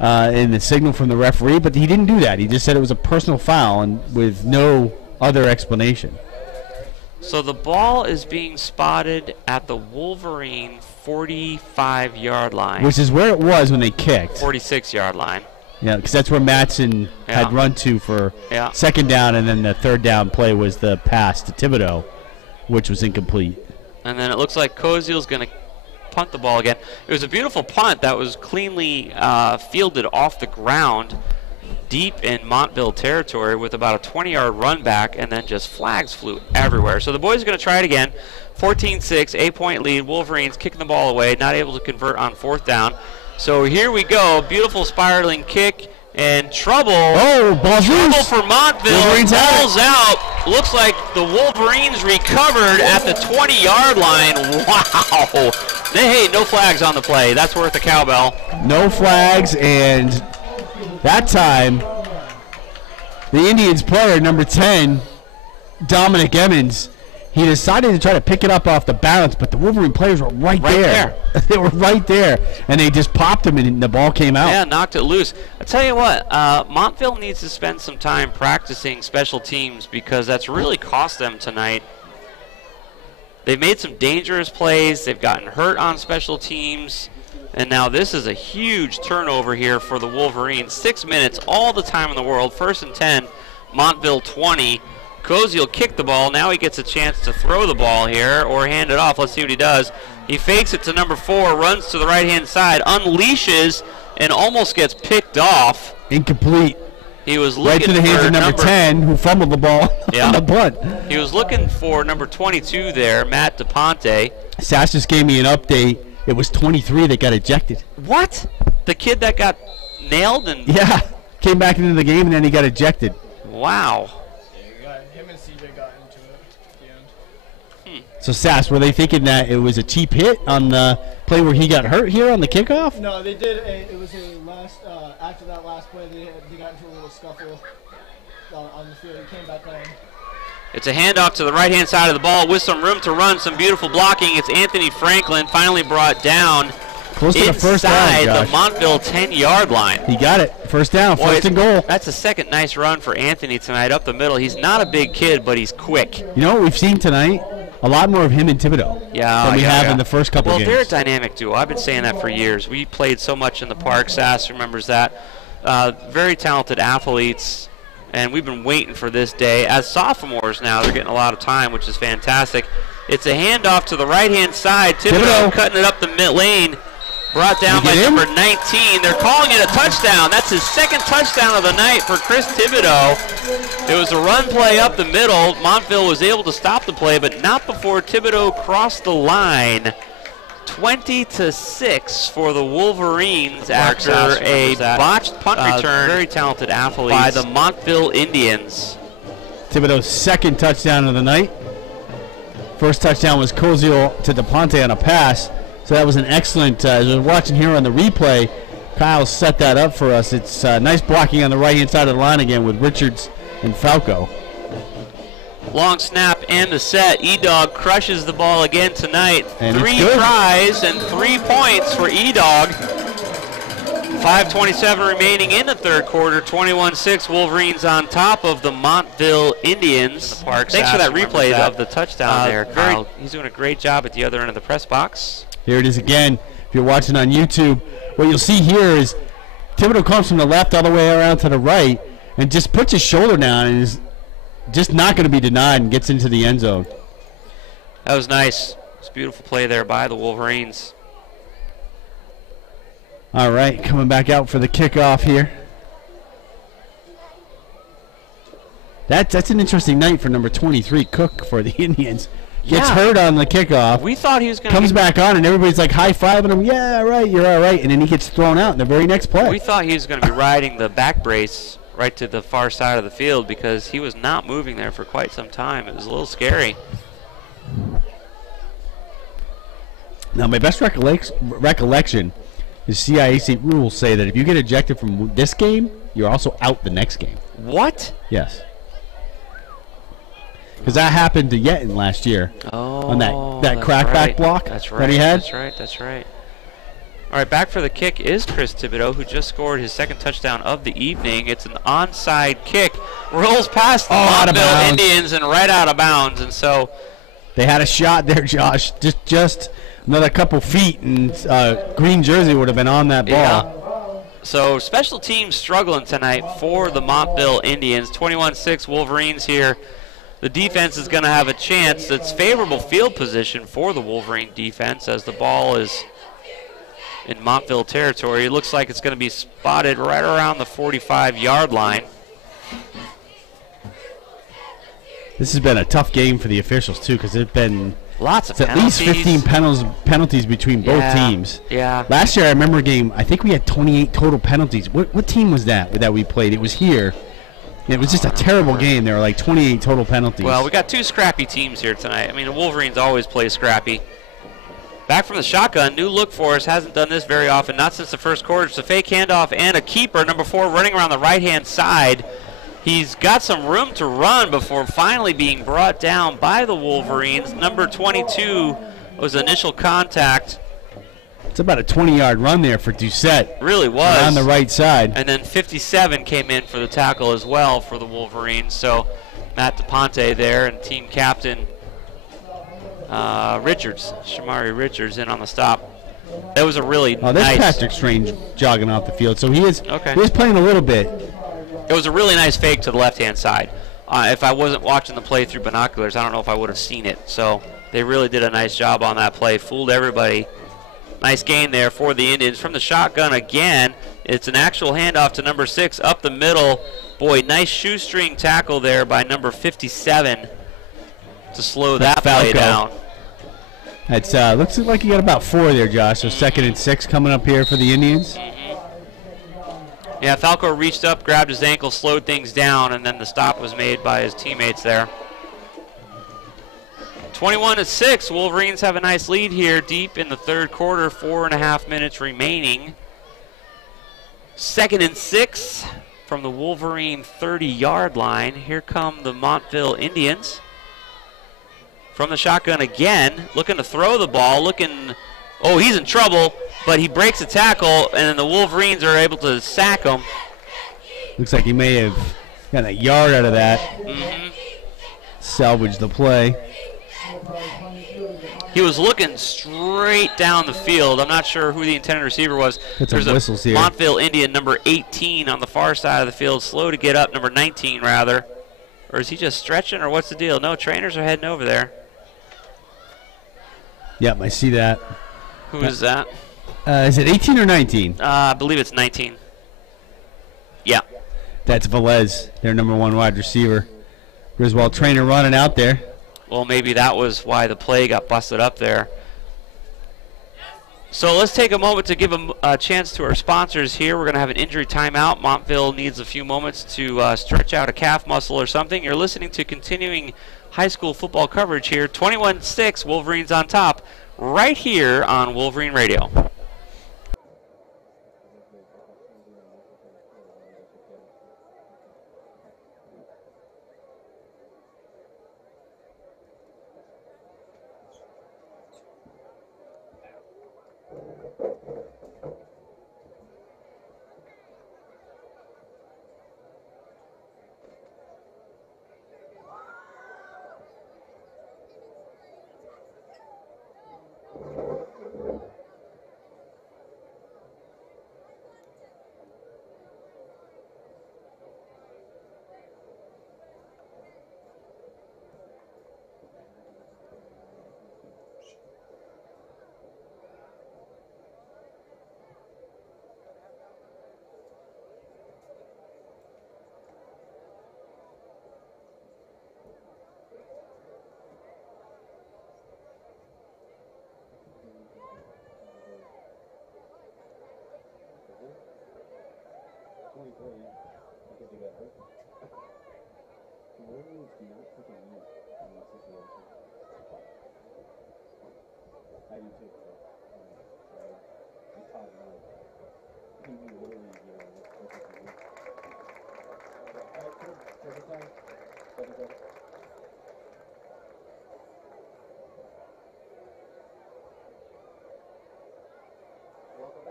and the signal from the referee. But he didn't do that. He just said it was a personal foul, and with no other explanation. So the ball is being spotted at the Wolverine 45-yard line. Which is where it was when they kicked. 46-yard line. Yeah, because that's where Matson had run to for second down, and then the third down play was the pass to Thibodeau, which was incomplete. And then it looks like Koziel's going to punt the ball again. It was a beautiful punt that was cleanly fielded off the ground deep in Montville territory with about a 20-yard run back, and then just flags flew everywhere. So the boys are going to try it again. 14-6, 8-point lead. Wolverines kicking the ball away, not able to convert on fourth down. So here we go. Beautiful spiraling kick and trouble. Oh, ball's trouble loose for Montville. Wolverines Ball's out. Looks like the Wolverines recovered at the 20-yard line. Wow. Hey, no flags on the play. That's worth a cowbell. No flags, and that time, the Indians player, number 10, Dominic Emmons, he decided to try to pick it up off the balance, but the Wolverine players were right there. They were right there, and they just popped him, and the ball came out. Yeah, knocked it loose. I tell you what, Montville needs to spend some time practicing special teams because that's really cost them tonight. They've made some dangerous plays. They've gotten hurt on special teams. And now this is a huge turnover here for the Wolverines. 6 minutes, all the time in the world. 1st and 10, Montville 20. Koziel kicked the ball. Now he gets a chance to throw the ball here or hand it off. Let's see what he does. He fakes it to number 4, runs to the right-hand side, unleashes, and almost gets picked off. Incomplete. He was Right looking to the hands for of number 10, who fumbled the ball on the punt. He was looking for number 22 there, Matt DePonte. Sass just gave me an update. It was 23 that got ejected. What? The kid that got nailed and Yeah, came back into the game and then he got ejected. wow. Him and CJ got into it at the end. So Sass, were they thinking that it was a cheap hit on the play where he got hurt here on the kickoff? No, they did. It was a last. After that last play, they got into a little scuffle on the field. He came back on. It's a handoff to the right-hand side of the ball with some room to run, some beautiful blocking. It's Anthony Franklin finally brought down Close to the first down, inside the Josh. Montville 10-yard line. He got it. First down, Boy, first and goal. That's a second nice run for Anthony tonight up the middle. He's not a big kid, but he's quick. You know what we've seen tonight? A lot more of him and Thibodeau than we have in the first couple well, games. they're a dynamic duo. I've been saying that for years. We played so much in the park. Sass remembers that. Very talented athletes, and we've been waiting for this day. As sophomores now, they're getting a lot of time, which is fantastic. It's a handoff to the right-hand side. Thibodeau cutting it up the mid lane. Brought down by number 19. They're calling it a touchdown. That's his second touchdown of the night for Chris Thibodeau. It was a run play up the middle. Montville was able to stop the play, but not before Thibodeau crossed the line. 20-6 for the Wolverines after a botched punt return. Very talented athlete by the Montville Indians. Thibodeau's second touchdown of the night. First touchdown was Koziel to DePonte on a pass. So that was an excellent, as we're watching here on the replay, Kyle set that up for us. It's nice blocking on the right-hand side of the line again with Richards and Falco. Long snap and the set. E-Dog crushes the ball again tonight. And 3 tries and 3 points for E-Dog. 5:27 remaining in the third quarter. 21-6 Wolverines on top of the Montville Indians. Thanks for that replay of the touchdown there, Kyle. He's doing a great job at the other end of the press box. Here it is again. If you're watching on YouTube, what you'll see here is Thibodeau comes from the left all the way around to the right and just puts his shoulder down and is just not going to be denied and gets into the end zone. That was nice. It's a beautiful play there by the Wolverines. All right, coming back out for the kickoff here. That's an interesting night for number 23, Cook, for the Indians. Gets hurt on the kickoff. We thought he was going to comes back on, and everybody's like high-fiving him. Yeah, all right, you're all right. And then he gets thrown out in the very next play. We thought he was going to be riding the back brace right to the far side of the field because he was not moving there for quite some time. It was a little scary. Now, my best recollection is CIAC rules say that if you get ejected from this game, you're also out the next game. What? Yes. Because that happened to Yetton last year on that crackback block that he had. That's right. All right, back for the kick is Chris Thibodeau, who just scored his second touchdown of the evening. It's an onside kick. Rolls past the Montville Indians and right out of bounds. And so they had a shot there, Josh. Just another couple feet, and green jersey would have been on that ball. Yeah. So special teams struggling tonight for the Montville Indians. 21-6 Wolverines here. The defense is going to have a chance. It's favorable field position for the Wolverine defense as the ball is in Montville territory. It looks like it's going to be spotted right around the 45-yard line. This has been a tough game for the officials, too, because there's been lots of at least 15 penalties between both teams. Yeah. Last year, I remember a game, I think we had 28 total penalties. What team was that we played? It was here. It was just a terrible game. There were like 28 total penalties. Well, we got two scrappy teams here tonight. I mean, the Wolverines always play scrappy. Back from the shotgun, new look for us. Hasn't done this very often, not since the first quarter. It's a fake handoff and a keeper, number 4, running around the right-hand side. He's got some room to run before finally being brought down by the Wolverines. Number 22 was initial contact. It's about a 20-yard run there for Doucette. Really was. On the right side. And then 57 came in for the tackle as well for the Wolverines. So Matt DePonte there and team captain Richards, Shamari Richards, in on the stop. That was a really there's nice. Patrick Strange jogging off the field. So he is playing a little bit. It was a really nice fake to the left-hand side. If I wasn't watching the play through binoculars, I don't know if I would have seen it. So they really did a nice job on that play. Fooled everybody Nice gain there for the Indians. From the shotgun again, it's an actual handoff to number 6 up the middle. Boy, nice shoestring tackle there by number 57 to slow that play down. It's looks like you got about 4 there, Josh. So 2nd and 6 coming up here for the Indians. Yeah, Falco reached up, grabbed his ankle, slowed things down, and then the stop was made by his teammates there. 21-6, Wolverines have a nice lead here deep in the 3rd quarter, 4.5 minutes remaining. 2nd and 6 from the Wolverine 30-yard line. Here come the Montville Indians. From the shotgun again, looking to throw the ball, oh, he's in trouble, but he breaks a tackle, and then the Wolverines are able to sack him. Looks like he may have got a yard out of that. Salvage the play. He was looking straight down the field. I'm not sure who the intended receiver was. There's some whistles here. Montville Indian, number 18 on the far side of the field, slow to get up, number 19 rather. Or is he just stretching, or what's the deal? No, trainers are heading over there. Yep, I see that. Who is that? Is it 18 or 19? I believe it's 19. Yeah. That's Velez, their number 1 wide receiver. Griswold trainer running out there. Well, maybe that was why the play got busted up there. So let's take a moment to give a chance to our sponsors here. We're going to have an injury timeout. Montville needs a few moments to stretch out a calf muscle or something. You're listening to continuing high school football coverage here. 21-6, Wolverines on top, right here on Wolverine Radio.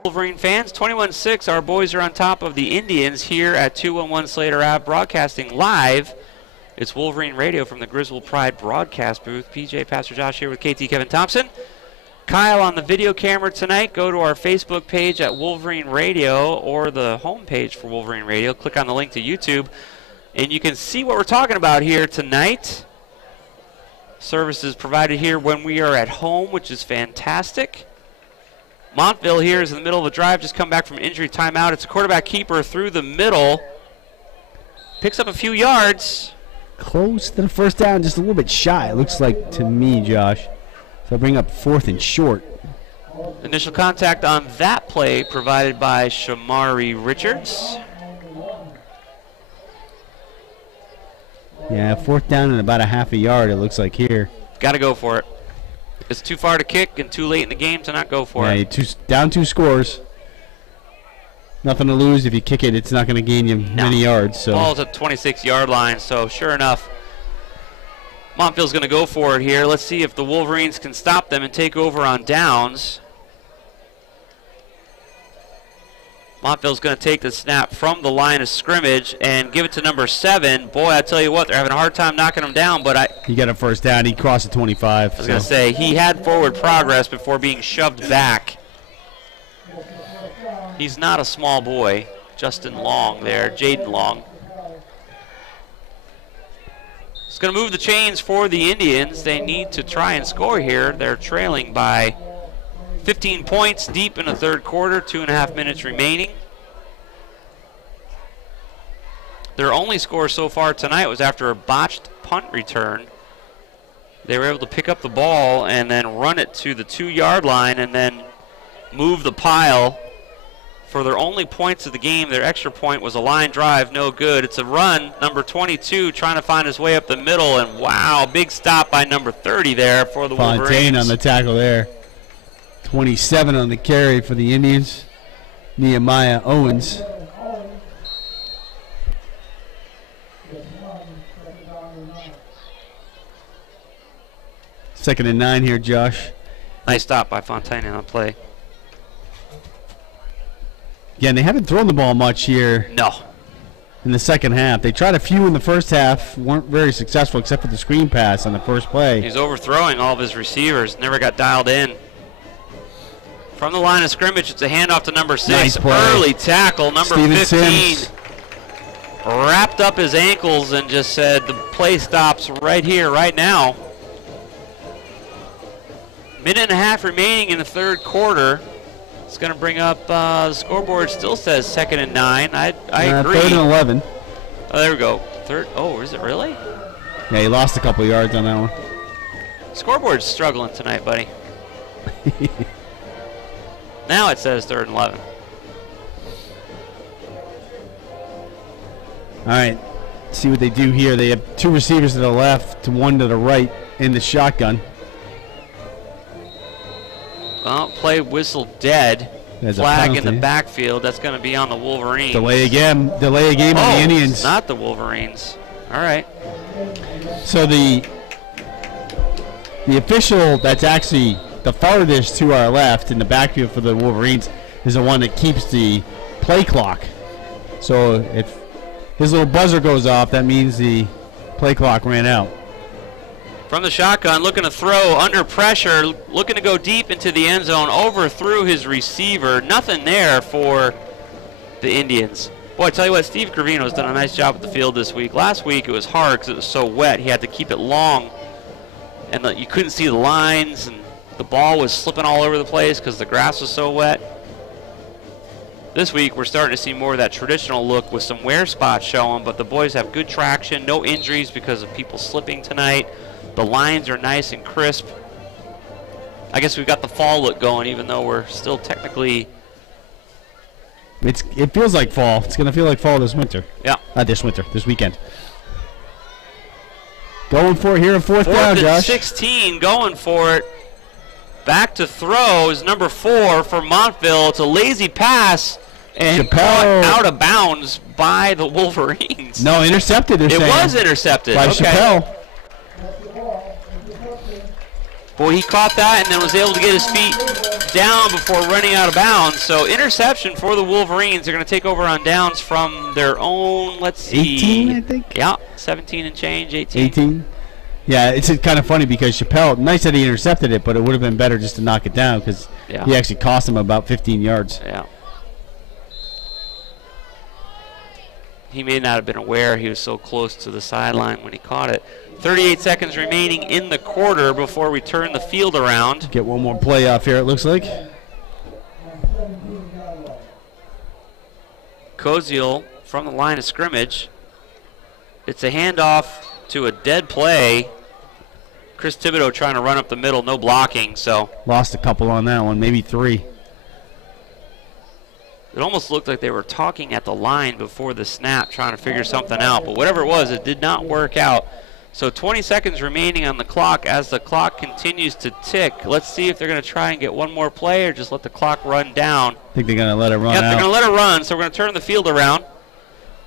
Wolverine fans, 21-6, our boys are on top of the Indians here at 211 Slater Ave, broadcasting live. It's Wolverine Radio from the Griswold Pride broadcast booth. PJ, Pastor Josh here with KT Kevin Thompson. Kyle on the video camera tonight. Go to our Facebook page at Wolverine Radio or the homepage for Wolverine Radio. Click on the link to YouTube, and you can see what we're talking about here tonight. Services provided here when we are at home, which is fantastic. Montville here is in the middle of a drive, just come back from injury timeout. It's a quarterback keeper through the middle. Picks up a few yards. Close to the first down, just a little bit shy, it looks like to me, Josh. So I'll bring up 4th and short. Initial contact on that play provided by Shamari Richards. Yeah, 4th down and about a half a yard, it looks like here. Got to go for it. It's too far to kick and too late in the game to not go for it. Yeah, down 2 scores. Nothing to lose. If you kick it, it's not going to gain you many yards. So ball's at 26-yard line, so sure enough, Montville's going to go for it here. Let's see if the Wolverines can stop them and take over on downs. Montville's going to take the snap from the line of scrimmage and give it to number 7. Boy, I tell you what, they're having a hard time knocking him down, but he got a first down. He crossed the 25. I was going to say, he had forward progress before being shoved back. He's not a small boy. Justin Long there, Jaden Long. It's going to move the chains for the Indians. They need to try and score here. They're trailing by 15 points deep in the third quarter, 2.5 minutes remaining. Their only score so far tonight was after a botched punt return. They were able to pick up the ball and then run it to the 2-yard line and then move the pile. For their only points of the game, their extra point was a line drive, no good. It's a run, number 22 trying to find his way up the middle, and wow, big stop by number 30 there for the Wolverines. Fontaine on the tackle there. 27 on the carry for the Indians. Nehemiah Owens. Second and 9 here, Josh. Nice stop by Fontaine on the play. Again, they haven't thrown the ball much here. No. In the second half. They tried a few in the first half, weren't very successful except for the screen pass on the first play. He's overthrowing all of his receivers, never got dialed in. From the line of scrimmage, it's a handoff to number 6. Nice play. Early tackle, number Steven 15. Sims. Wrapped up his ankles and just said the play stops right here, right now. Minute and a half remaining in the third quarter. It's going to bring up the scoreboard. Still says second and 9. I agree. 3rd and 11. Oh, there we go. Third. Oh, is it really? Yeah, he lost a couple yards on that one. Scoreboard's struggling tonight, buddy. Now it says 3rd and 11. All right, see what they do here. They have 2 receivers to the left, 1 to the right in the shotgun. Well, play whistle dead. There's a Flag in the penalty. backfield. That's going to be on the Wolverines. Delay a game on the Indians. It's not the Wolverines. All right. So the official that's actually the farthest to our left in the backfield for the Wolverines is the one that keeps the play clock. So if his little buzzer goes off, that means the play clock ran out. From the shotgun, looking to throw under pressure, looking to go deep into the end zone, overthrew his receiver. Nothing there for the Indians. Boy, I tell you what, Steve Gravino's done a nice job at the field this week. Last week it was hard because it was so wet. He had to keep it long, and you couldn't see the lines, and the ball was slipping all over the place because the grass was so wet. This week we're starting to see more of that traditional look with some wear spots showing, but the boys have good traction, no injuries because of people slipping tonight. The lines are nice and crisp. I guess we've got the fall look going, even though we're still technically... It feels like fall. It's going to feel like fall this winter. Yeah. This weekend. Going for it here in fourth down, and Josh. 16, going for it. Back to throw is number 4 for Montville. It's a lazy pass and caught out of bounds by the Wolverines. No, intercepted. It was intercepted. By Okay. Chappelle. Boy, he caught that and then was able to get his feet down before running out of bounds. So interception for the Wolverines. They're going to take over on downs from their own, let's see. 18, I think? Yeah, 17 and change, 18. 18. Yeah, it's kind of funny because Chappelle, nice that he intercepted it, but it would have been better just to knock it down because he actually cost him about 15 yards. Yeah. He may not have been aware he was so close to the sideline when he caught it. 38 seconds remaining in the quarter before we turn the field around. Get one more play off here, it looks like. Koziel from the line of scrimmage. It's a handoff to a dead play. Chris Thibodeau trying to run up the middle, no blocking, so. Lost a couple on that one, maybe 3. It almost looked like they were talking at the line before the snap, trying to figure something out. But whatever it was, it did not work out. So 20 seconds remaining on the clock. As the clock continues to tick, let's see if they're going to try and get one more play or just let the clock run down. I think they're going to let it run out. They're going to let it run, so we're going to turn the field around.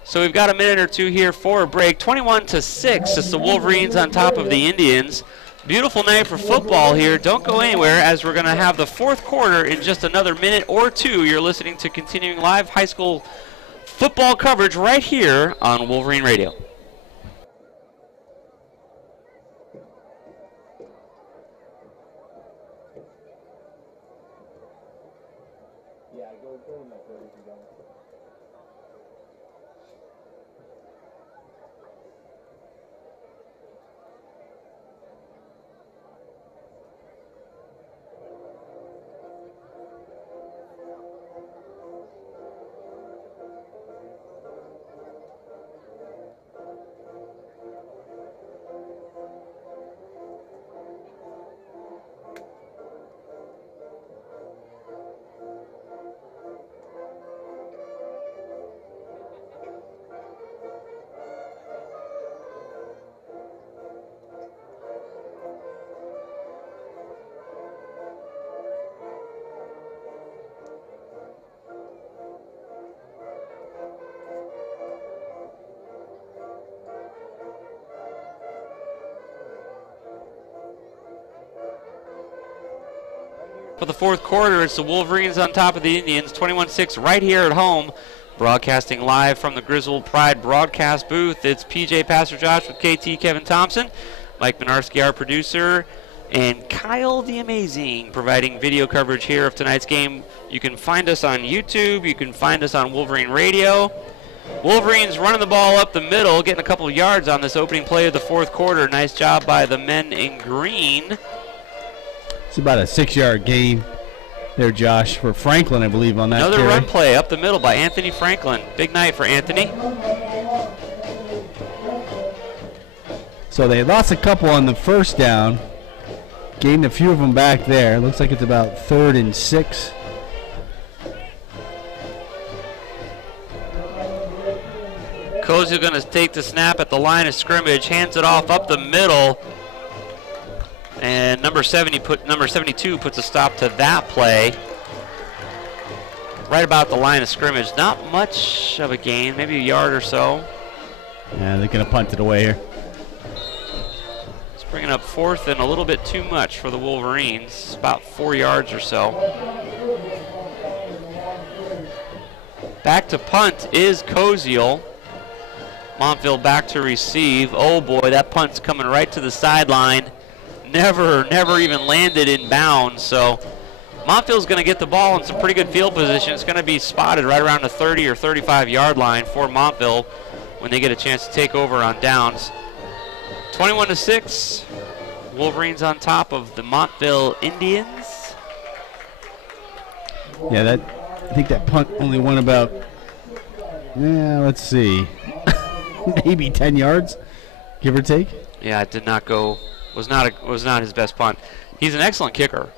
So we've got a minute or two here for a break. 21-6. It's the Wolverines on top of the Indians. Beautiful night for football here. Don't go anywhere as we're going to have the fourth quarter in just another minute or two. You're listening to continuing live high school football coverage right here on Wolverine Radio. of the fourth quarter. It's the Wolverines on top of the Indians, 21-6 right here at home. Broadcasting live from the Griswold Pride broadcast booth. It's PJ Pastor Josh with KT Kevin Thompson, Mike Minarski, our producer, and Kyle the Amazing providing video coverage here of tonight's game. You can find us on YouTube. You can find us on Wolverine Radio. Wolverines running the ball up the middle, getting a couple of yards on this opening play of the fourth quarter. Nice job by the men in green. It's about a 6-yard gain there, Josh, for Franklin, I believe, on that Another carry. run play up the middle by Anthony Franklin. Big night for Anthony. So they lost a couple on the first down, gained a few of them back there. Looks like it's about 3rd and 6. Cozy's going to take the snap at the line of scrimmage, hands it off up the middle, and number 72 puts a stop to that play. Right about the line of scrimmage. Not much of a gain, maybe a yard or so. Yeah, they're going to punt it away here. It's bringing up 4th and a little bit too much for the Wolverines, about 4 yards or so. Back to punt is Koziel. Montville back to receive. Oh boy, that punt's coming right to the sideline. Never even landed in bounds. So Montville's going to get the ball in some pretty good field position. It's going to be spotted right around the 30 or 35-yard line for Montville when they get a chance to take over on downs. 21-6. Wolverines on top of the Montville Indians. Yeah, I think that punt only went about, let's see, maybe 10 yards, give or take. Yeah, it did not go. Was not his best punt. He's an excellent kicker,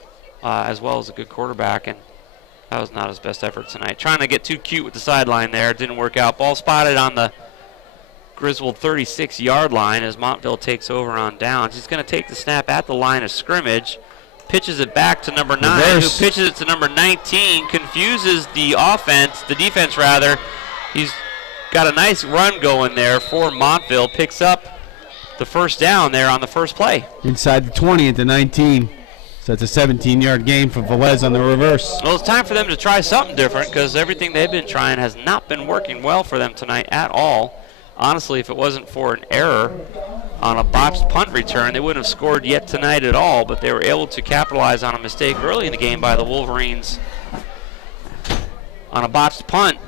as well as a good quarterback, and that was not his best effort tonight. Trying to get too cute with the sideline there, it didn't work out. Ball spotted on the Griswold 36-yard line as Montville takes over on downs. He's going to take the snap at the line of scrimmage, pitches it back to number 9, Reverse. who pitches it to number 19, confuses the defense rather. He's got a nice run going there for Montville, picks up the first down there on the first play. Inside the 20 at the 19. So that's a 17-yard gain for Velez on the reverse. Well, it's time for them to try something different because everything they've been trying has not been working well for them tonight at all. Honestly, if it wasn't for an error on a botched punt return, they wouldn't have scored yet tonight at all, but they were able to capitalize on a mistake early in the game by the Wolverines on a botched punt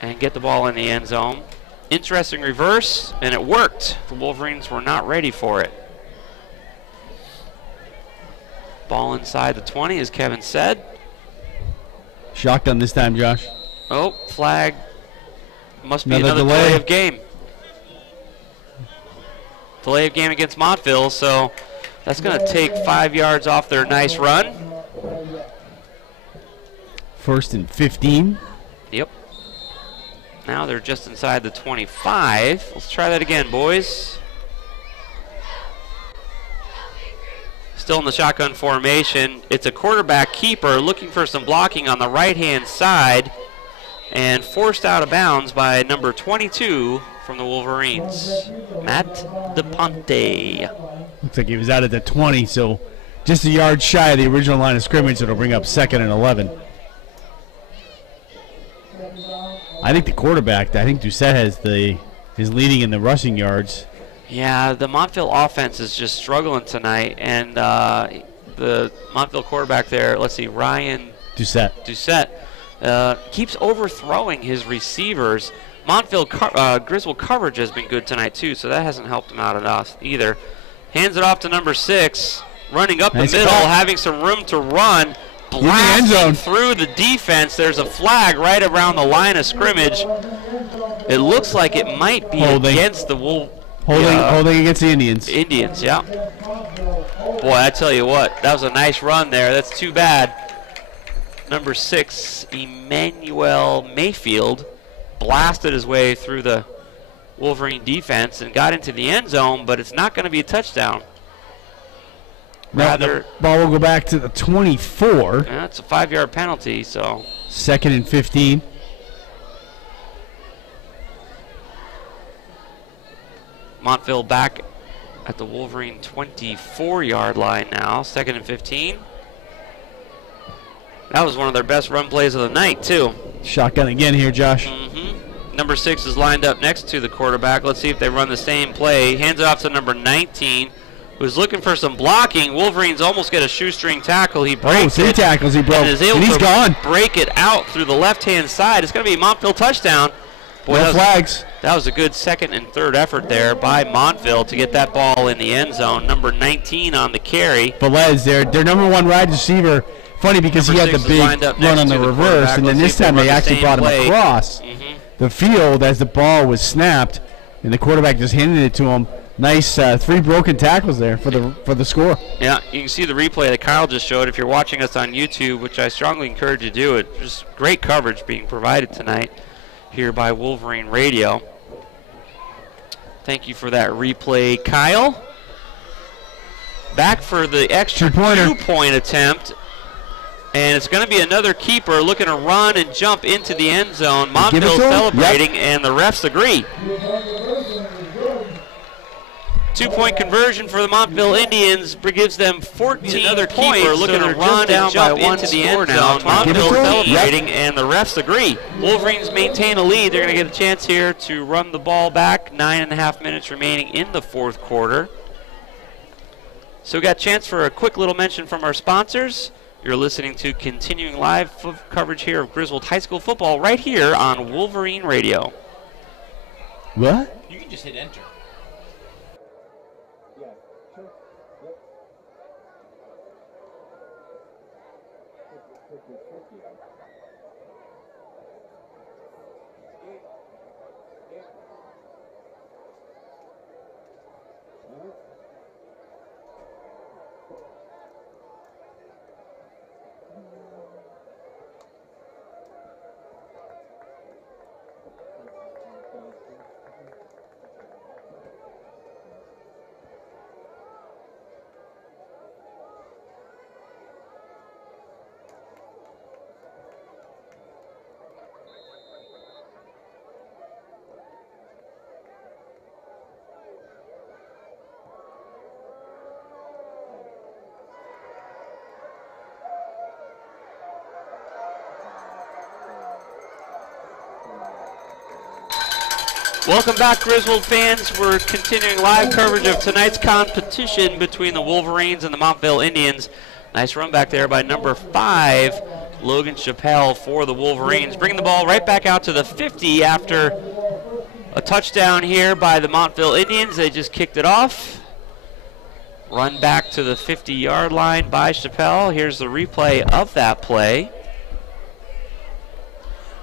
and get the ball in the end zone. Interesting reverse, and it worked. The Wolverines were not ready for it. Ball inside the 20, as Kevin said. Shotgun this time, Josh. Oh, flag. Must be Another another delay. delay of game. Delay of game against Montville, so that's going to take 5 yards off their nice run. 1st and 15. Yep. Now they're just inside the 25. Let's try that again, boys. Still in the shotgun formation. It's a quarterback keeper looking for some blocking on the right-hand side and forced out of bounds by number 22 from the Wolverines, Matt DePonte. Looks like he was out at the 20, so just a yard shy of the original line of scrimmage. It'll bring up 2nd and 11. I think the quarterback, Doucette is leading in the rushing yards. Yeah, the Montville offense is just struggling tonight, and the Montville quarterback there, let's see, Ryan Doucette. keeps overthrowing his receivers. Montville Griswold coverage has been good tonight too, so that hasn't helped him out enough either. Hands it off to number 6, running up Nice the middle, cut. having some room to run, In the end zone. blasting through the defense. There's a flag right around the line of scrimmage. It looks like it might be Holding. against the Holding against the Indians. Indians, yeah. Boy, I tell you what, that was a nice run there. That's too bad. Number 6, Emmanuel Mayfield, blasted his way through the Wolverine defense and got into the end zone, but it's not going to be a touchdown. Now the ball will go back to the 24. That's a 5-yard penalty, so 2nd and 15. Montville back at the Wolverine 24-yard line now, 2nd and 15. That was one of their best run plays of the night, too. Shotgun again here, Josh. Number 6 is lined up next to the quarterback. Let's see if they run the same play. Hands it off to number 19, who's looking for some blocking. Wolverines almost get a shoestring tackle. He breaks 3 tackles he broke. and is able and he's to gone. break it out through the left-hand side. It's going to be a Montville touchdown. Boy, No flags. That was a good second and third effort there by Montville to get that ball in the end zone. Number 19 on the carry. Velez, their number 1 wide receiver. Funny because Number he had 6 the is lined big up run next on the to the reverse, quarterback. and then Let's this see if time they they run the actually same brought him play. across the field as the ball was snapped, and the quarterback just handed it to him. Nice 3 broken tackles there for the score. Yeah, you can see the replay that Kyle just showed if you're watching us on YouTube, which I strongly encourage you to do it. Just great coverage being provided tonight here by Wolverine Radio. Thank you for that replay, Kyle. Back for the extra 2-point attempt. And it's going to be another keeper looking to run and jump into the end zone. Montville celebrating, and the refs agree. 2-point conversion for the Montville Indians gives them 14 another points. Keeper looking to run and jump into the end zone. Montville celebrating, and the refs agree. Wolverines maintain a lead. They're going to get a chance here to run the ball back. 9.5 minutes remaining in the fourth quarter. So we got a chance for a quick little mention from our sponsors. You're listening to continuing live coverage here of Griswold High School football right here on Wolverine Radio. What? You can just hit enter. Yeah, sure. Yep. 50. Welcome back, Griswold fans. We're continuing live coverage of tonight's competition between the Wolverines and the Montville Indians. Nice run back there by number 5, Logan Chappelle for the Wolverines. Bringing the ball right back out to the 50 after a touchdown here by the Montville Indians. They just kicked it off. Run back to the 50-yard line by Chappelle. Here's the replay of that play.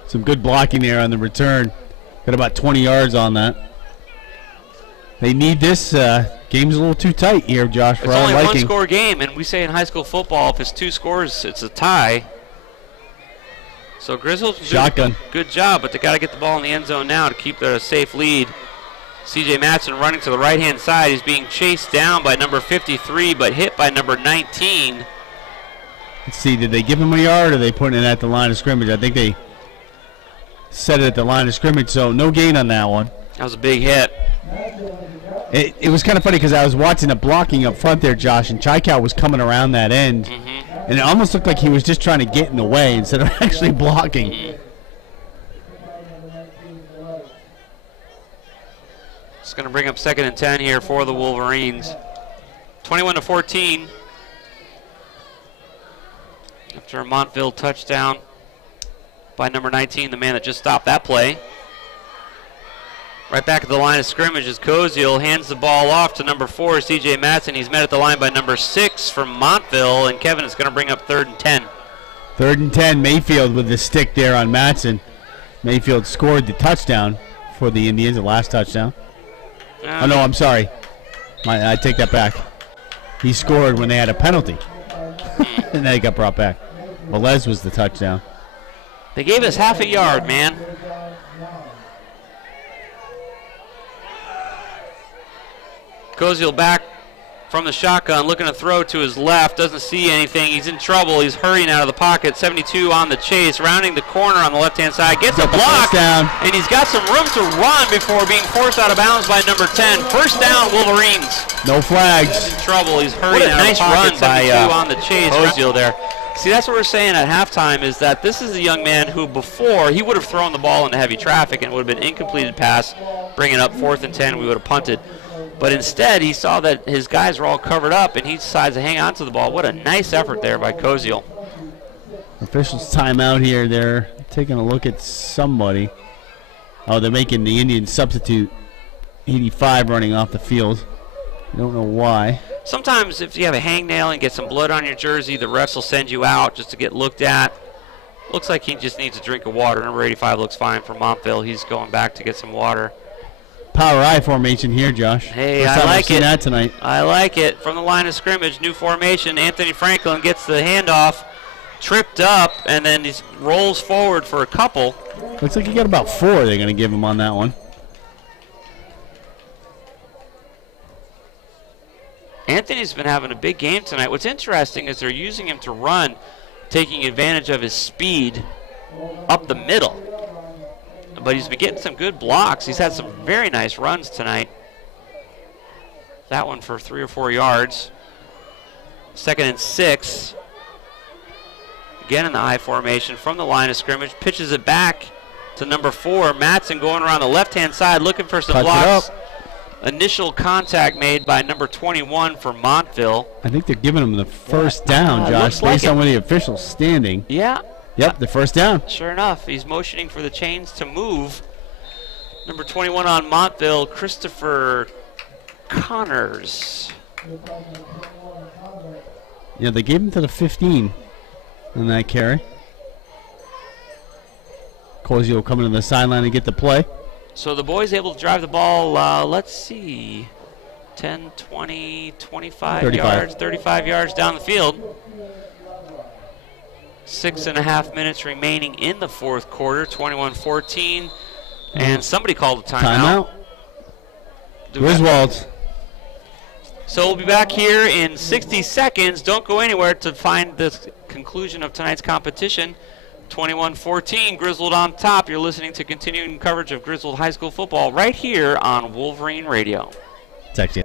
Some good blocking there on the return. Got about 20 yards on that. They need this. Game's a little too tight here, Josh, for it's our only liking. a one-score game, and we say in high school football, if it's 2 scores, it's a tie. So Griswold's Shotgun. Good job, but they got to get the ball in the end zone now to keep their safe lead. C.J. Matson running to the right-hand side. He's being chased down by number 53, but hit by number 19. Let's see, did they give him a yard, or are they putting it at the line of scrimmage? I think they set it at the line of scrimmage, so no gain on that one. That was a big hit. It was kind of funny because I was watching the blocking up front there, Josh, and Chaikow was coming around that end, and it almost looked like he was just trying to get in the way instead of actually blocking. It's going to bring up 2nd and 10 here for the Wolverines. 21-14. After a Montville touchdown by number 19, the man that just stopped that play. Right back at the line of scrimmage is Koziel, hands the ball off to number 4, C.J. Matson. He's met at the line by number 6 from Montville, and Kevin is going to bring up 3rd and 10. 3rd and 10, Mayfield with the stick there on Matson. Mayfield scored the touchdown for the Indians, the last touchdown. Oh, no, I'm sorry. I take that back. He scored when they had a penalty, and then he got brought back. Velez was the touchdown. They gave us half a yard, man. Koziel back from the shotgun, looking to throw to his left. Doesn't see anything. He's in trouble. He's hurrying out of the pocket. 72 on the chase, rounding the corner on the left-hand side. Gets a block, down. and he's got some room to run before being forced out of bounds by number 10. First down, Wolverines. No flags. In trouble. He's hurrying out of the pocket. 72 on the chase. Koziel there. See, that's what we're saying at halftime is that this is a young man who before he would have thrown the ball into heavy traffic and it would have been incompleted pass, bringing up 4th and 10, we would have punted. But instead, he saw that his guys were all covered up and he decides to hang on to the ball. What a nice effort there by Koziel. Officials timeout here. They're taking a look at somebody. Oh, they're making the Indians substitute 85 running off the field. I don't know why. Sometimes if you have a hangnail and get some blood on your jersey, the refs will send you out just to get looked at. Looks like he just needs a drink of water. Number 85 looks fine for Montville. He's going back to get some water. Power I formation here, Josh. Hey, First I time I've like seen it. that tonight. I like it. From the line of scrimmage, new formation. Anthony Franklin gets the handoff, tripped up, and then he rolls forward for a couple. Looks like you got about 4 they're going to give him on that one. Anthony's been having a big game tonight. What's interesting is they're using him to run, taking advantage of his speed up the middle. But he's been getting some good blocks. He's had some very nice runs tonight. That one for 3 or 4 yards. 2nd and 6. Again in the I formation from the line of scrimmage. Pitches it back to number 4. Matson going around the left-hand side looking for some Cuts it blocks. up. Initial contact made by number 21 for Montville. I think they're giving him the first down, Josh, looks like based on where the official's standing. Yeah, Yep, the first down. sure enough. He's motioning for the chains to move. Number 21 on Montville, Christopher Connors. Yeah, they gave him to the 15 on that carry. Koziel coming to the sideline to get the play. So the boys able to drive the ball, let's see, 10, 20, 25 35. yards, 35 yards down the field. 6.5 minutes remaining in the 4th quarter, 21-14. And somebody called a timeout. Griswold. So we'll be back here in 60 seconds. Don't go anywhere to find the conclusion of tonight's competition. 21-14, Griswold on top. You're listening to continuing coverage of Griswold High School football right here on Wolverine Radio. Text you.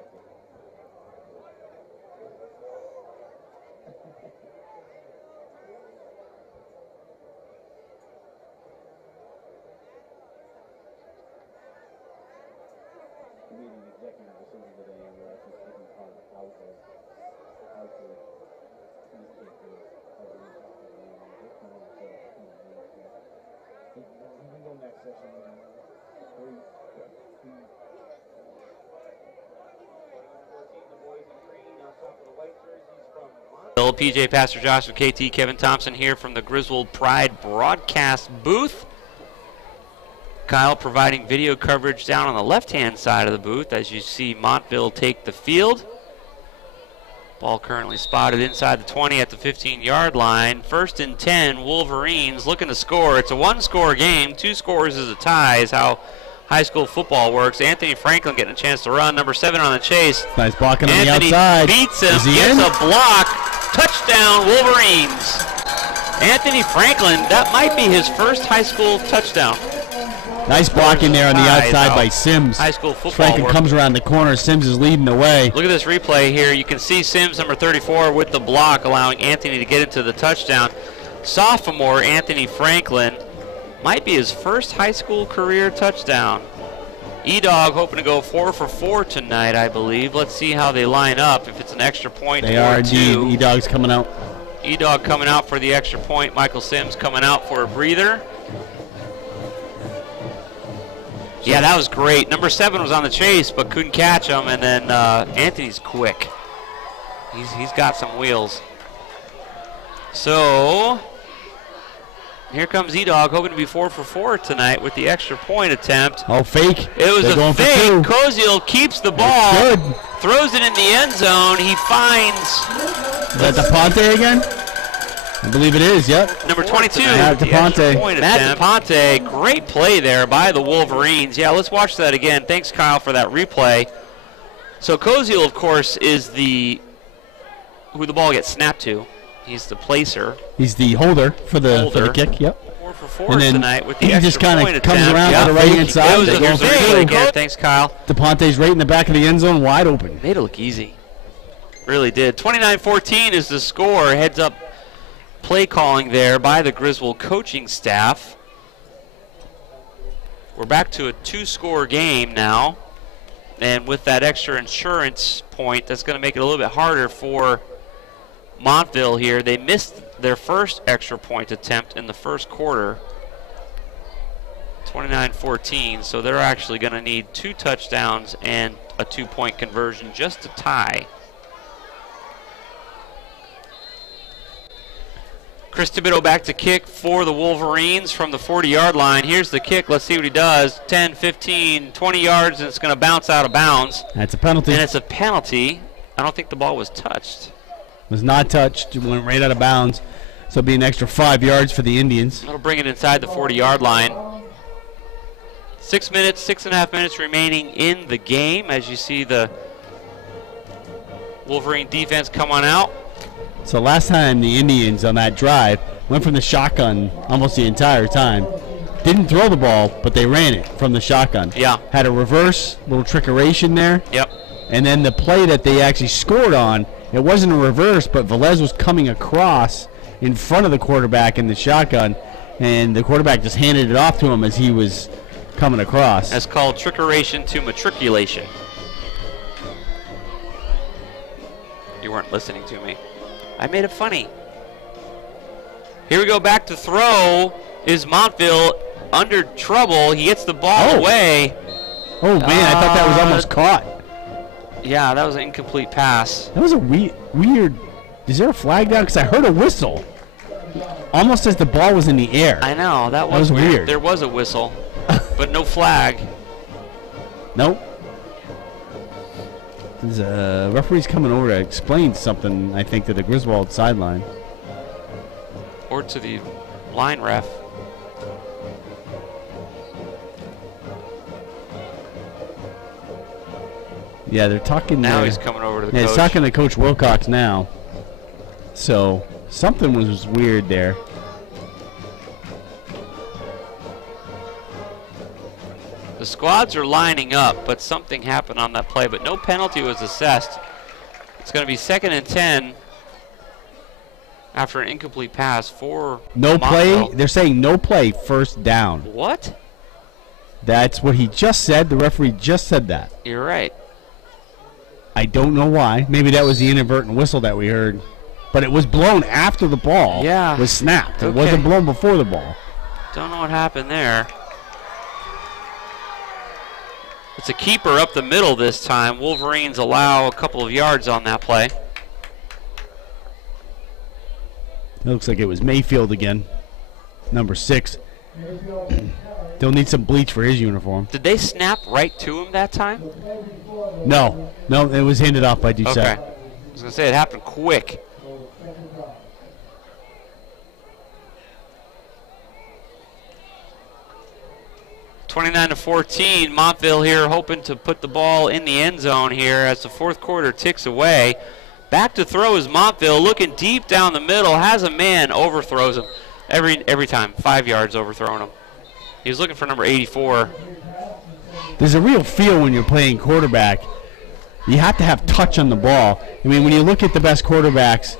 PJ Pastor Josh with KT Kevin Thompson here from the Griswold Pride broadcast booth. Kyle providing video coverage down on the left-hand side of the booth as you see Montville take the field. Ball currently spotted inside the 20 at the 15-yard line. 1st and 10, Wolverines looking to score. It's a one-score game. 2 scores is a tie is how high school football works. Anthony Franklin getting a chance to run. Number 7 on the chase. Nice blocking Anthony on the outside. Beats him, Is he gets in? a block. Touchdown, Wolverines. Anthony Franklin, that might be his first high school touchdown. Nice blocking there on the outside by Sims. High school football Franklin work. comes around the corner. Sims is leading the way. Look at this replay here. You can see Sims, number 34, with the block, allowing Anthony to get into the touchdown. Sophomore Anthony Franklin might be his first high school career touchdown. E-Dog hoping to go 4 for 4 tonight, I believe. Let's see how they line up. If it's an extra point They or are 2. indeed. E-Dog's coming out. E-Dog coming out for the extra point. Michael Sims coming out for a breather. Yeah, that was great. Number 7 was on the chase, but couldn't catch him. And then Anthony's quick. He's got some wheels. So here comes E-Dog, hoping to be 4 for 4 tonight with the extra point attempt. Oh, fake. It was They're a going for fake. 2. Koziel keeps the ball, Good. throws it in the end zone. He finds Is that DePonte again? I believe it is, yep. number 22. Matt with the extra DePonte. point attempt. Matt DePonte, great play there by the Wolverines. Yeah, let's watch that again. Thanks, Kyle, for that replay. So Koziel, of course, is who the ball gets snapped to. He's the placer. He's the holder for the kick, yep. 4 for 4 And then tonight with the he extra just kinda point comes attempt. around Yeah, to the right-hand side. It was They a go for fake 2. again. Thanks, Kyle. DePonte's right in the back of the end zone, wide open. Made it look easy. Really did. 29-14 is the score. Heads up play calling there by the Griswold coaching staff. We're back to a 2-score game now. And with that extra insurance point, that's going to make it a little bit harder for Montville here. They missed their first extra point attempt in the first quarter, 29-14, so they're actually going to need 2 touchdowns and a 2-point conversion just to tie. Chris Thibodeau back to kick for the Wolverines from the 40-yard line. Here's the kick. Let's see what he does. 10, 15, 20 yards, and it's going to bounce out of bounds. That's a penalty. And it's a penalty. I don't think the ball was touched. Was not touched. It went right out of bounds. So it'll be an extra 5 yards for the Indians. That'll bring it inside the 40-yard line. 6 minutes, 6.5 minutes remaining in the game as you see the Wolverine defense come on out. So last time the Indians on that drive went from the shotgun almost the entire time. Didn't throw the ball, but they ran it from the shotgun. Yeah. Had a reverse, little trickeration there. Yep. And then the play that they actually scored on, it wasn't a reverse, but Velez was coming across in front of the quarterback in the shotgun, and the quarterback just handed it off to him as he was coming across. That's called trickeration to matriculation. You weren't listening to me. I made it funny. Here we go back to throw. Is Montville under trouble? He gets the ball away. Oh, man, I thought that was almost caught. Yeah, that was an incomplete pass. That was a weird. Is there a flag down? Because I heard a whistle. Almost as the ball was in the air. I know, that was weird. There was a whistle, but no flag. Nope. There's a referee's coming over to explain something, I think, to the Griswold sideline. Or to the line ref. Yeah, they're talking. Now he's coming over to the coach. Yeah, he's talking to Coach Wilcox now. So something was weird there. The squads are lining up, but something happened on that play, but no penalty was assessed. It's going to be 2nd and 10 after an incomplete pass for No play. Montville. They're saying no play, first down. What? That's what he just said. The referee just said that. You're right. I don't know why. Maybe that was the inadvertent whistle that we heard. But it was blown after the ball was snapped. It Okay. wasn't blown before the ball. Don't know what happened there. It's a keeper up the middle this time. Wolverines allow a couple of yards on that play. It looks like it was Mayfield again. Number 6. They'll need some bleach for his uniform. Did they snap right to him that time? No, it was handed off by Doucette. Okay. I was going to say it happened quick. (29-14), Montville here hoping to put the ball in the end zone here as the fourth quarter ticks away. Back to throw is Montville, looking deep down the middle, has a man, overthrows him. Every time, 5 yards overthrowing him. He was looking for number 84. There's a real feel when you're playing quarterback. You have to have touch on the ball. I mean, when you look at the best quarterbacks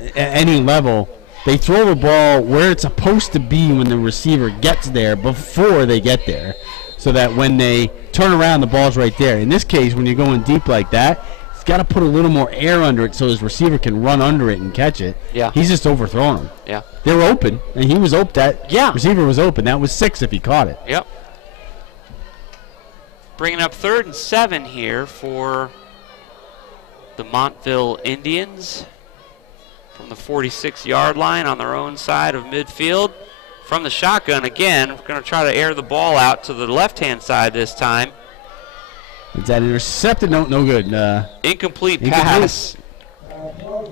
at any level, they throw the ball where it's supposed to be when the receiver gets there before they get there, so that when they turn around, the ball's right there. In this case, when you're going deep like that, he's got to put a little more air under it so his receiver can run under it and catch it. Yeah. He's just overthrown him. Yeah. They were open, and he was open. That receiver was open. That was 6 if he caught it. Yep. Bringing up 3rd and 7 here for the Montville Indians from the 46-yard line on their own side of midfield. From the shotgun again, we're going to try to air the ball out to the left-hand side this time. Is that intercepted? No good. Incomplete pass.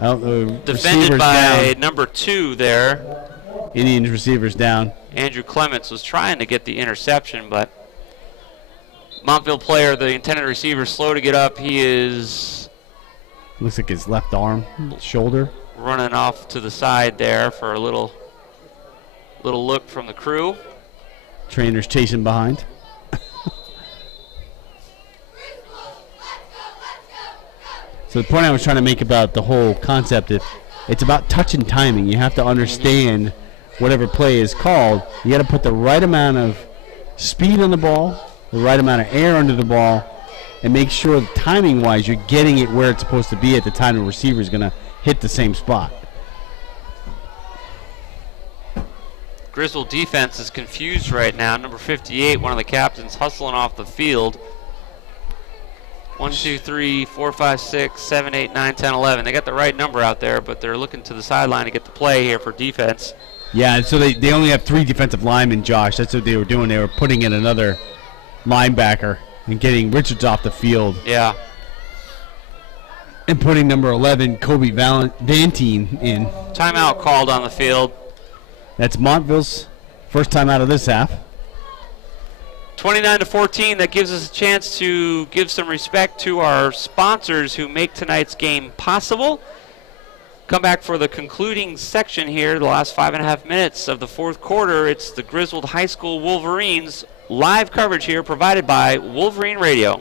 Defended by number 2 there. Indians receivers down. Andrew Clements was trying to get the interception, but Montville player, the intended receiver, slow to get up. He is... Looks like his left arm, shoulder. Running off to the side there for a little look from the crew. Trainer's chasing behind. So the point I was trying to make about the whole concept, if It's about touch and timing. You have to understand whatever play is called. You got to put the right amount of speed on the ball, the right amount of air under the ball, and make sure timing-wise you're getting it where it's supposed to be at the time the receiver is going to hit the same spot. Griswold defense is confused right now. Number 58, one of the captains, hustling off the field. 1, 2, 3, 4, 5, 6, 7, 8, 9, 10, 11. They got the right number out there, but they're looking to the sideline to get the play here for defense. Yeah, and so they only have 3 defensive linemen, Josh. That's what they were doing. They were putting in another linebacker and getting Richards off the field. Yeah. And putting number 11, Kobe Vantine, in. Timeout called on the field. That's Montville's first time out of this half. 29-14, that gives us a chance to give some respect to our sponsors who make tonight's game possible. Come back for the concluding section here, the last 5.5 minutes of the fourth quarter. It's the Griswold High School Wolverines. Live coverage here provided by Wolverine Radio.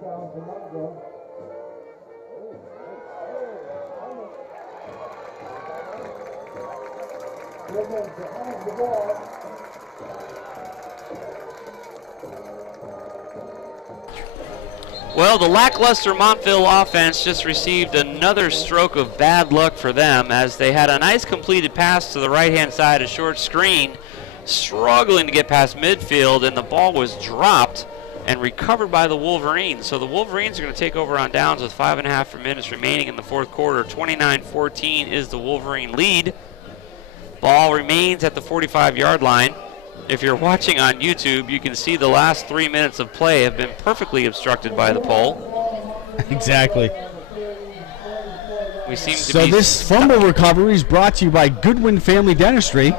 Down to Mongo. Wiggins behind the ball. Well, the lackluster Montville offense just received another stroke of bad luck for them as they had a nice completed pass to the right-hand side, a short screen, struggling to get past midfield, and the ball was dropped and recovered by the Wolverines. So the Wolverines are going to take over on downs with 5.5 minutes remaining in the fourth quarter. 29-14 is the Wolverine lead. Ball remains at the 45-yard line. If you're watching on YouTube, you can see the last 3 minutes of play have been perfectly obstructed by the pole. Exactly. We seem to So be this fumble recovery is brought to you by Goodwin Family Dentistry,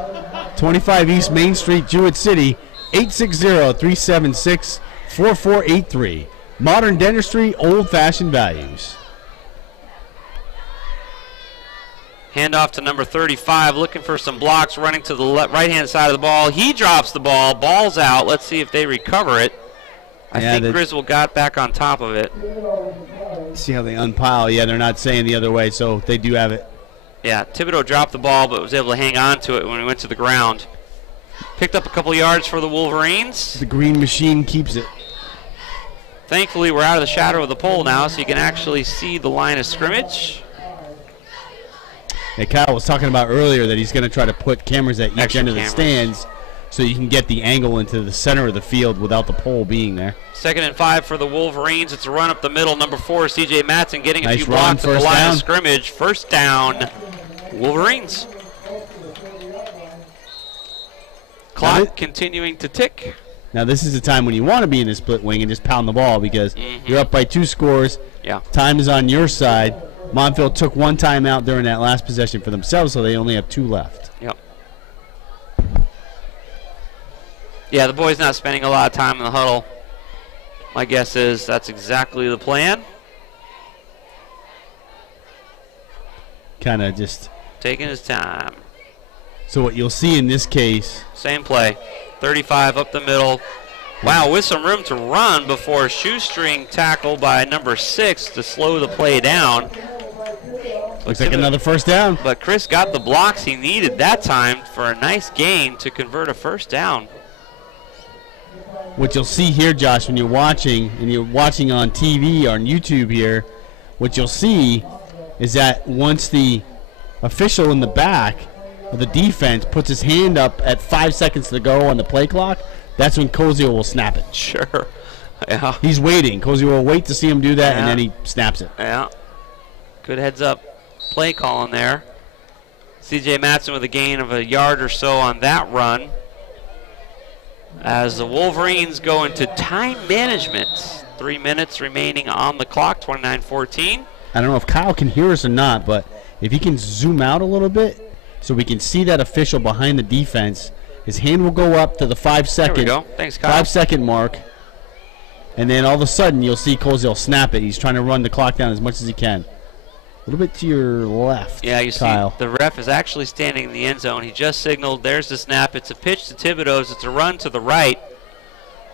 25 East Main Street, Jewett City, 860-376-4483. Modern dentistry, old-fashioned values. Handoff to number 35, looking for some blocks, running to the right-hand side of the ball. He drops the ball. Ball's out. Let's see if they recover it. I think Griswold got back on top of it. See how they unpile. Yeah, they're not saying the other way, so they do have it. Yeah, Thibodeau dropped the ball, but was able to hang on to it when he went to the ground. Picked up a couple yards for the Wolverines. The green machine keeps it. Thankfully, we're out of the shadow of the pole now, so you can actually see the line of scrimmage. Yeah, Kyle was talking about earlier that he's going to try to put cameras at each Extra end of the cameras. stands so you can get the angle into the center of the field without the pole being there. 2nd and 5 for the Wolverines. It's a run up the middle. Number 4, C.J. Matson getting a Nice few run, blocks at the first line down. of scrimmage. First down, Wolverines. Clock continuing to tick. Now this is the time when you want to be in the split wing and just pound the ball because you're up by 2 scores. Yeah. Time is on your side. Montville took 1 timeout during that last possession for themselves, so they only have 2 left. Yep. Yeah, the boys not spending a lot of time in the huddle. My guess is that's exactly the plan. Kind of just Taking his time. so what you'll see in this case. Same play. 35 up the middle. Wow, with some room to run before a shoestring tackle by number 6 to slow the play down. Looks like another first down. But Chris got the blocks he needed that time for a nice gain to convert a first down. What you'll see here, Josh, when you're watching, and you're watching on TV or on YouTube here, what you'll see is that once the official in the back of the defense puts his hand up at 5 seconds to go on the play clock, that's when Kozio will snap it. Sure. Yeah. He's waiting. Kozio will wait to see him do that, and Yeah. then he snaps it. Yeah. Good heads-up play calling there. C.J. Matson with a gain of a yard or so on that run. As the Wolverines go into time management. 3 minutes remaining on the clock, 29-14. I don't know if Kyle can hear us or not, but if he can zoom out a little bit so we can see that official behind the defense, his hand will go up to the 5 second. There we go. Thanks, Kyle. 5 second mark. And then all of a sudden you'll see Koziel snap it. He's trying to run the clock down as much as he can. A little bit to your left, Yeah, you Kyle. see the ref is actually standing in the end zone. He just signaled. There's the snap. It's a pitch to Thibodeau's. It's a run to the right.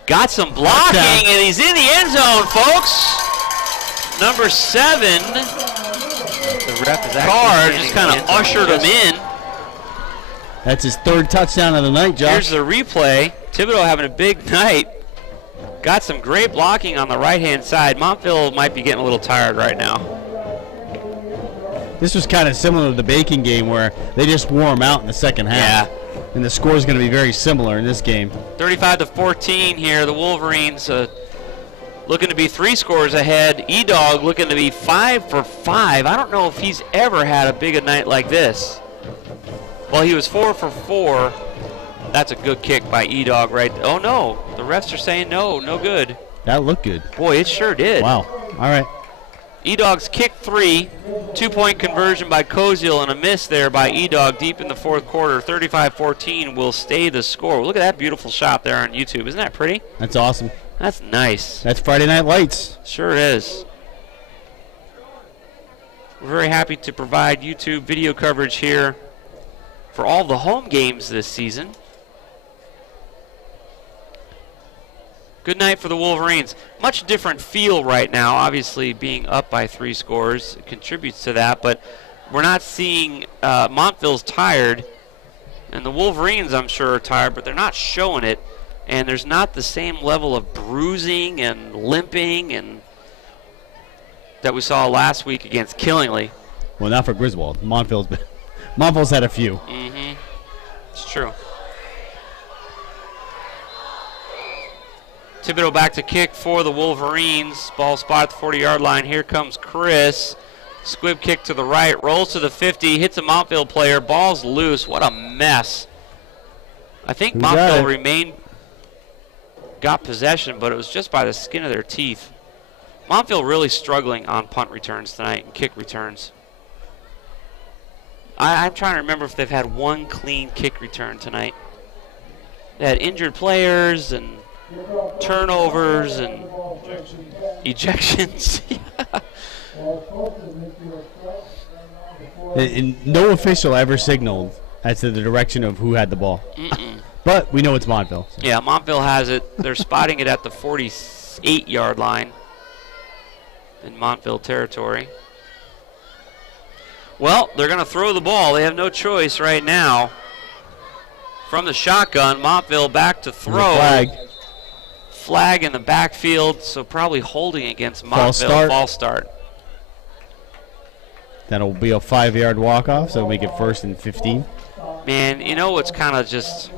Got some blocking, and he's in the end zone, folks. Number 7. The ref is Carr just kind of ushered him in. That's his 3rd touchdown of the night, Josh. Here's the replay. Thibodeau having a big night. Got some great blocking on the right-hand side. Montville might be getting a little tired right now. This was kind of similar to the Bacon game where they just wore him out in the second half. Yeah. And the score is going to be very similar in this game. 35-14 here. The Wolverines looking to be 3 scores ahead. E-Dog looking to be 5 for 5. I don't know if he's ever had a big a night like this. Well, he was 4 for 4. That's a good kick by E-Dog, right? Oh, no. The refs are saying no, no good. That looked good. Boy, it sure did. Wow. All right. E-Dog's kick 3, 2-point conversion by Koziel, and a miss there by E-Dog deep in the 4th quarter. 35-14 will stay the score. Look at that beautiful shot there on YouTube. Isn't that pretty? That's awesome. That's nice. That's Friday Night Lights. Sure is. We're very happy to provide YouTube video coverage here for all the home games this season. Good night for the Wolverines. Much different feel right now. Obviously, being up by 3 scores contributes to that, but we're not seeing Montville's tired, and the Wolverines, I'm sure, are tired, but they're not showing it, and there's not the same level of bruising and limping and that we saw last week against Killingly. Well, not for Griswold. Montville's had a few. Mm-hmm. It's true. Thibodeau back to kick for the Wolverines. Ball spot at the 40-yard line. Here comes Chris. Squib kick to the right. Rolls to the 50. Hits a Montville player. Ball's loose. What a mess. I think Montville got possession, but it was just by the skin of their teeth. Montville really struggling on punt returns tonight and kick returns. I'm trying to remember if they've had one clean kick return tonight. They had injured players and turnovers and ejections. And no official ever signaled as to the direction of who had the ball. But we know it's Montville. So. Yeah, Montville has it. They're spotting it at the 48-yard line in Montville territory. Well, they're going to throw the ball. They have no choice right now. From the shotgun, Montville back to throw. Flag in the backfield, so probably holding against Montville. False start. That'll be a 5-yard walk-off, so make it 1st and 15. Man, you know what's kind of just...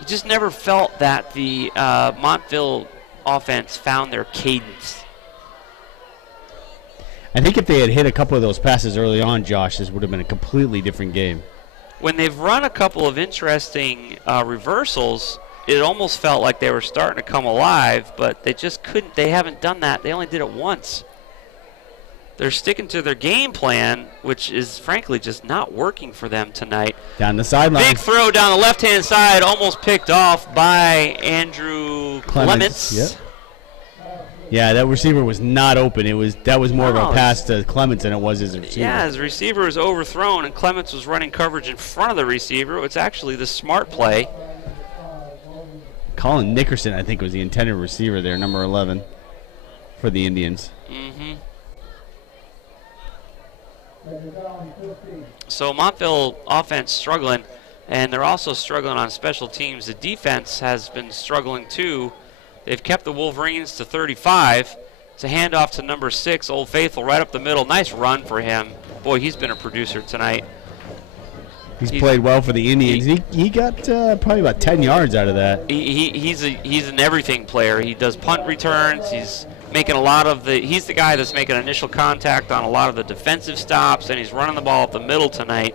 You just never felt that the Montville offense found their cadence. I think if they had hit a couple of those passes early on, Josh, this would have been a completely different game. When they've run a couple of interesting reversals, it almost felt like they were starting to come alive, but they just couldn't. They haven't done that. They only did it once. They're sticking to their game plan, which is frankly just not working for them tonight. Down the sideline. Big throw down the left-hand side, almost picked off by Andrew Clements. Yep. Yeah, that receiver was not open. That was more of a pass to Clements than it was his receiver. Yeah, his receiver was overthrown, and Clements was running coverage in front of the receiver. It's actually the smart play. Colin Nickerson, I think, was the intended receiver there, number 11, for the Indians. Mm-hmm. So Montville offense struggling, and they're also struggling on special teams. The defense has been struggling too. They've kept the Wolverines to 35. It's a handoff to number 6, Old Faithful, right up the middle. Nice run for him. Boy, he's been a producer tonight. He's played well for the Indians. He got probably about 10 yards out of that. He's an everything player. He does punt returns. He's making a lot of he's the guy that's making initial contact on a lot of the defensive stops, and he's running the ball up the middle tonight.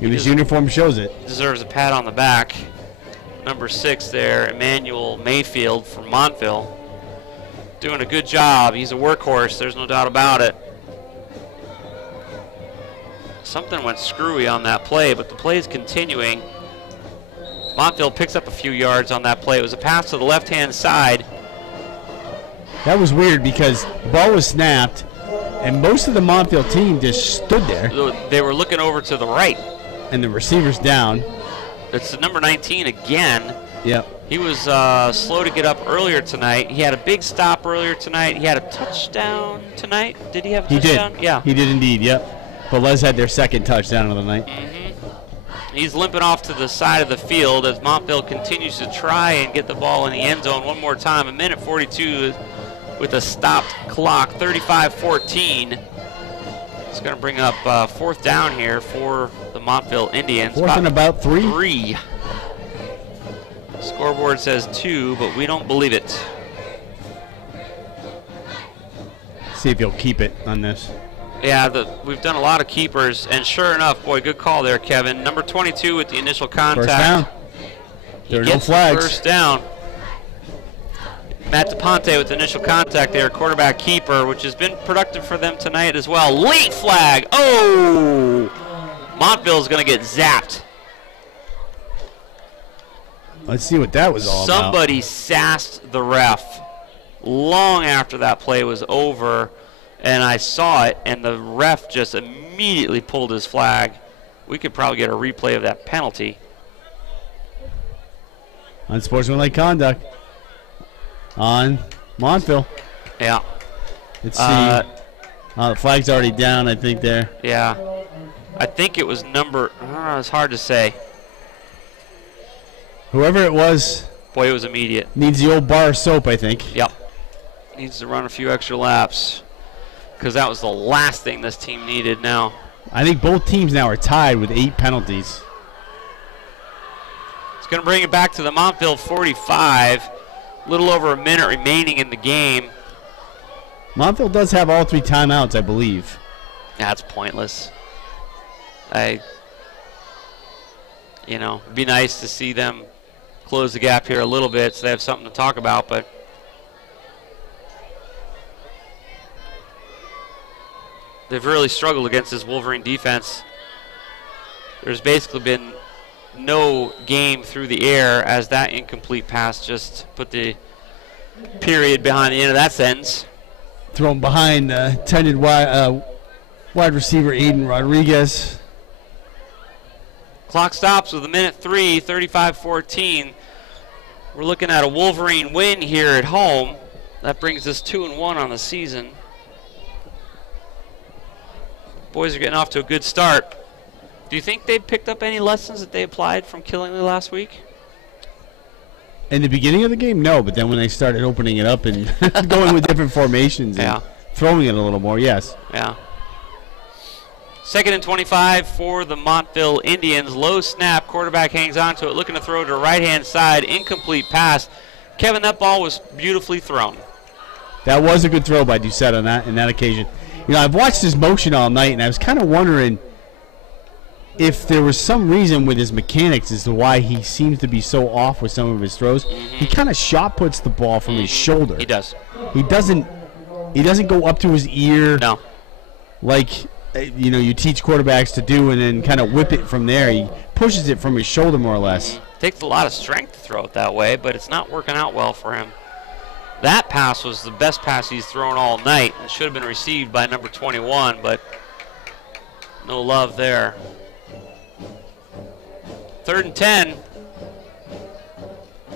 And his uniform shows it. Deserves a pat on the back. Number 6 there, Emmanuel Mayfield from Montville. Doing a good job. He's a workhorse, there's no doubt about it. Something went screwy on that play, but the play is continuing. Montville picks up a few yards on that play. It was a pass to the left-hand side. That was weird because the ball was snapped, and most of the Montville team just stood there. They were looking over to the right. And the receiver's down. It's the number 19 again. Yep. He was slow to get up earlier tonight. He had a big stop earlier tonight. He had a touchdown tonight. Did he have a touchdown? He did. Yeah. He did indeed, yep. Velez had their second touchdown of the night. He's limping off to the side of the field as Montville continues to try and get the ball in the end zone one more time. 1:42 with a stopped clock, 35-14. It's going to bring up 4th down here for the Montville Indians. 4th and about 3. 3. Scoreboard says 2, but we don't believe it. See if he'll keep it on this. Yeah, we've done a lot of keepers, and sure enough, boy, good call there, Kevin. Number 22 with the initial contact. First down. There are no flags. First down. Matt DePonte with the initial contact there, quarterback keeper, which has been productive for them tonight as well. Late flag. Oh! Montville's going to get zapped. Let's see what that was all Somebody sassed the ref long after that play was over, and I saw it, and the ref just immediately pulled his flag. We could probably get a replay of that penalty. Unsportsmanlike conduct on Montville. Yeah. Let's see. The flag's already down, I think, there. Yeah. I think it was it's hard to say. Whoever it was. Boy, it was immediate. Needs the old bar of soap, I think. Yep. Needs to run a few extra laps because that was the last thing this team needed now. I think both teams now are tied with 8 penalties. It's going to bring it back to the Montville 45. A little over a minute remaining in the game. Montville does have all 3 timeouts, I believe. That's pointless. It'd be nice to see them close the gap here a little bit so they have something to talk about, but they've really struggled against this Wolverine defense. There's basically been no game through the air as that incomplete pass just put the period behind the end of that sentence. Thrown behind intended wide receiver Aiden Rodriguez. Clock stops with 1:03, 35-14. We're looking at a Wolverine win here at home. That brings us 2-1 on the season. Boys are getting off to a good start. Do you think they picked up any lessons that they applied from Killingly last week? In the beginning of the game, no, but then when they started opening it up and going with different formations and throwing it a little more, yes. Yeah. 2nd and 25 for the Montville Indians. Low snap, quarterback hangs on to it, looking to throw to the right-hand side, incomplete pass. Kevin, that ball was beautifully thrown. That was a good throw by Doucette on that occasion. I've watched his motion all night, and I was kind of wondering if there was some reason with his mechanics as to why he seems to be so off with some of his throws. He kind of shot puts the ball from his shoulder. He does. He doesn't go up to his ear. No. Like you teach quarterbacks to do, and then kind of whip it from there. He pushes it from his shoulder more or less. Takes a lot of strength to throw it that way, but it's not working out well for him. That pass was the best pass he's thrown all night. It should have been received by number 21, but no love there. 3rd and 10.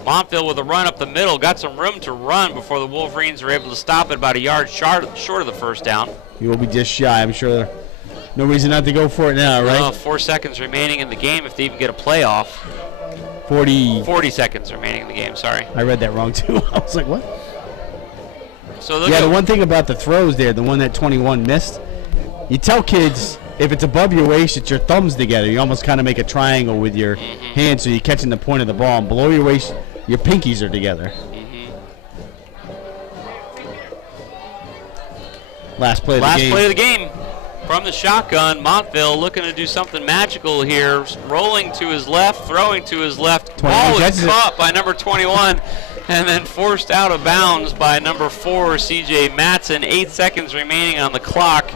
Montville with a run up the middle. Got some room to run before the Wolverines were able to stop it about a yard short of the first down. He will be just shy, I'm sure. No reason not to go for it now, right? 4 seconds remaining in the game if they even get a playoff. 40 seconds remaining in the game, sorry. I read that wrong, too. I was like, what? So the one thing about the throws there, the one that 21 missed, you tell kids, if it's above your waist, it's your thumbs together. You almost kind of make a triangle with your hands so you're catching the point of the ball. And below your waist, your pinkies are together. Last play of the game. Last play of the game. From the shotgun, Montville looking to do something magical here. Rolling to his left, throwing to his left. Ball is caught by number 21 and then forced out of bounds by number 4, C.J. Matson. 8 seconds remaining on the clock.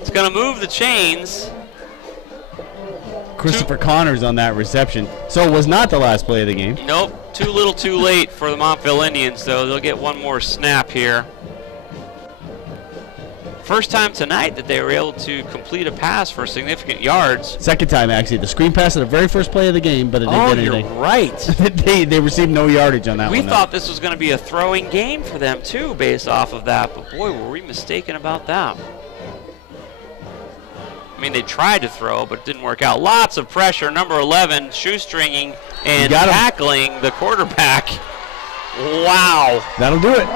It's going to move the chains. Christopher Connors on that reception. So it was not the last play of the game. Nope. Too little too late for the Montville Indians, though. They'll get one more snap here. First time tonight that they were able to complete a pass for significant yards. Second time, actually. The screen pass at the very first play of the game, but it didn't get anything. You're right. they received no yardage on that one. We thought this was going to be a throwing game for them, too, based off of that. But, boy, were we mistaken about that. I mean, they tried to throw, but it didn't work out. Lots of pressure. Number 11, shoestringing and tackling the quarterback. Wow. That'll do it.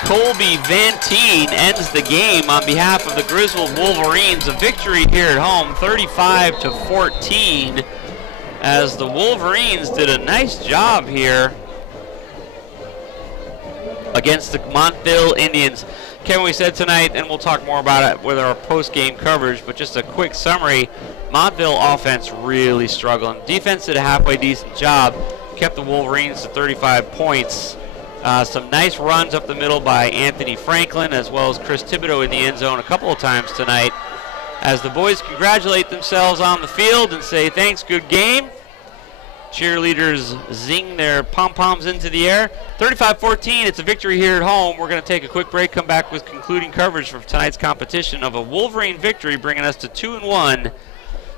Colby Van Teen ends the game on behalf of the Griswold Wolverines. A victory here at home, 35-14, as the Wolverines did a nice job here against the Montville Indians. Kevin, we said tonight, and we'll talk more about it with our post-game coverage, but just a quick summary, Montville offense really struggling. Defense did a halfway decent job, kept the Wolverines to 35 points. Some nice runs up the middle by Anthony Franklin, as well as Chris Thibodeau in the end zone a couple of times tonight. As the boys congratulate themselves on the field and say, thanks, good game. Cheerleaders zing their pom-poms into the air. 35-14, it's a victory here at home. We're going to take a quick break, come back with concluding coverage for tonight's competition of a Wolverine victory, bringing us to 2-1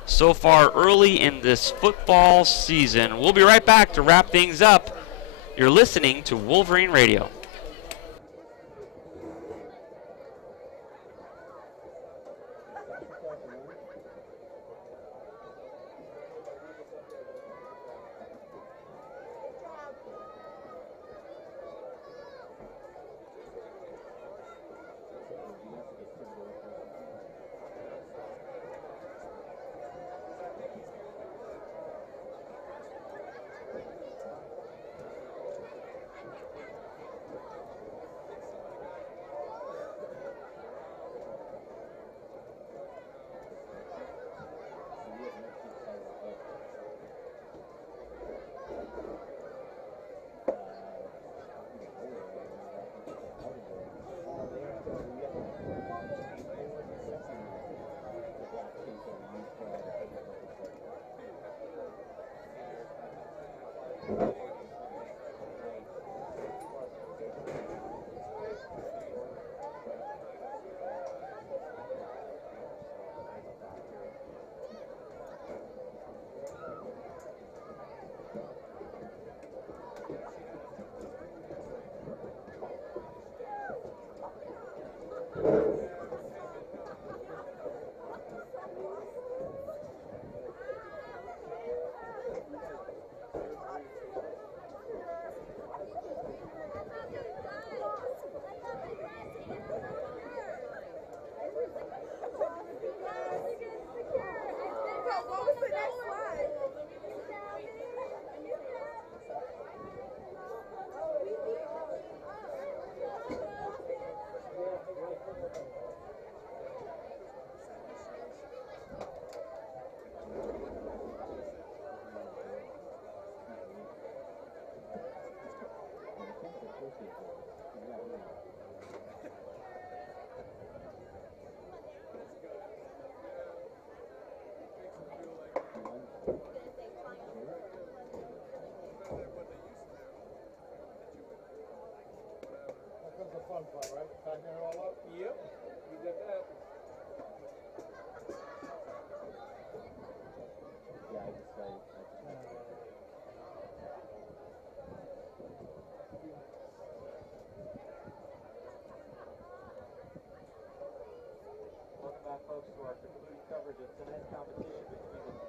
so far early in this football season. We'll be right back to wrap things up. You're listening to Wolverine Radio.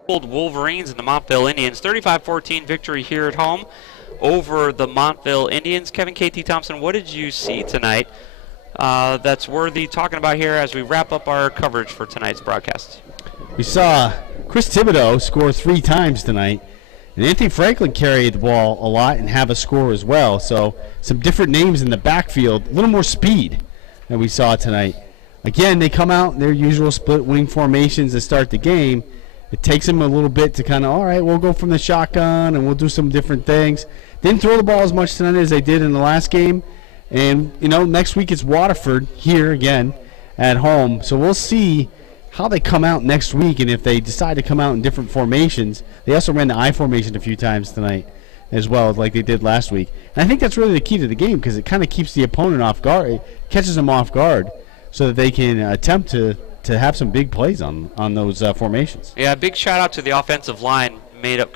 Wolverines and the Montville Indians. 35-14 victory here at home over the Montville Indians. Kevin KT Thompson, what did you see tonight that's worthy talking about here as we wrap up our coverage for tonight's broadcast? We saw Chris Thibodeau score 3 times tonight, and Anthony Franklin carried the ball a lot and have a score as well. So some different names in the backfield, a little more speed that we saw tonight. Again, they come out in their usual split wing formations to start the game. It takes them a little bit to kind of, all right, we'll go from the shotgun and we'll do some different things. Didn't throw the ball as much tonight as they did in the last game. And, next week it's Waterford here again at home. So we'll see how they come out next week and if they decide to come out in different formations. They also ran the I formation a few times tonight as well, like they did last week. And I think that's really the key to the game because it kind of keeps the opponent off guard. It catches them off guard so that they can attempt to have some big plays on those formations. Yeah, big shout out to the offensive line made up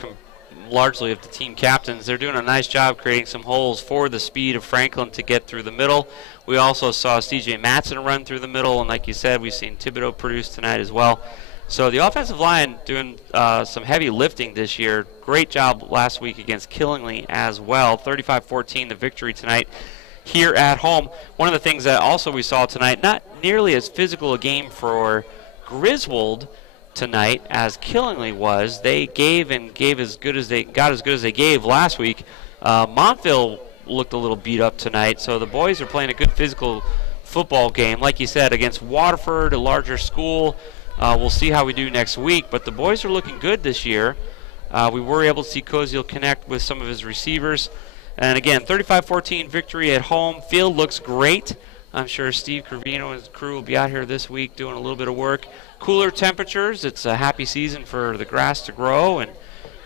largely of the team captains. They're doing a nice job creating some holes for the speed of Franklin to get through the middle. We also saw CJ Matson run through the middle, and like you said, we've seen Thibodeau produce tonight as well. So the offensive line doing some heavy lifting this year. Great job last week against Killingly as well. 35-14 the victory tonight here at home. One of the things that also we saw tonight, not nearly as physical a game for Griswold tonight as Killingly was. They gave as good as they gave last week. Montville looked a little beat up tonight, so the boys are playing a good physical football game. Like you said, against Waterford, a larger school. We'll see how we do next week, but the boys are looking good this year. We were able to see Koziel connect with some of his receivers. And again, 35-14 victory at home. Field looks great. I'm sure Steve Carvino and his crew will be out here this week doing a little bit of work. Cooler temperatures. It's a happy season for the grass to grow, and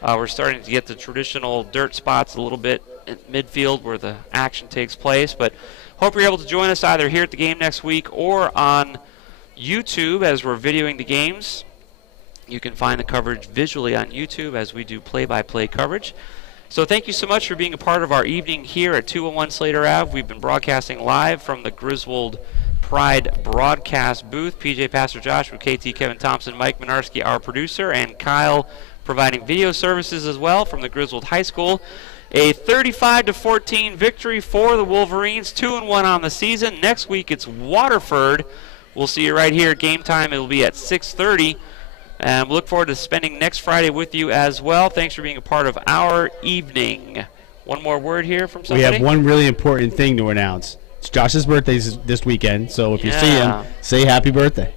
we're starting to get the traditional dirt spots a little bit in midfield where the action takes place. But hope you're able to join us either here at the game next week or on YouTube as we're videoing the games. You can find the coverage visually on YouTube as we do play-by-play coverage. So thank you so much for being a part of our evening here at 201 Slater Ave. We've been broadcasting live from the Griswold Pride broadcast booth. PJ Pastor Josh with KT Kevin Thompson, Mike Minarski, our producer, and Kyle providing video services as well from the Griswold High School. A 35-14 victory for the Wolverines, 2-1 on the season. Next week it's Waterford. We'll see you right here. Game time, it will be at 6:30. And we look forward to spending next Friday with you as well. Thanks for being a part of our evening. One more word here from somebody? We have one really important thing to announce. It's Josh's birthday this weekend, so if you see him, say happy birthday.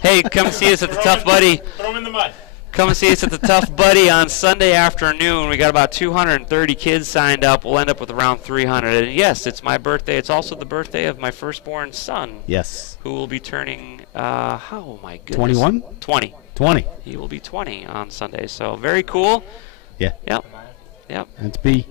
Hey, come see us at the Tough Buddy. Throw him in the mud. Come and see us at the Tough Buddy on Sunday afternoon. We got about 230 kids signed up. We'll end up with around 300. And yes, it's my birthday. It's also the birthday of my firstborn son. Yes. Who will be turning, oh my goodness. 21? 20. 20. He will be 20 on Sunday. So very cool. Yeah. Yep. That's B.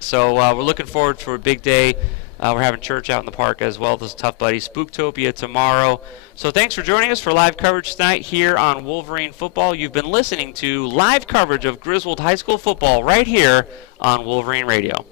So we're looking forward to a big day. We're having church out in the park as well as Tough Buddy. Spooktopia tomorrow. So thanks for joining us for live coverage tonight here on Wolverine Football. You've been listening to live coverage of Griswold High School football right here on Wolverine Radio.